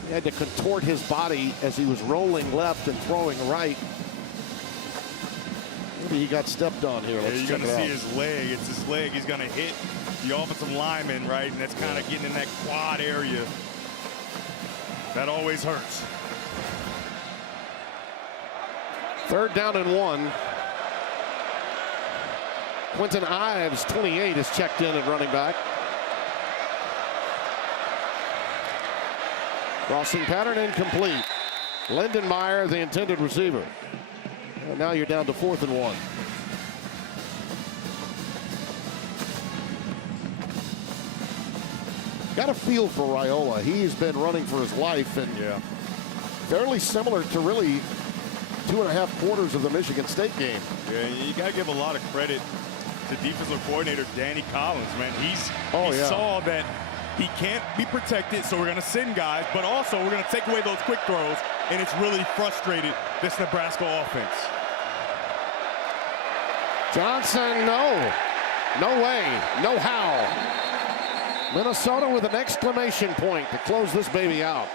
He had to contort his body as he was rolling left and throwing right. Maybe he got stepped on here. Let's you're check going it to out. see his leg. It's his leg. He's going to hit the offensive lineman, right? And that's kind of getting in that quad area. That always hurts. 3rd down and 1. Quentin Ives, 28, is checked in at running back. Crossing pattern incomplete. Lindenmeyer, the intended receiver. And now you're down to 4th and 1. got a feel for Raiola. He's been running for his life, and fairly similar to really 2.5 quarters of the Michigan State game. Yeah, you got to give a lot of credit to defensive coordinator Danny Collins, man. He saw that he can't be protected, so we're going to send guys, but also we're going to take away those quick throws, and it's really frustrated this Nebraska offense. Johnson, no. No way, no how. Minnesota with an exclamation point to close this baby out.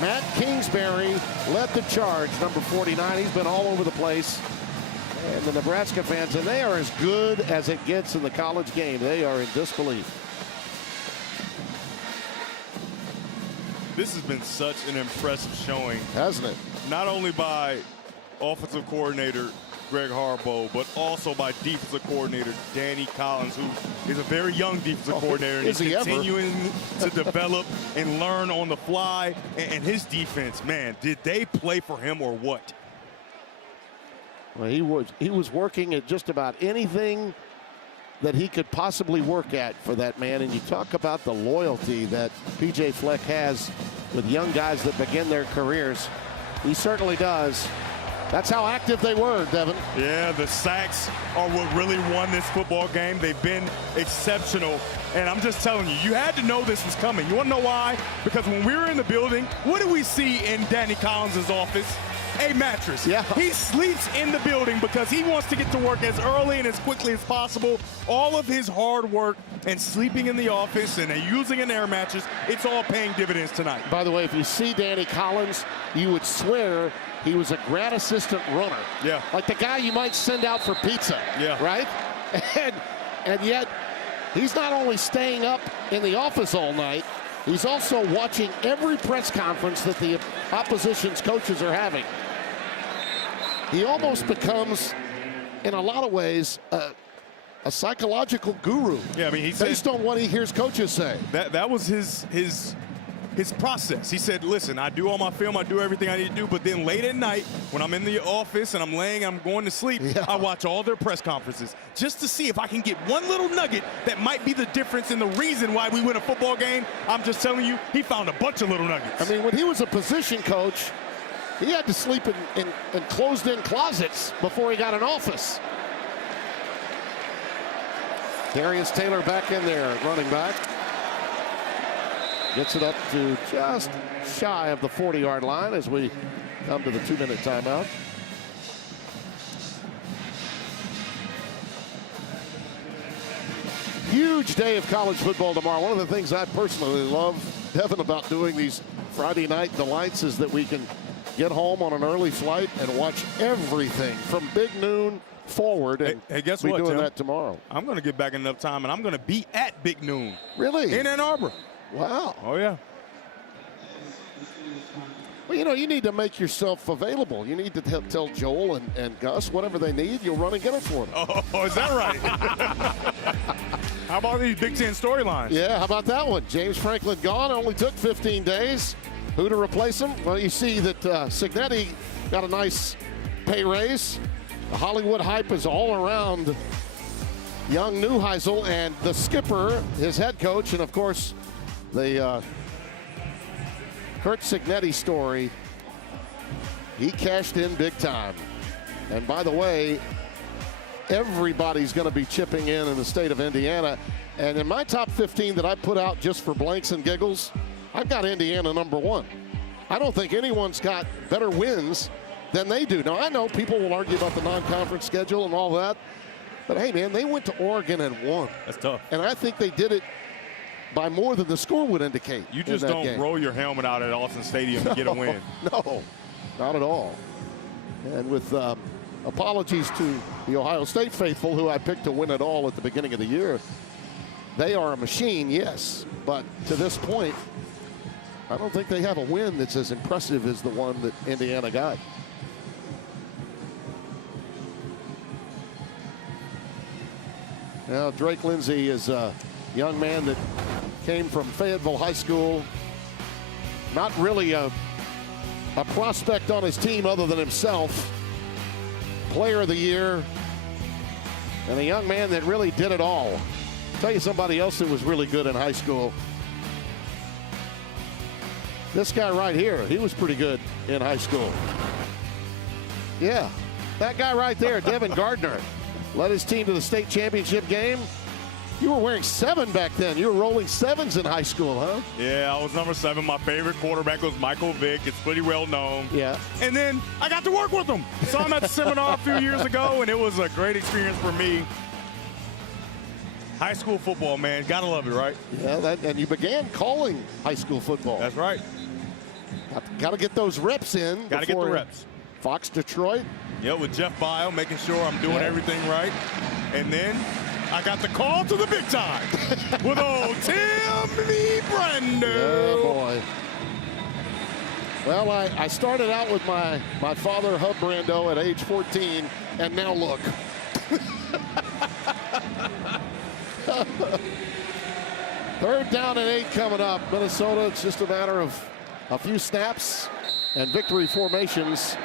Matt Kingsbury led the charge, number 49. He's been all over the place. And the Nebraska fans, and they are as good as it gets in the college game. They are in disbelief. This has been such an impressive showing, hasn't it? Not only by offensive coordinator Greg Harbaugh, but also by defensive coordinator Danny Collins, who is a very young defensive coordinator, and he's continuing to develop and learn on the fly. And his defense, man, did they play for him or what? Well, he was working at just about anything that he could possibly work at for that man. And you talk about the loyalty that P.J. Fleck has with young guys that begin their careers. He certainly does. That's how active they were, Devin. Yeah, the sacks are what really won this football game. They've been exceptional. And I'm just telling you, you had to know this was coming. You want to know why? Because when we were in the building, what did we see in Danny Collins' office? A mattress. Yeah. He sleeps in the building because he wants to get to work as early and as quickly as possible. All of his hard work and sleeping in the office and using an air mattress, it's all paying dividends tonight. By the way, if you see Danny Collins, you would swear he was a grad assistant runner. Yeah. Like the guy you might send out for pizza. Yeah. Right? And yet, he's not only staying up in the office all night, he's also watching every press conference that the opposition's coaches are having. He almost becomes, in a lot of ways, a psychological guru. Yeah, I mean, based on what he hears coaches say. That was his process. He said, listen, I do all my film, I do everything I need to do, but then late at night, when I'm in the office and I'm going to sleep, I watch all their press conferences just to see if I can get one little nugget that might be the difference in the reason why we win a football game. I'm just telling you, he found a bunch of little nuggets. I mean, when he was a position coach, he had to sleep in closed-in closets before he got an office. Darius Taylor back in there, running back. Gets it up to just shy of the 40-yard line as we come to the 2-minute timeout. Huge day of college football tomorrow. One of the things I personally love, Devin, about doing these Friday night delights is that we can get home on an early flight and watch everything from big noon forward. And hey, guess we're what, doing Tim? that tomorrow. I'm going to get back enough time, and I'm going to be at big noon. Really? In Ann Arbor. Wow. Oh, yeah. Well, you know, you need to make yourself available. You need to tell Joel and Gus whatever they need. You'll run and get it for them. Oh, is that right? How about these Big Ten storylines? Yeah, how about that one? James Franklin gone. Only took 15 days. Who to replace him? Well, you see that Cignetti got a nice pay raise. The Hollywood hype is all around young Neuheisel and the skipper, his head coach, and of course the Kurt Cignetti story. He cashed in big time. And by the way, everybody's going to be chipping in the state of Indiana. And in my top 15 that I put out just for blanks and giggles, I've got Indiana number 1. I don't think anyone's got better wins than they do. Now, I know people will argue about the non-conference schedule and all that, but hey, man, they went to Oregon and won. That's tough. And I think they did it by more than the score would indicate. You just don't roll your helmet out at Austin Stadium to get a win. No, not at all. And with apologies to the Ohio State faithful, who I picked to win it all at the beginning of the year, they are a machine, yes, but to this point, I don't think they have a win that's as impressive as the one that Indiana got. Now, Drake Lindsey is a young man that came from Fayetteville High School. Not really a prospect on his team other than himself. Player of the year, And a young man that really did it all. I'll tell you somebody else that was really good in high school. This guy right here, he was pretty good in high school. Yeah, that guy right there, Devin Gardner, led his team to the state championship game. You were wearing 7 back then. You were rolling 7s in high school, huh? Yeah, I was number 7. My favorite quarterback was Michael Vick. It's pretty well known. Yeah. And then I got to work with him. Saw him at the seminar a few years ago, and it was a great experience for me. High school football, man. Gotta love it, right? Yeah, and you began calling high school football. That's right. Got to get those reps in. Got to get the reps. Fox Detroit. Yeah, with Jeff Bile, making sure I'm doing everything right. And then I got the call to the big time with old Timmy Brando. Oh, boy. Well, I started out with my father, Hub Brando, at age 14, and now look. Third down and 8 coming up. Minnesota, it's just a matter of a few snaps and victory formations.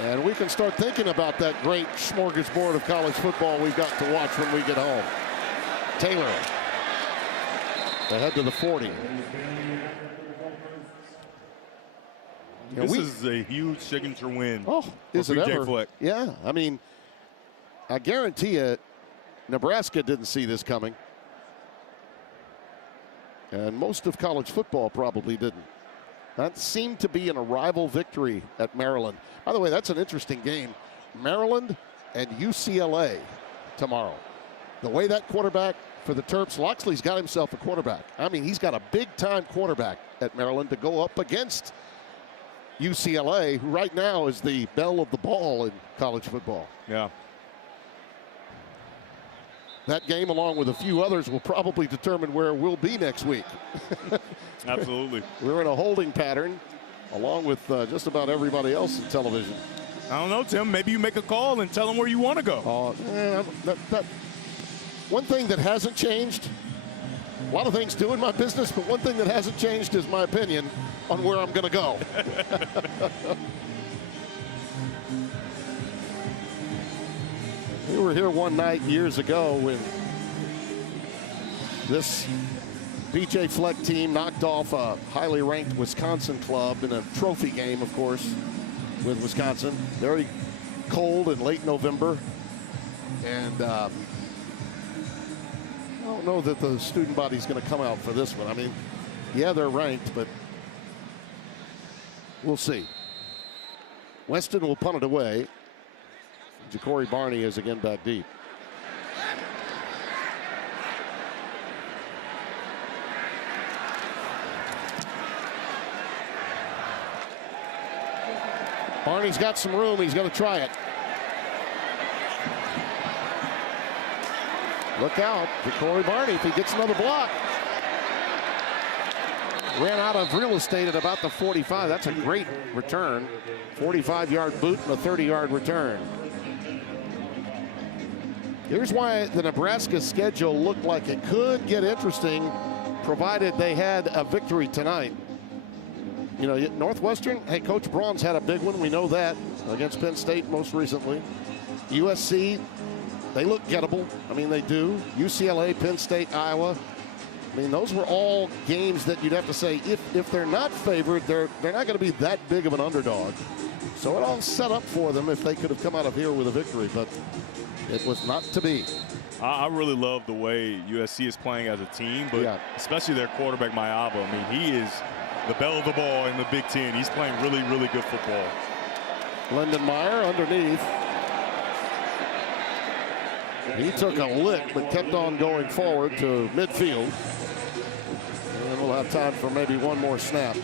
And we can start thinking about that great smorgasbord of college football we've got to watch when we get home. Taylor. They head to the 40. This is a huge signature win. Oh, is it ever? Fleck. Yeah, I mean, I guarantee you, Nebraska didn't see this coming. And most of college football probably didn't. That seemed to be an arrival victory at Maryland. By the way, that's an interesting game. Maryland and UCLA tomorrow. The way that quarterback for the Terps, Loxley's got himself a quarterback. I mean, he's got a big-time quarterback at Maryland to go up against UCLA, who right now is the belle of the ball in college football. Yeah. That game, along with a few others, will probably determine where we'll be next week. Absolutely. We're in a holding pattern, along with just about everybody else in television. I don't know, Tim. Maybe you make a call and tell them where you want to go. One thing that hasn't changed, a lot of things do in my business, but one thing that hasn't changed is my opinion on where I'm going to go. We were here one night years ago when this BJ Fleck team knocked off a highly ranked Wisconsin club in a trophy game, of course, with Wisconsin. Very cold in late November. And I don't know that the student body's going to come out for this one. I mean, yeah, they're ranked, but we'll see. Weston will punt it away. Ja'Cory Barney is again back deep. Barney's got some room. He's going to try it. Look out for Ja'Cory Barney if he gets another block. Ran out of real estate at about the 45. That's a great return. 45-yard boot and a 30-yard return. Here's why the Nebraska schedule looked like it could get interesting, provided they had a victory tonight. You know, Northwestern, hey, Coach Braun's had a big one. We know that against Penn State most recently. USC, they look gettable. I mean, they do. UCLA, Penn State, Iowa. I mean, those were all games that you'd have to say, if they're not favored, they're not going to be that big of an underdog. So it all set up for them if they could have come out of here with a victory, but it was not to be. I really love the way USC is playing as a team, but especially their quarterback, Mayaba. I mean, he is the belle of the ball in the Big Ten. He's playing really, really good football. Lindenmeyer underneath. He took a lick, but kept on going forward to midfield. And then we'll have time for maybe one more snap.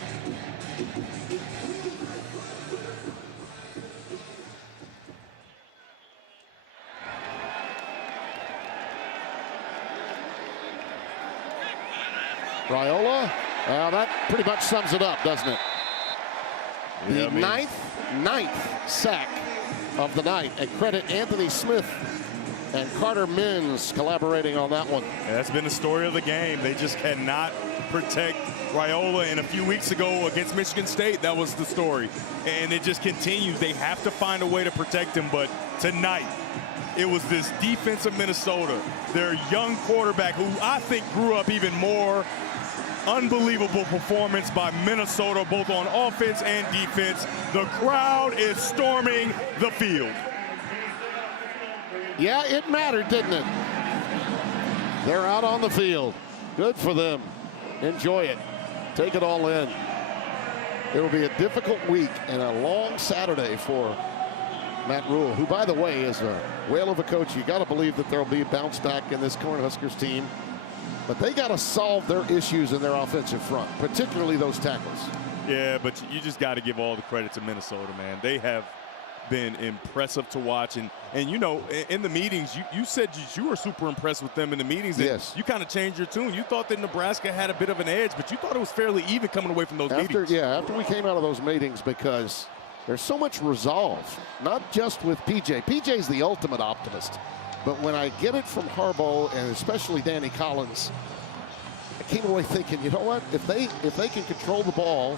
Raiola, well, that pretty much sums it up, doesn't it? The ninth sack of the night, and credit Anthony Smith and Carter Mins collaborating on that one. Yeah, that's been the story of the game. They just cannot protect Raiola. And a few weeks ago against Michigan State, that was the story. And it just continues. They have to find a way to protect him. But tonight, it was this defensive Minnesota, their young quarterback, who I think grew up even more. Unbelievable performance by Minnesota, both on offense and defense. The crowd is storming the field. Yeah, it mattered, didn't it? They're out on the field. Good for them. Enjoy it. Take it all in. It will be a difficult week and a long Saturday for Matt Rule, who, by the way, is a whale of a coach. You got to believe that there will be a bounce back in this Cornhuskers team. But they got to solve their issues in their offensive front, particularly those tackles. Yeah, but you just got to give all the credit to Minnesota, man. They have been impressive to watch. And you know, in the meetings, you said you were super impressed with them in the meetings. Yes. You kind of changed your tune. You thought that Nebraska had a bit of an edge, but you thought it was fairly even coming away from those meetings. Yeah, after we came out of those meetings, because there's so much resolve, not just with PJ. PJ's the ultimate optimist. But when I get it from Harbaugh and especially Danny Collins, I came away thinking, you know what? If they can control the ball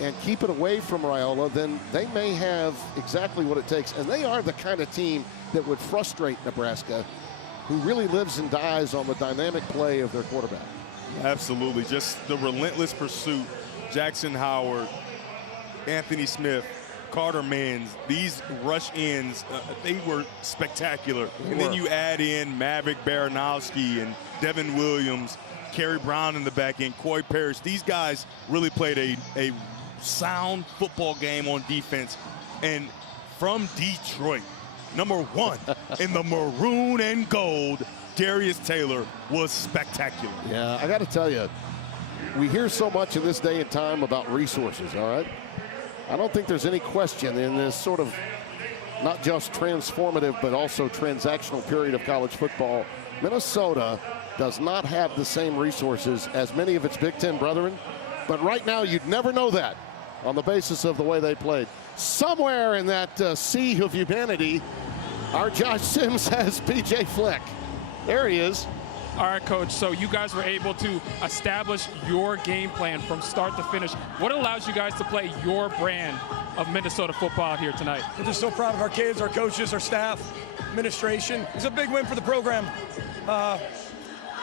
and keep it away from Raiola, then they may have exactly what it takes. And they are the kind of team that would frustrate Nebraska, who really lives and dies on the dynamic play of their quarterback. Absolutely. Just the relentless pursuit. Jackson Howard, Anthony Smith, Carter Mans, these rush ins, they were spectacular. And then you add in Maverick Baranowski and Devin Williams, Kerry Brown in the back end, Coy Parrish. These guys really played a sound football game on defense. And from Detroit, #1 in the maroon and gold, Darius Taylor was spectacular. Yeah, I got to tell you, we hear so much in this day and time about resources, all right? I don't think there's any question in this sort of not just transformative but also transactional period of college football. Minnesota does not have the same resources as many of its Big Ten brethren, but right now you'd never know that on the basis of the way they played. Somewhere in that sea of humanity, our Josh Sims has PJ Fleck. There he is. All right, Coach, so you guys were able to establish your game plan from start to finish. What allows you guys to play your brand of Minnesota football here tonight? We're just so proud of our kids, our coaches, our staff, administration. It's a big win for the program.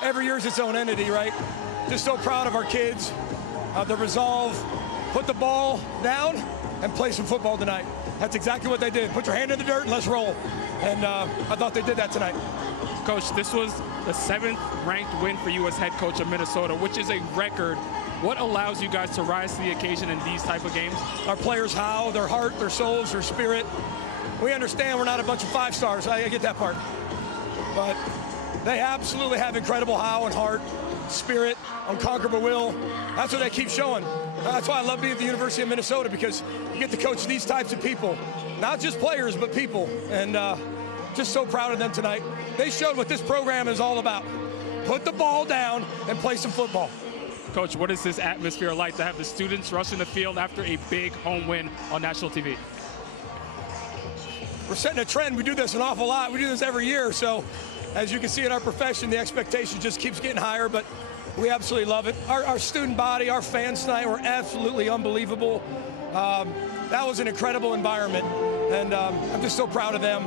Every year is its own entity, right? Just so proud of our kids, the resolve, put the ball down and play some football tonight. That's exactly what they did. Put your hand in the dirt and let's roll. And I thought they did that tonight. Coach, this was the 7th ranked win for you as head coach of Minnesota, which is a record. What allows you guys to rise to the occasion in these type of games? Our players, how, their heart, their souls, their spirit. We understand we're not a bunch of 5 stars. I get that part. But they absolutely have incredible how and heart, spirit, unconquerable will. That's what they keep showing. That's why I love being at the University of Minnesota, because you get to coach these types of people. Not just players, but people. And just so proud of them tonight. They showed what this program is all about. Put the ball down and play some football. Coach, what is this atmosphere like to have the students rushing the field after a big home win on national TV? We're setting a trend. We do this an awful lot. We do this every year. So as you can see in our profession, the expectation just keeps getting higher, but we absolutely love it. Our student body, our fans tonight were absolutely unbelievable. That was an incredible environment, and I'm just so proud of them.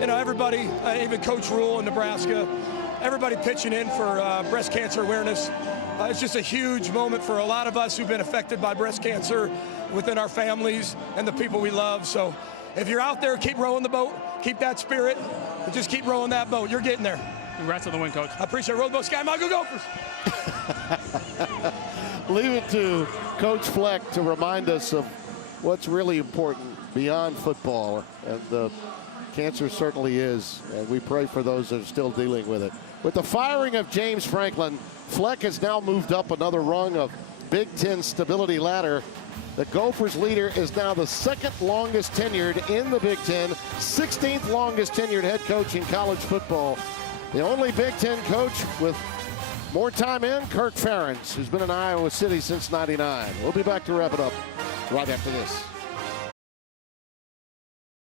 You know, everybody, even Coach Rule in Nebraska, everybody pitching in for breast cancer awareness. It's just a huge moment for a lot of us who've been affected by breast cancer within our families and the people we love. So if you're out there, keep rowing the boat, keep that spirit, and just keep rowing that boat. You're getting there. Congrats on the win, Coach. I appreciate it. Row the boat, Sky Michael Gophers. Leave it to Coach Fleck to remind us of what's really important beyond football, and cancer certainly is, and we pray for those that are still dealing with it. With the firing of James Franklin, Fleck has now moved up another rung of Big Ten stability ladder. The Gophers leader is now the 2nd longest tenured in the Big Ten, 16th longest tenured head coach in college football. The only Big Ten coach with more time in, Kirk Ferentz, who's been in Iowa City since '99. We'll be back to wrap it up right after this.